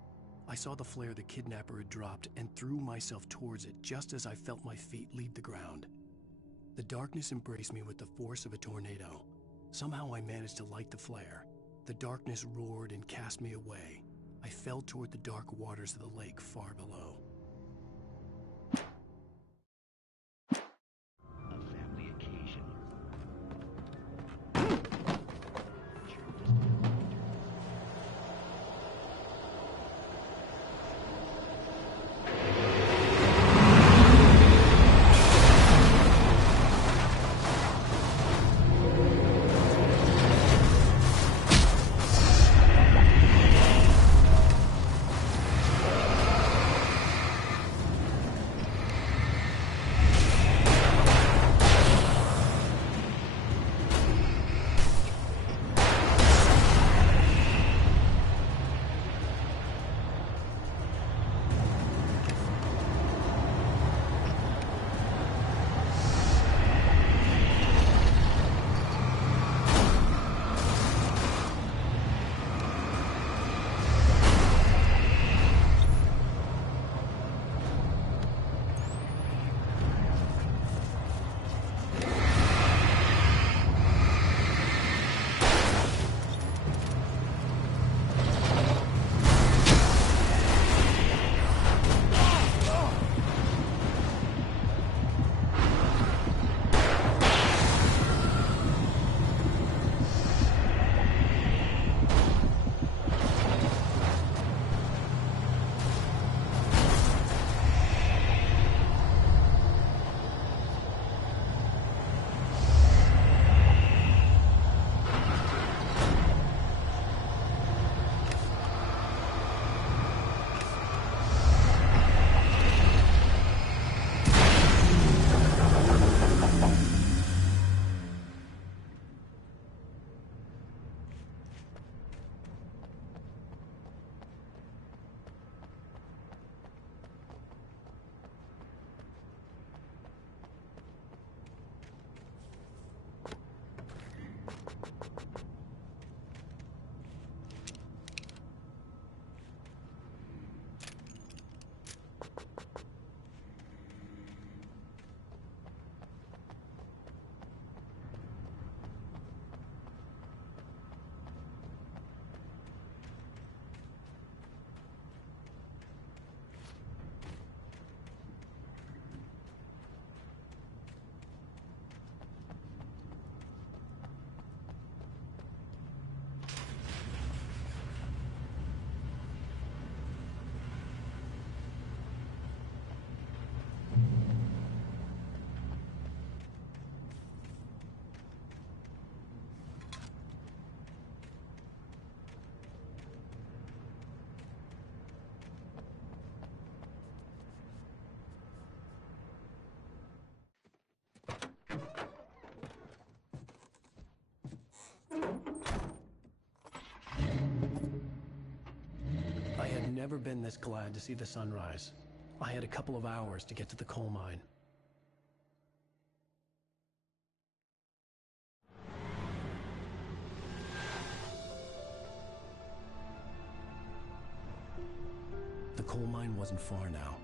I saw the flare the kidnapper had dropped and threw myself towards it just as I felt my feet leave the ground. The darkness embraced me with the force of a tornado. Somehow I managed to light the flare. The darkness roared and cast me away. I fell toward the dark waters of the lake far below. A family occasion. I had never been this glad to see the sunrise. I had a couple of hours to get to the coal mine. The coal mine wasn't far now.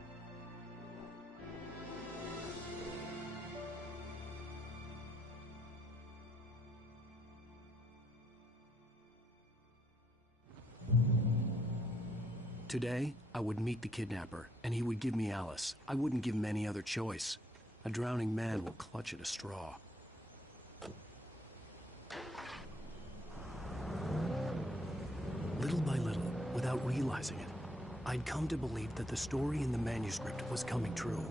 Today, I would meet the kidnapper, and he would give me Alice. I wouldn't give him any other choice. A drowning man will clutch at a straw. Little by little, without realizing it, I'd come to believe that the story in the manuscript was coming true.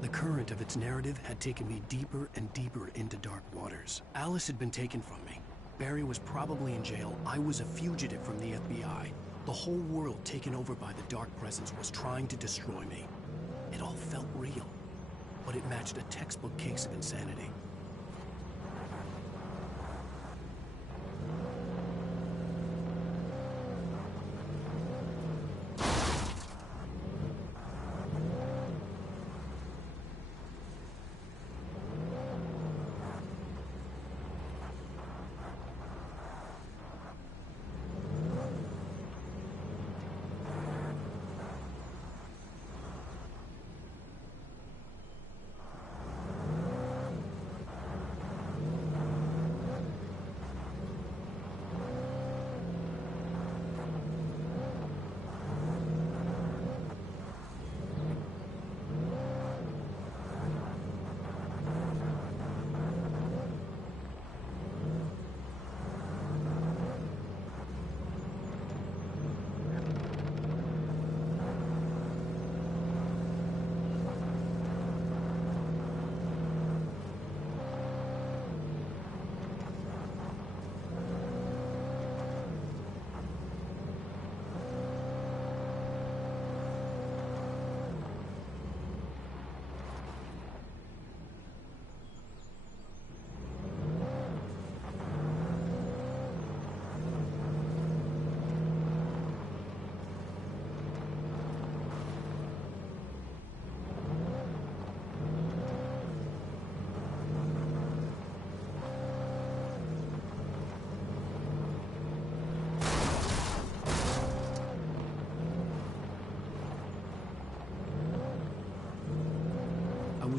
The current of its narrative had taken me deeper and deeper into dark waters. Alice had been taken from me. Barry was probably in jail. I was a fugitive from the FBI. The whole world taken over by the Dark Presence was trying to destroy me. It all felt real, but it matched a textbook case of insanity.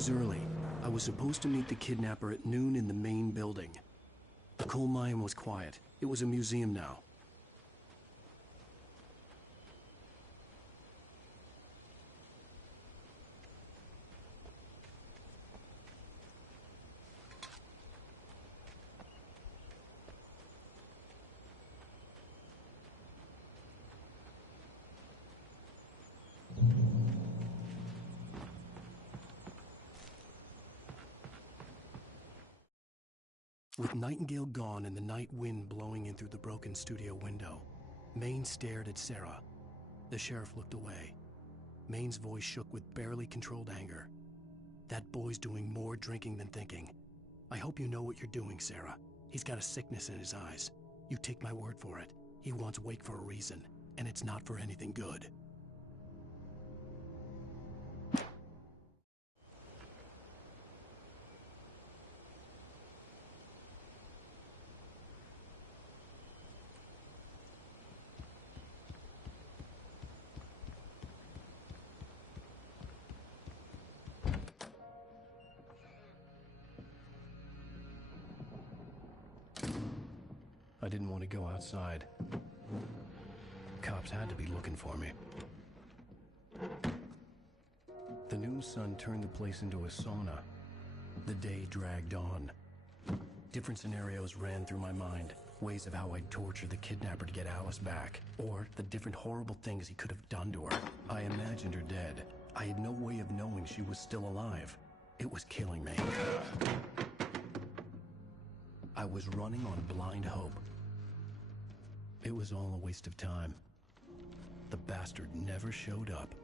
was early. I was supposed to meet the kidnapper at noon in the main building. The coal mine was quiet. It was a museum now. With Nightingale gone and the night wind blowing in through the broken studio window, Maine stared at Sarah. The sheriff looked away. Maine's voice shook with barely controlled anger. That boy's doing more drinking than thinking. I hope you know what you're doing, Sarah. He's got a sickness in his eyes. You take my word for it. He wants Wake for a reason, and it's not for anything good. I didn't want to go outside. Cops had to be looking for me. The noon sun turned the place into a sauna. The day dragged on. Different scenarios ran through my mind. Ways of how I'd torture the kidnapper to get Alice back. Or the different horrible things he could have done to her. I imagined her dead. I had no way of knowing she was still alive. It was killing me. I was running on blind hope. It was all a waste of time. The bastard never showed up.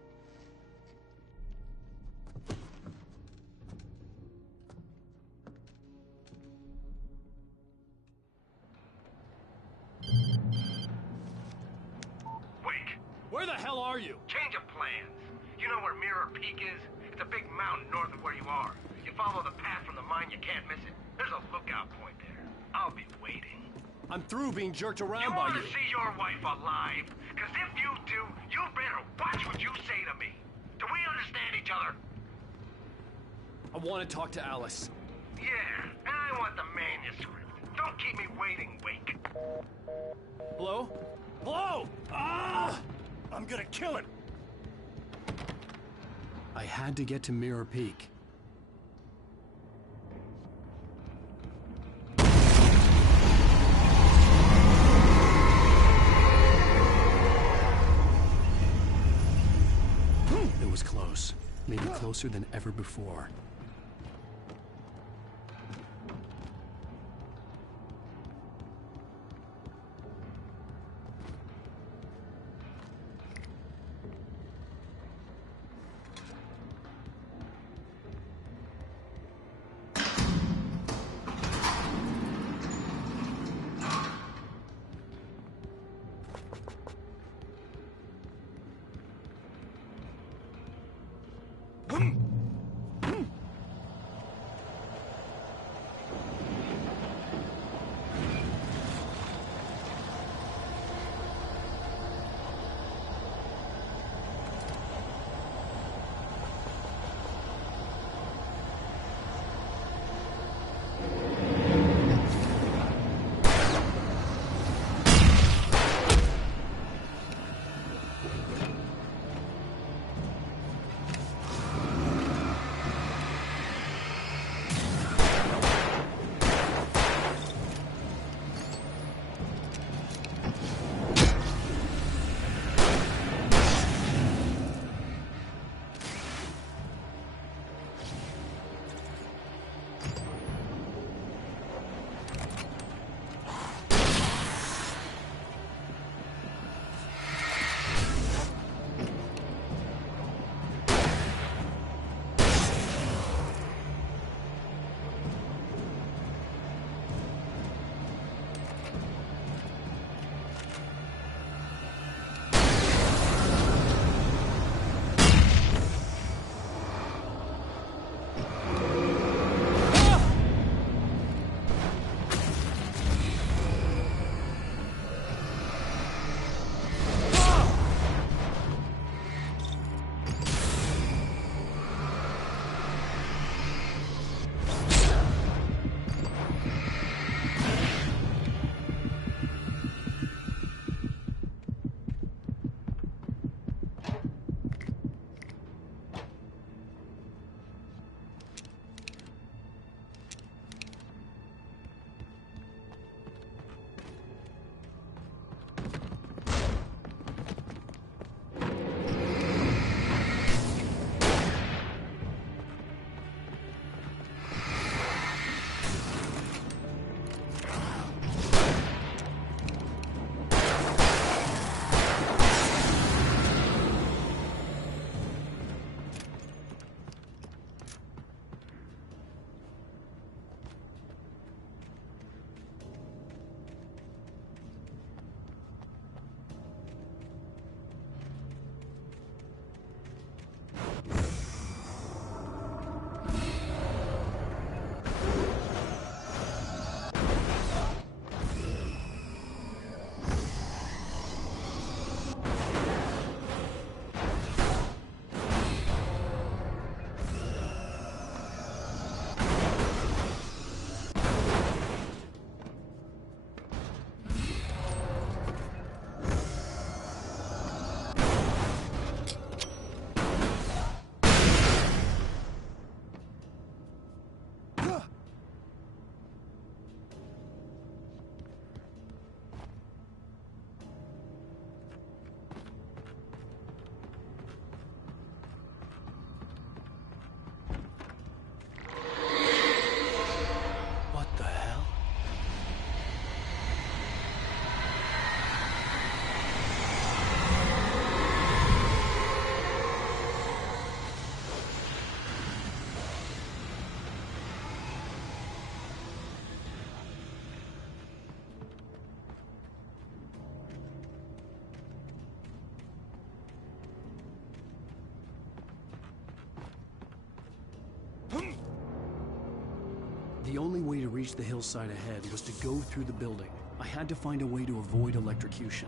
Wake. Where the hell are you? Change of plans. You know where Mirror Peak is? It's a big mountain north of where you are. You follow the path from the mine, you can't miss it. There's a lookout point there. I'll be waiting. I'm through being jerked around by You want you. to see your wife alive? Because if you do, you better watch what you say to me. Do we understand each other? I want to talk to Alice. Yeah, and I want the manuscript. Don't keep me waiting, Wake. Hello? Hello! Ah! I'm gonna kill him! I had to get to Mirror Peak. It was close. Maybe closer than ever before. The only way to reach the hillside ahead was to go through the building. I had to find a way to avoid electrocution.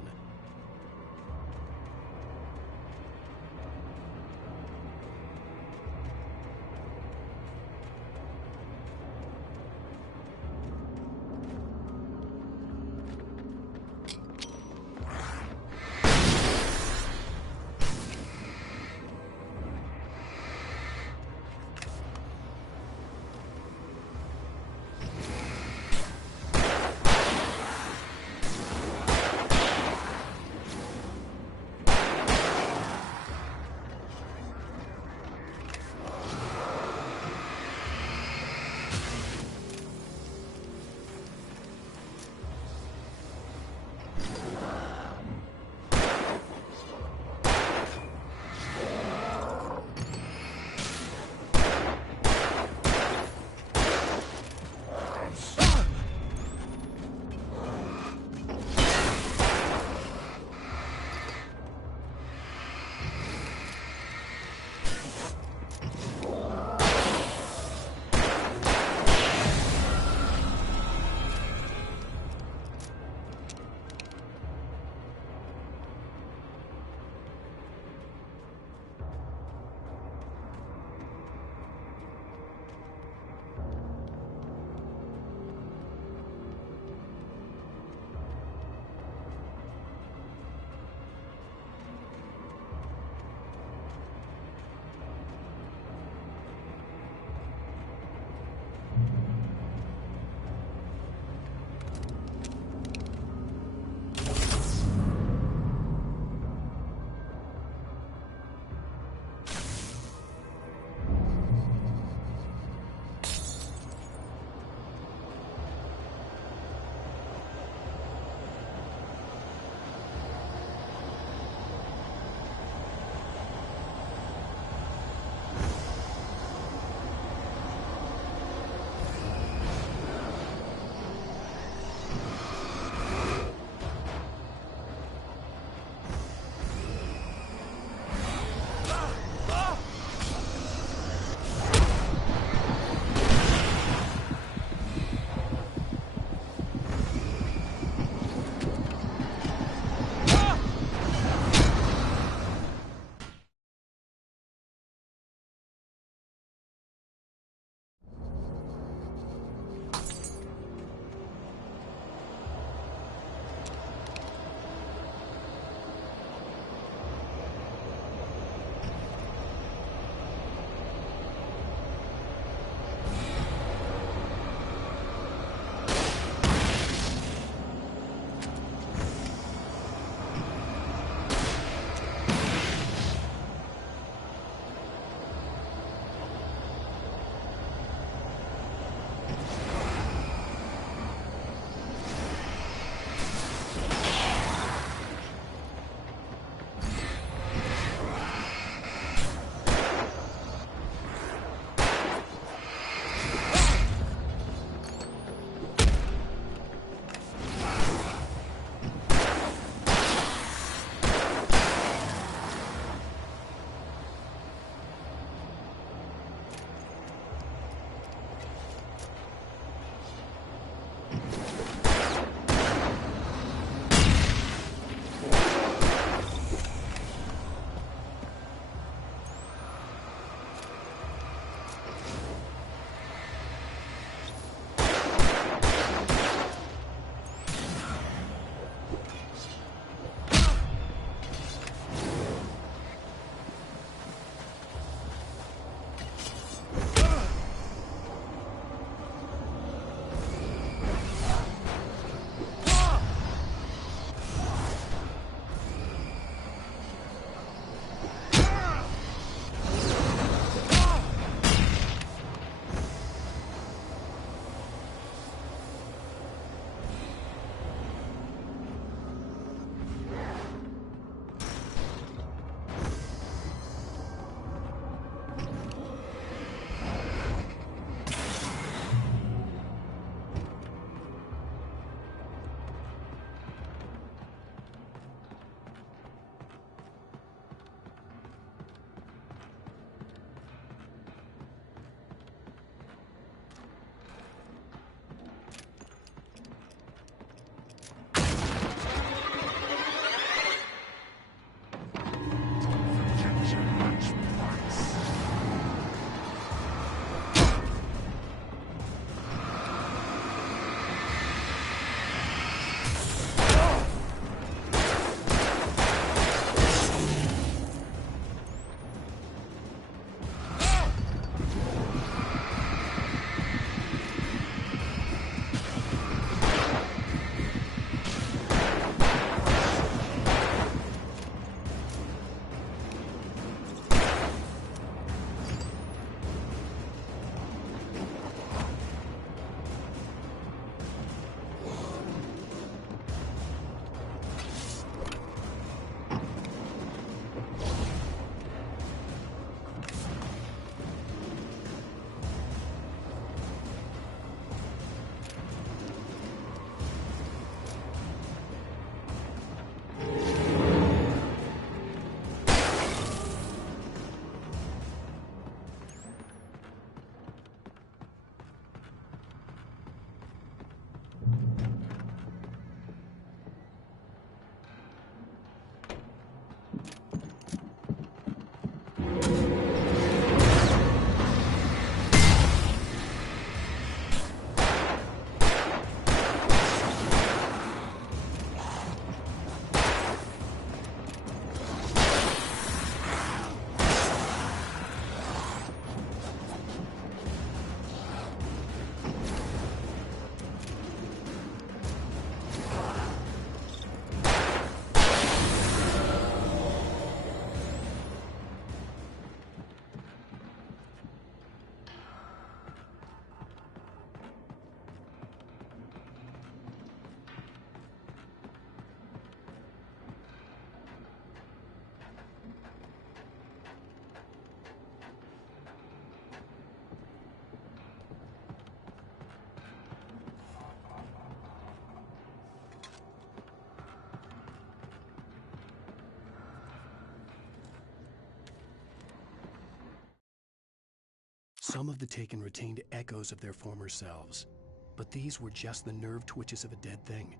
Some of the Taken retained echoes of their former selves, but these were just the nerve twitches of a dead thing.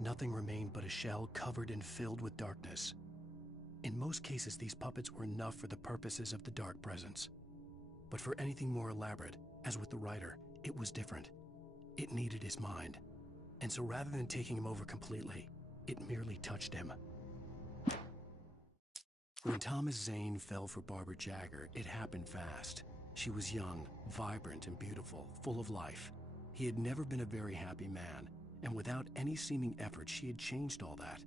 Nothing remained but a shell covered and filled with darkness. In most cases, these puppets were enough for the purposes of the Dark Presence. But for anything more elaborate, as with the writer, it was different. It needed his mind. And so rather than taking him over completely, it merely touched him. When Thomas Zane fell for Barbara Jagger, it happened fast. She was young, vibrant, and beautiful, full of life. He had never been a very happy man, and without any seeming effort, she had changed all that.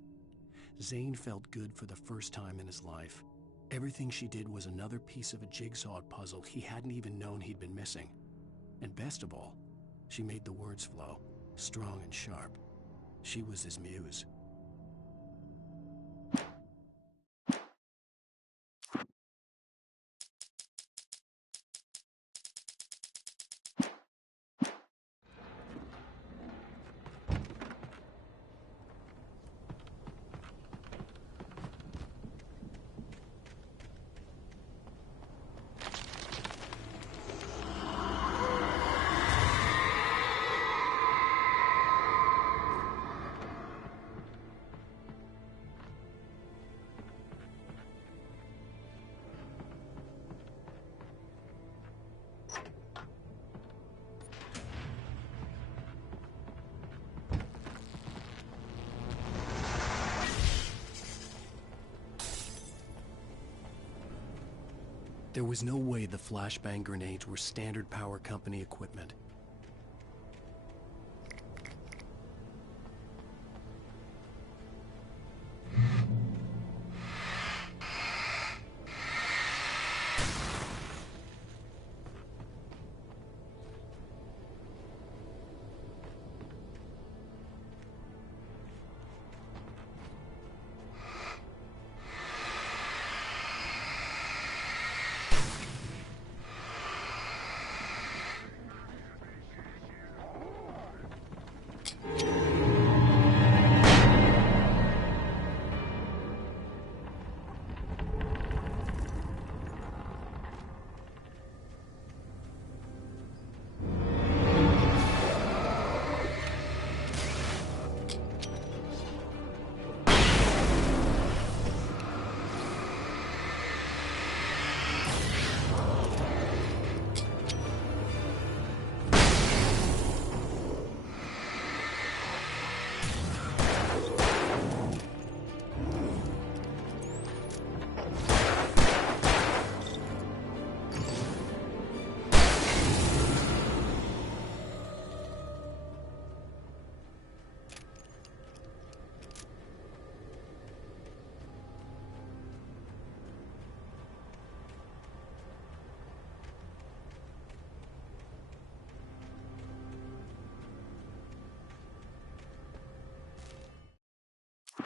Zane felt good for the first time in his life. Everything she did was another piece of a jigsaw puzzle he hadn't even known he'd been missing. And best of all, she made the words flow, strong and sharp. She was his muse. There was no way the flashbang grenades were standard power company equipment.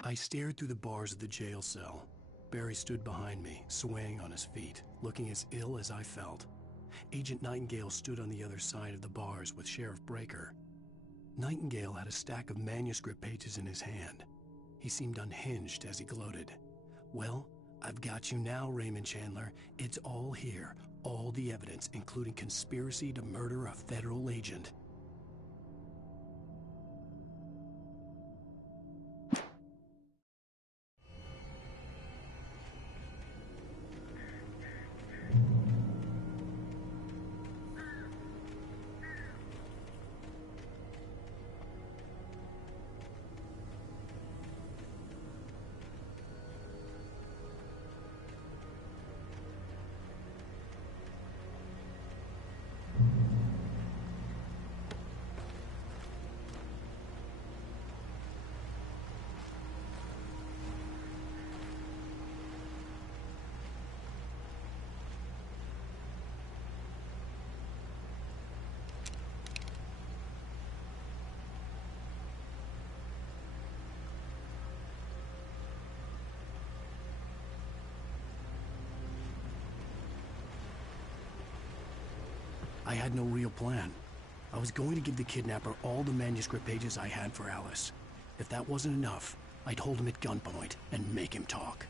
I stared through the bars of the jail cell. Barry stood behind me, swaying on his feet, looking as ill as I felt. Agent Nightingale stood on the other side of the bars with Sheriff Breaker. Nightingale had a stack of manuscript pages in his hand. He seemed unhinged as he gloated. "Well, I've got you now, Raymond Chandler. It's all here. All the evidence, including conspiracy to murder a federal agent." I had no real plan. I was going to give the kidnapper all the manuscript pages I had for Alice. If that wasn't enough, I'd hold him at gunpoint and make him talk.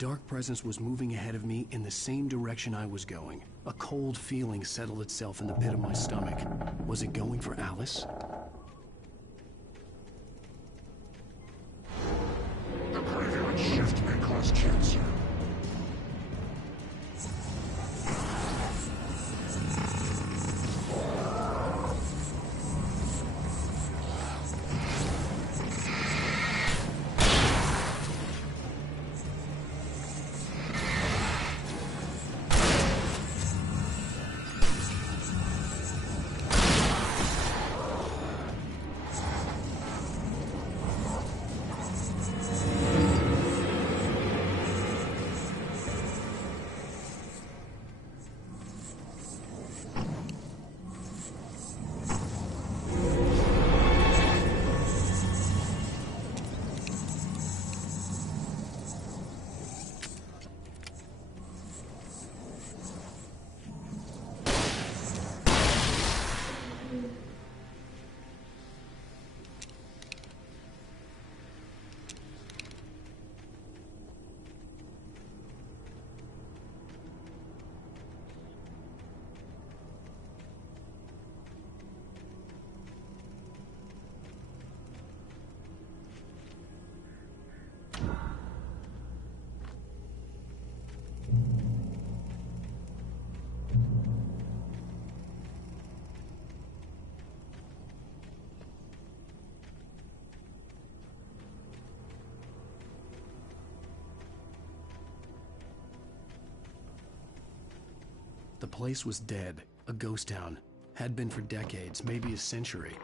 dark presence was moving ahead of me in the same direction I was going. A cold feeling settled itself in the pit of my stomach. Was it going for Alice? The graveyard shift may cause cancer. The place was dead, a ghost town. Had been for decades, maybe a century.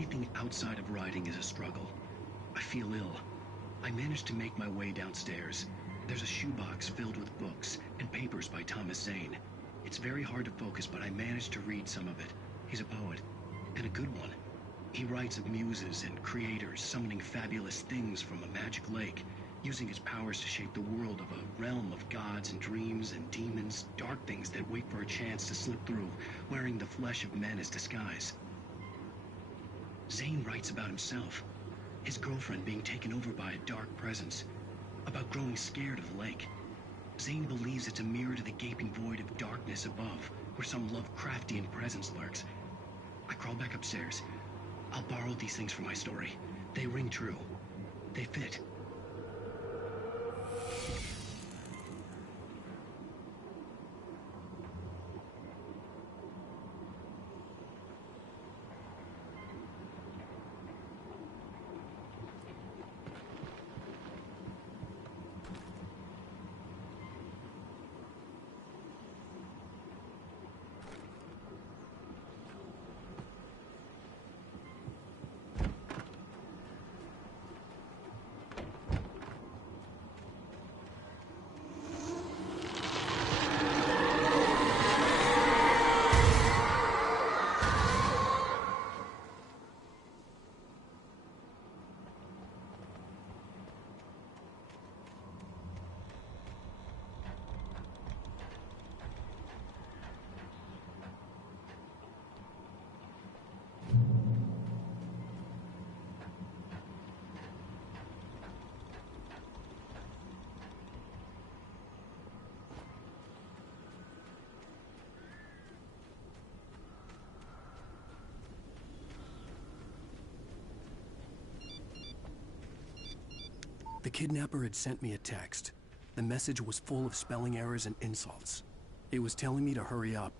Anything outside of writing is a struggle. I feel ill. I managed to make my way downstairs. There's a shoebox filled with books and papers by Thomas Zane. It's very hard to focus, but I managed to read some of it. He's a poet, and a good one. He writes of muses and creators summoning fabulous things from a magic lake, using his powers to shape the world of a realm of gods and dreams and demons, dark things that wait for a chance to slip through, wearing the flesh of men as disguise. Zane writes about himself, his girlfriend being taken over by a dark presence, about growing scared of the lake. Zane believes it's a mirror to the gaping void of darkness above, where some Lovecraftian presence lurks. I crawl back upstairs. I'll borrow these things for my story. They ring true. They fit. The kidnapper had sent me a text. The message was full of spelling errors and insults. It was telling me to hurry up.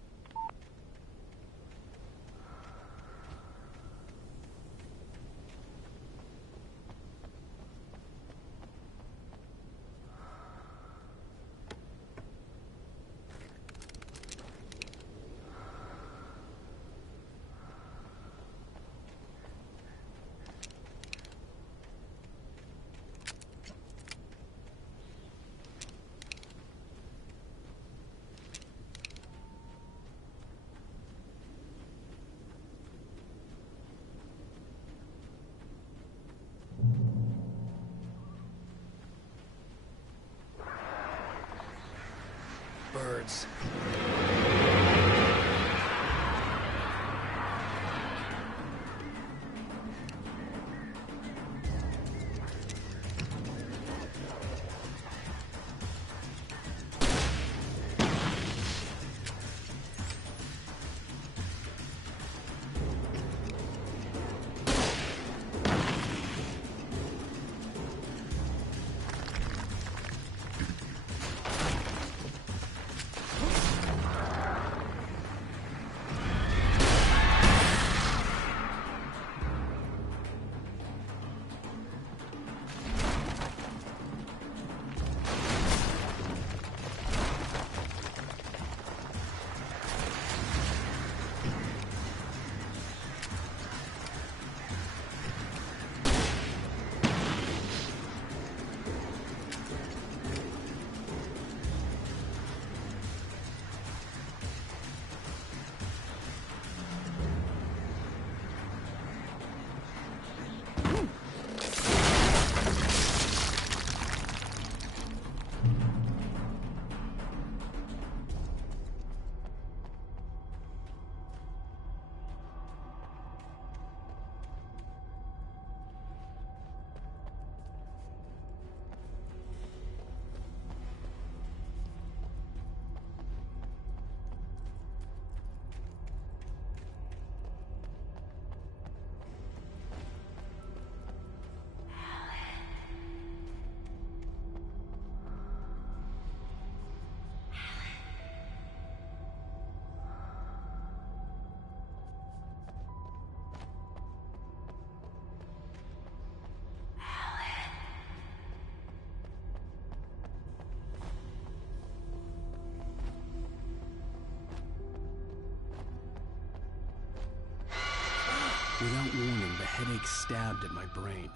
Without warning, the headache stabbed at my brain.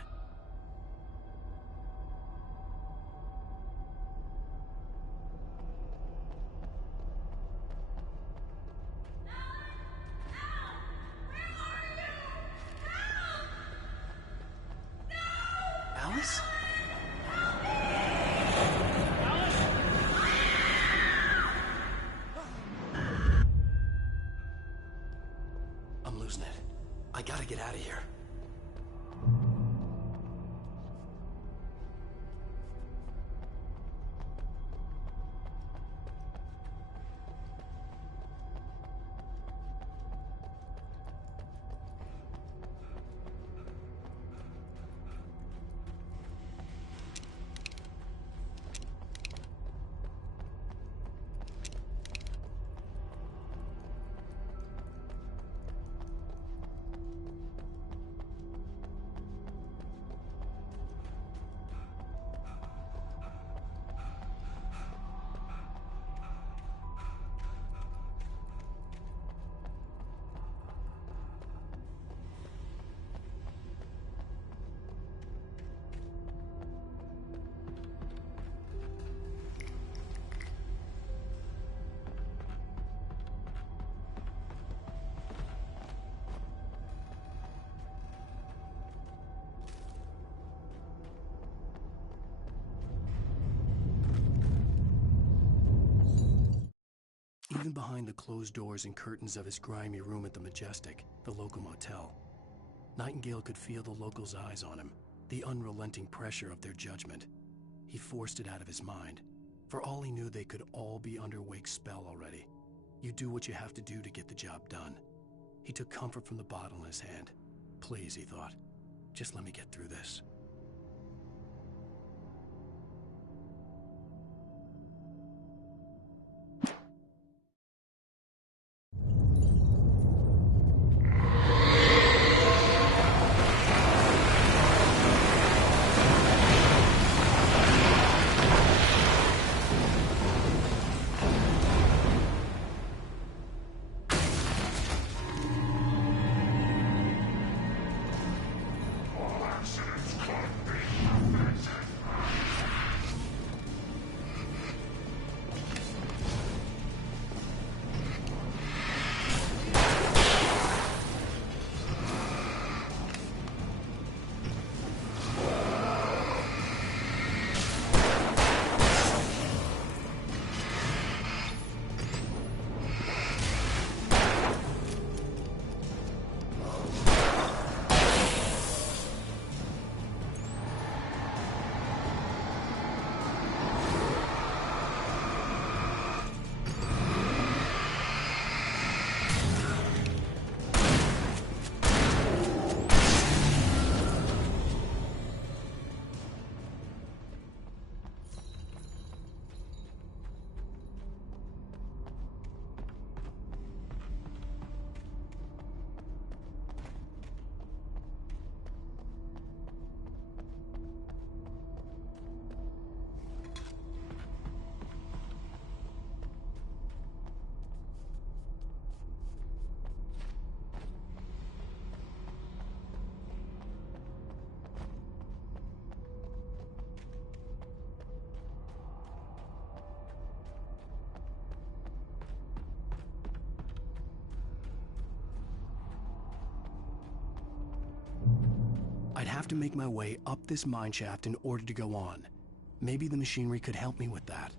Alice? I'm losing it. I gotta get out of here. Even behind the closed doors and curtains of his grimy room at the Majestic, the local motel, Nightingale could feel the locals' eyes on him, the unrelenting pressure of their judgment. He forced it out of his mind. For all he knew, they could all be under Wake's spell already. You do what you have to do to get the job done. He took comfort from the bottle in his hand. Please, he thought, just let me get through this. I'd have to make my way up this mineshaft in order to go on. Maybe the machinery could help me with that.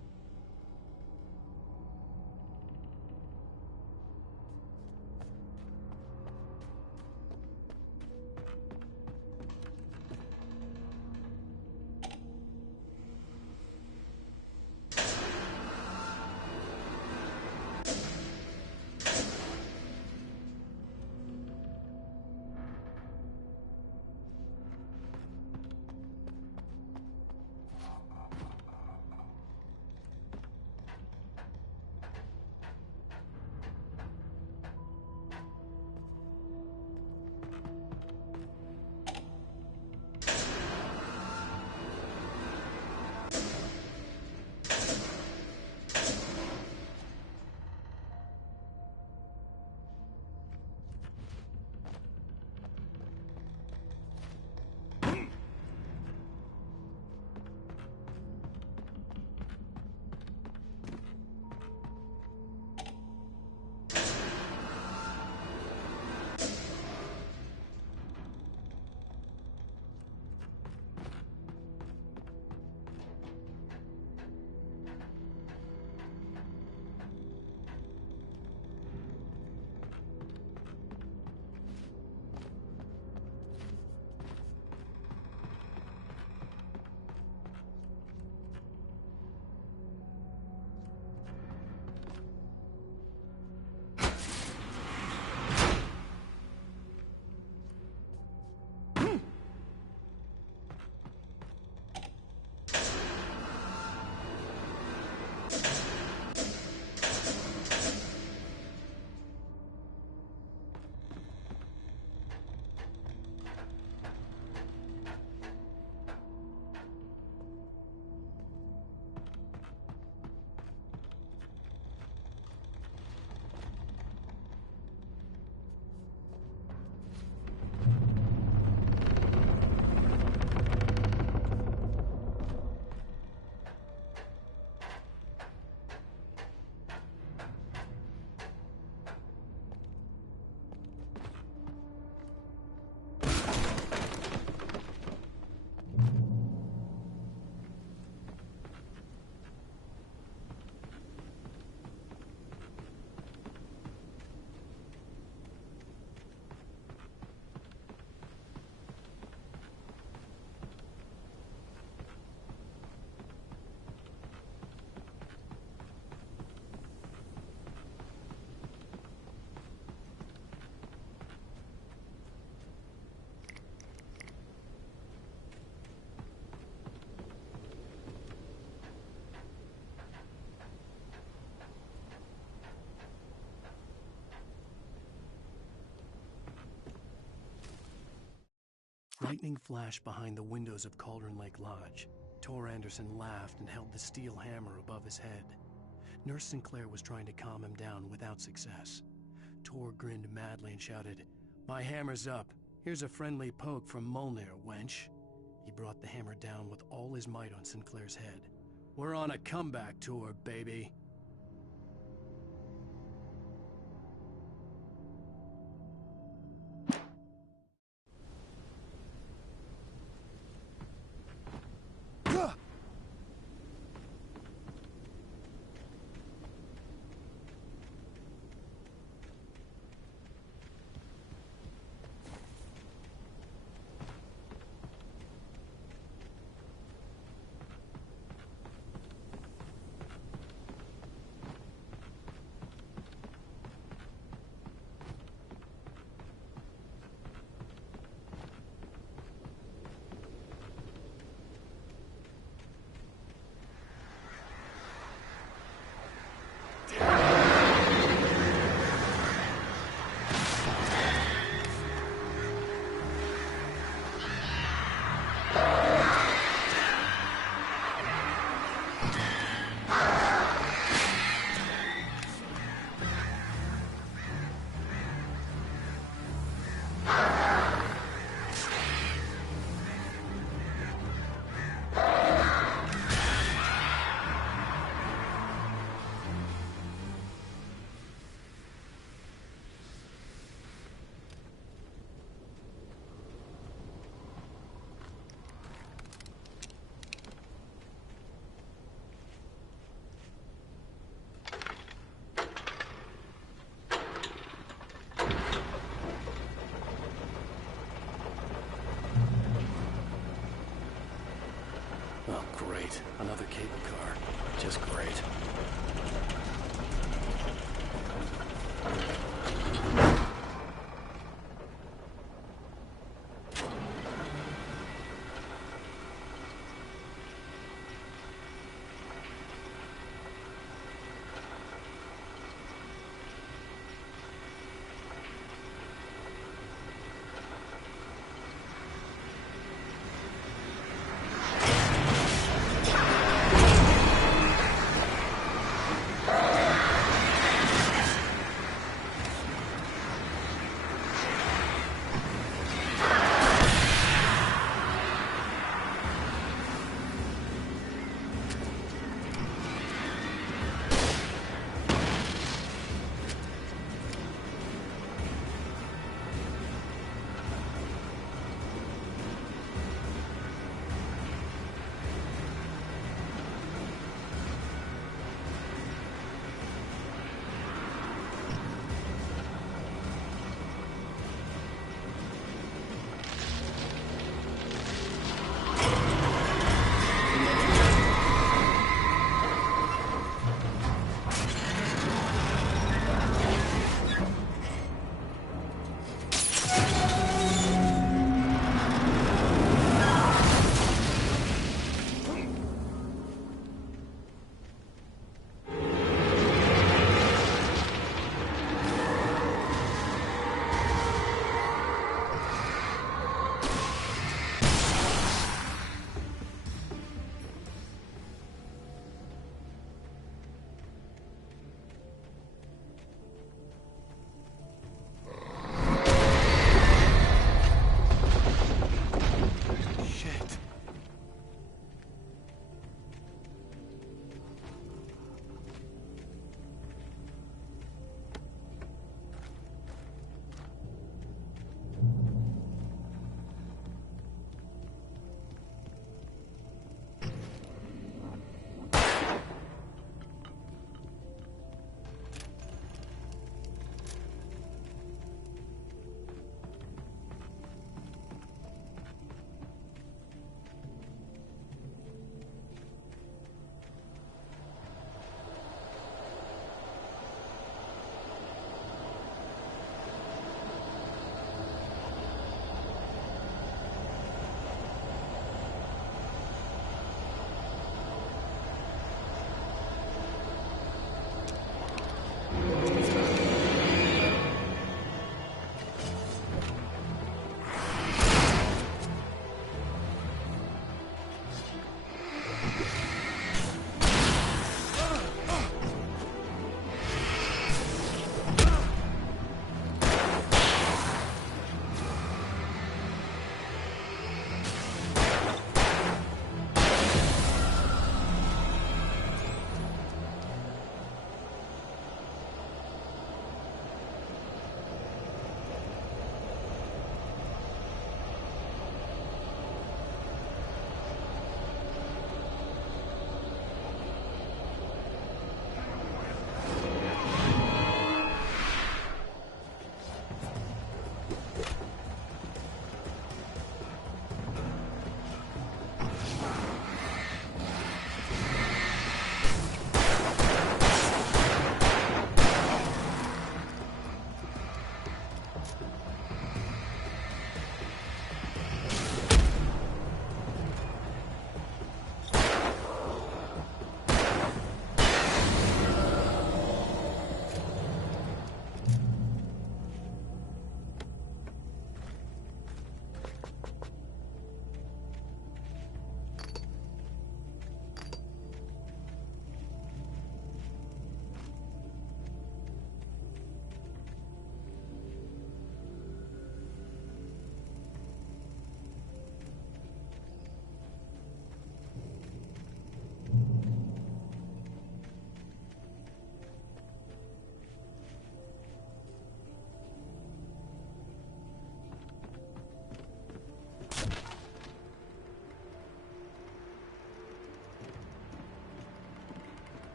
Lightning flashed behind the windows of Cauldron Lake Lodge. Tor Anderson laughed and held the steel hammer above his head. Nurse Sinclair was trying to calm him down without success. Tor grinned madly and shouted, "My hammer's up. Here's a friendly poke from Molnir, wench." He brought the hammer down with all his might on Sinclair's head. "We're on a comeback tour, baby." Oh, great. Another cable car. Just great.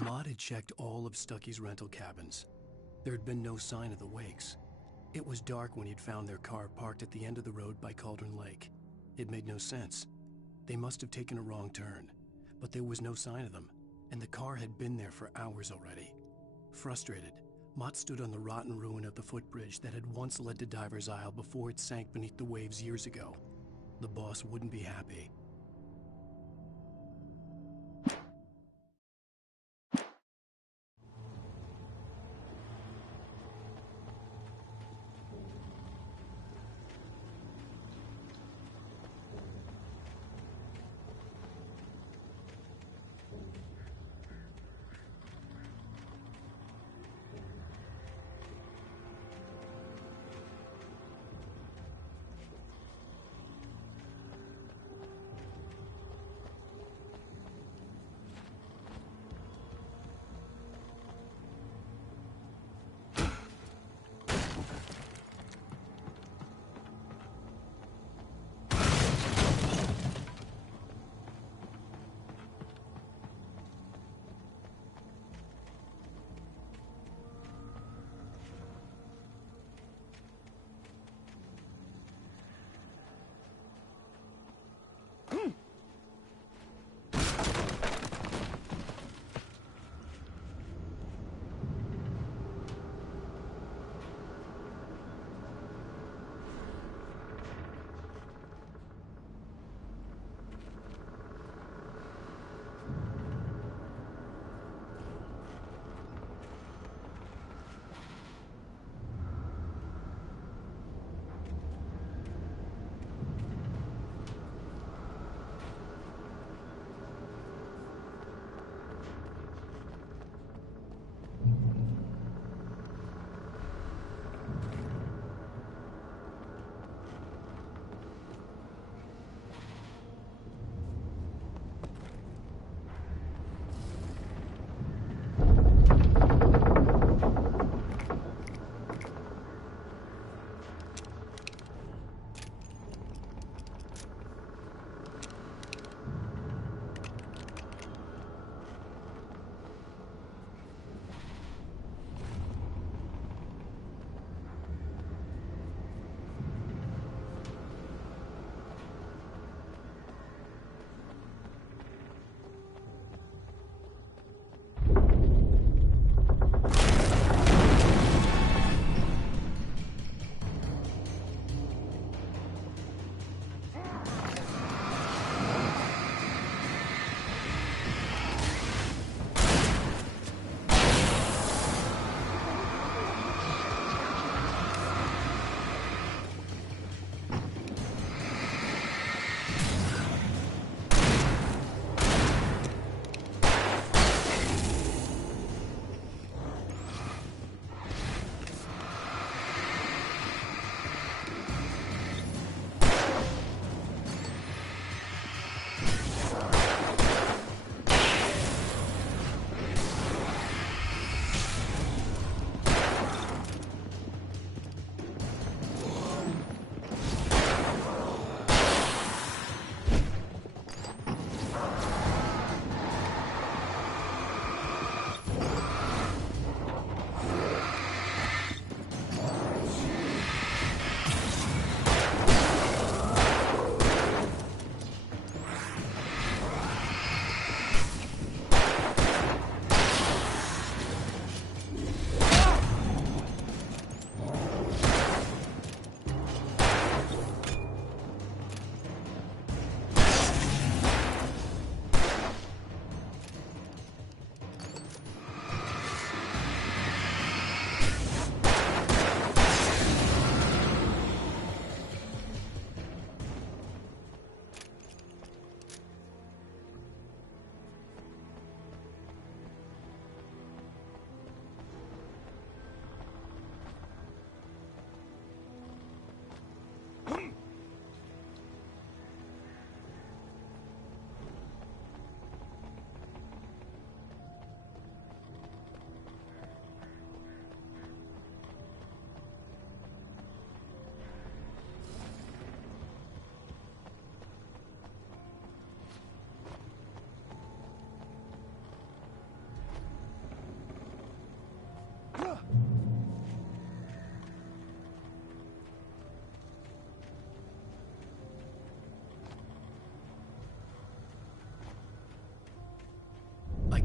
Maud had checked all of Stucky's rental cabins. There had been no sign of the Wakes. It was dark when he'd found their car parked at the end of the road by Cauldron Lake. It made no sense. They must have taken a wrong turn, but there was no sign of them, and the car had been there for hours already. Frustrated, Mott stood on the rotten ruin of the footbridge that had once led to Diver's Isle before it sank beneath the waves years ago. The boss wouldn't be happy.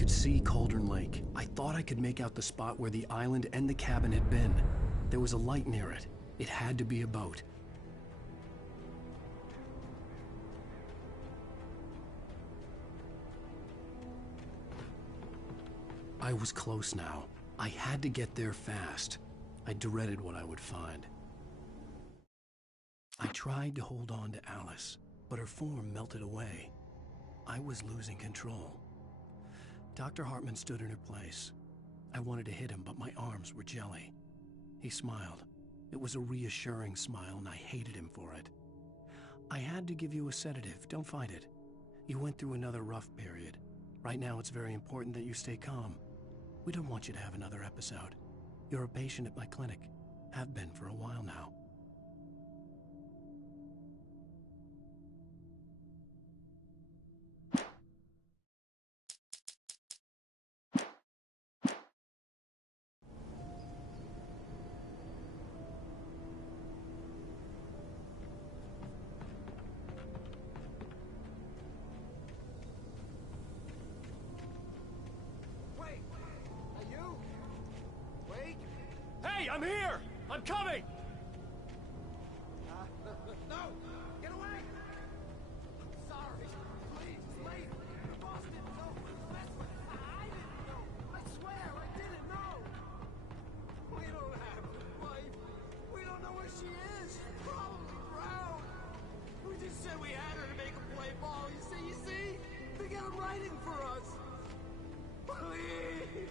could see Cauldron Lake. I thought I could make out the spot where the island and the cabin had been. There was a light near it. It had to be a boat. I was close now. I had to get there fast. I dreaded what I would find. I tried to hold on to Alice, but her form melted away. I was losing control. Dr. Hartman stood in her place. I wanted to hit him, but my arms were jelly. He smiled. It was a reassuring smile, and I hated him for it. I had to give you a sedative. Don't fight it. You went through another rough period. Right now, it's very important that you stay calm. We don't want you to have another episode. You're a patient at my clinic. Have been for a while now. Hey, I'm here! I'm coming! No! Get away! Sorry. Please, it's late. The boss didn't know. I didn't know. I swear, I didn't know. We don't have a wife. We don't know where she is. She's probably drowned. We just said we had her to make her play ball. You see? They got him writing for us. Please.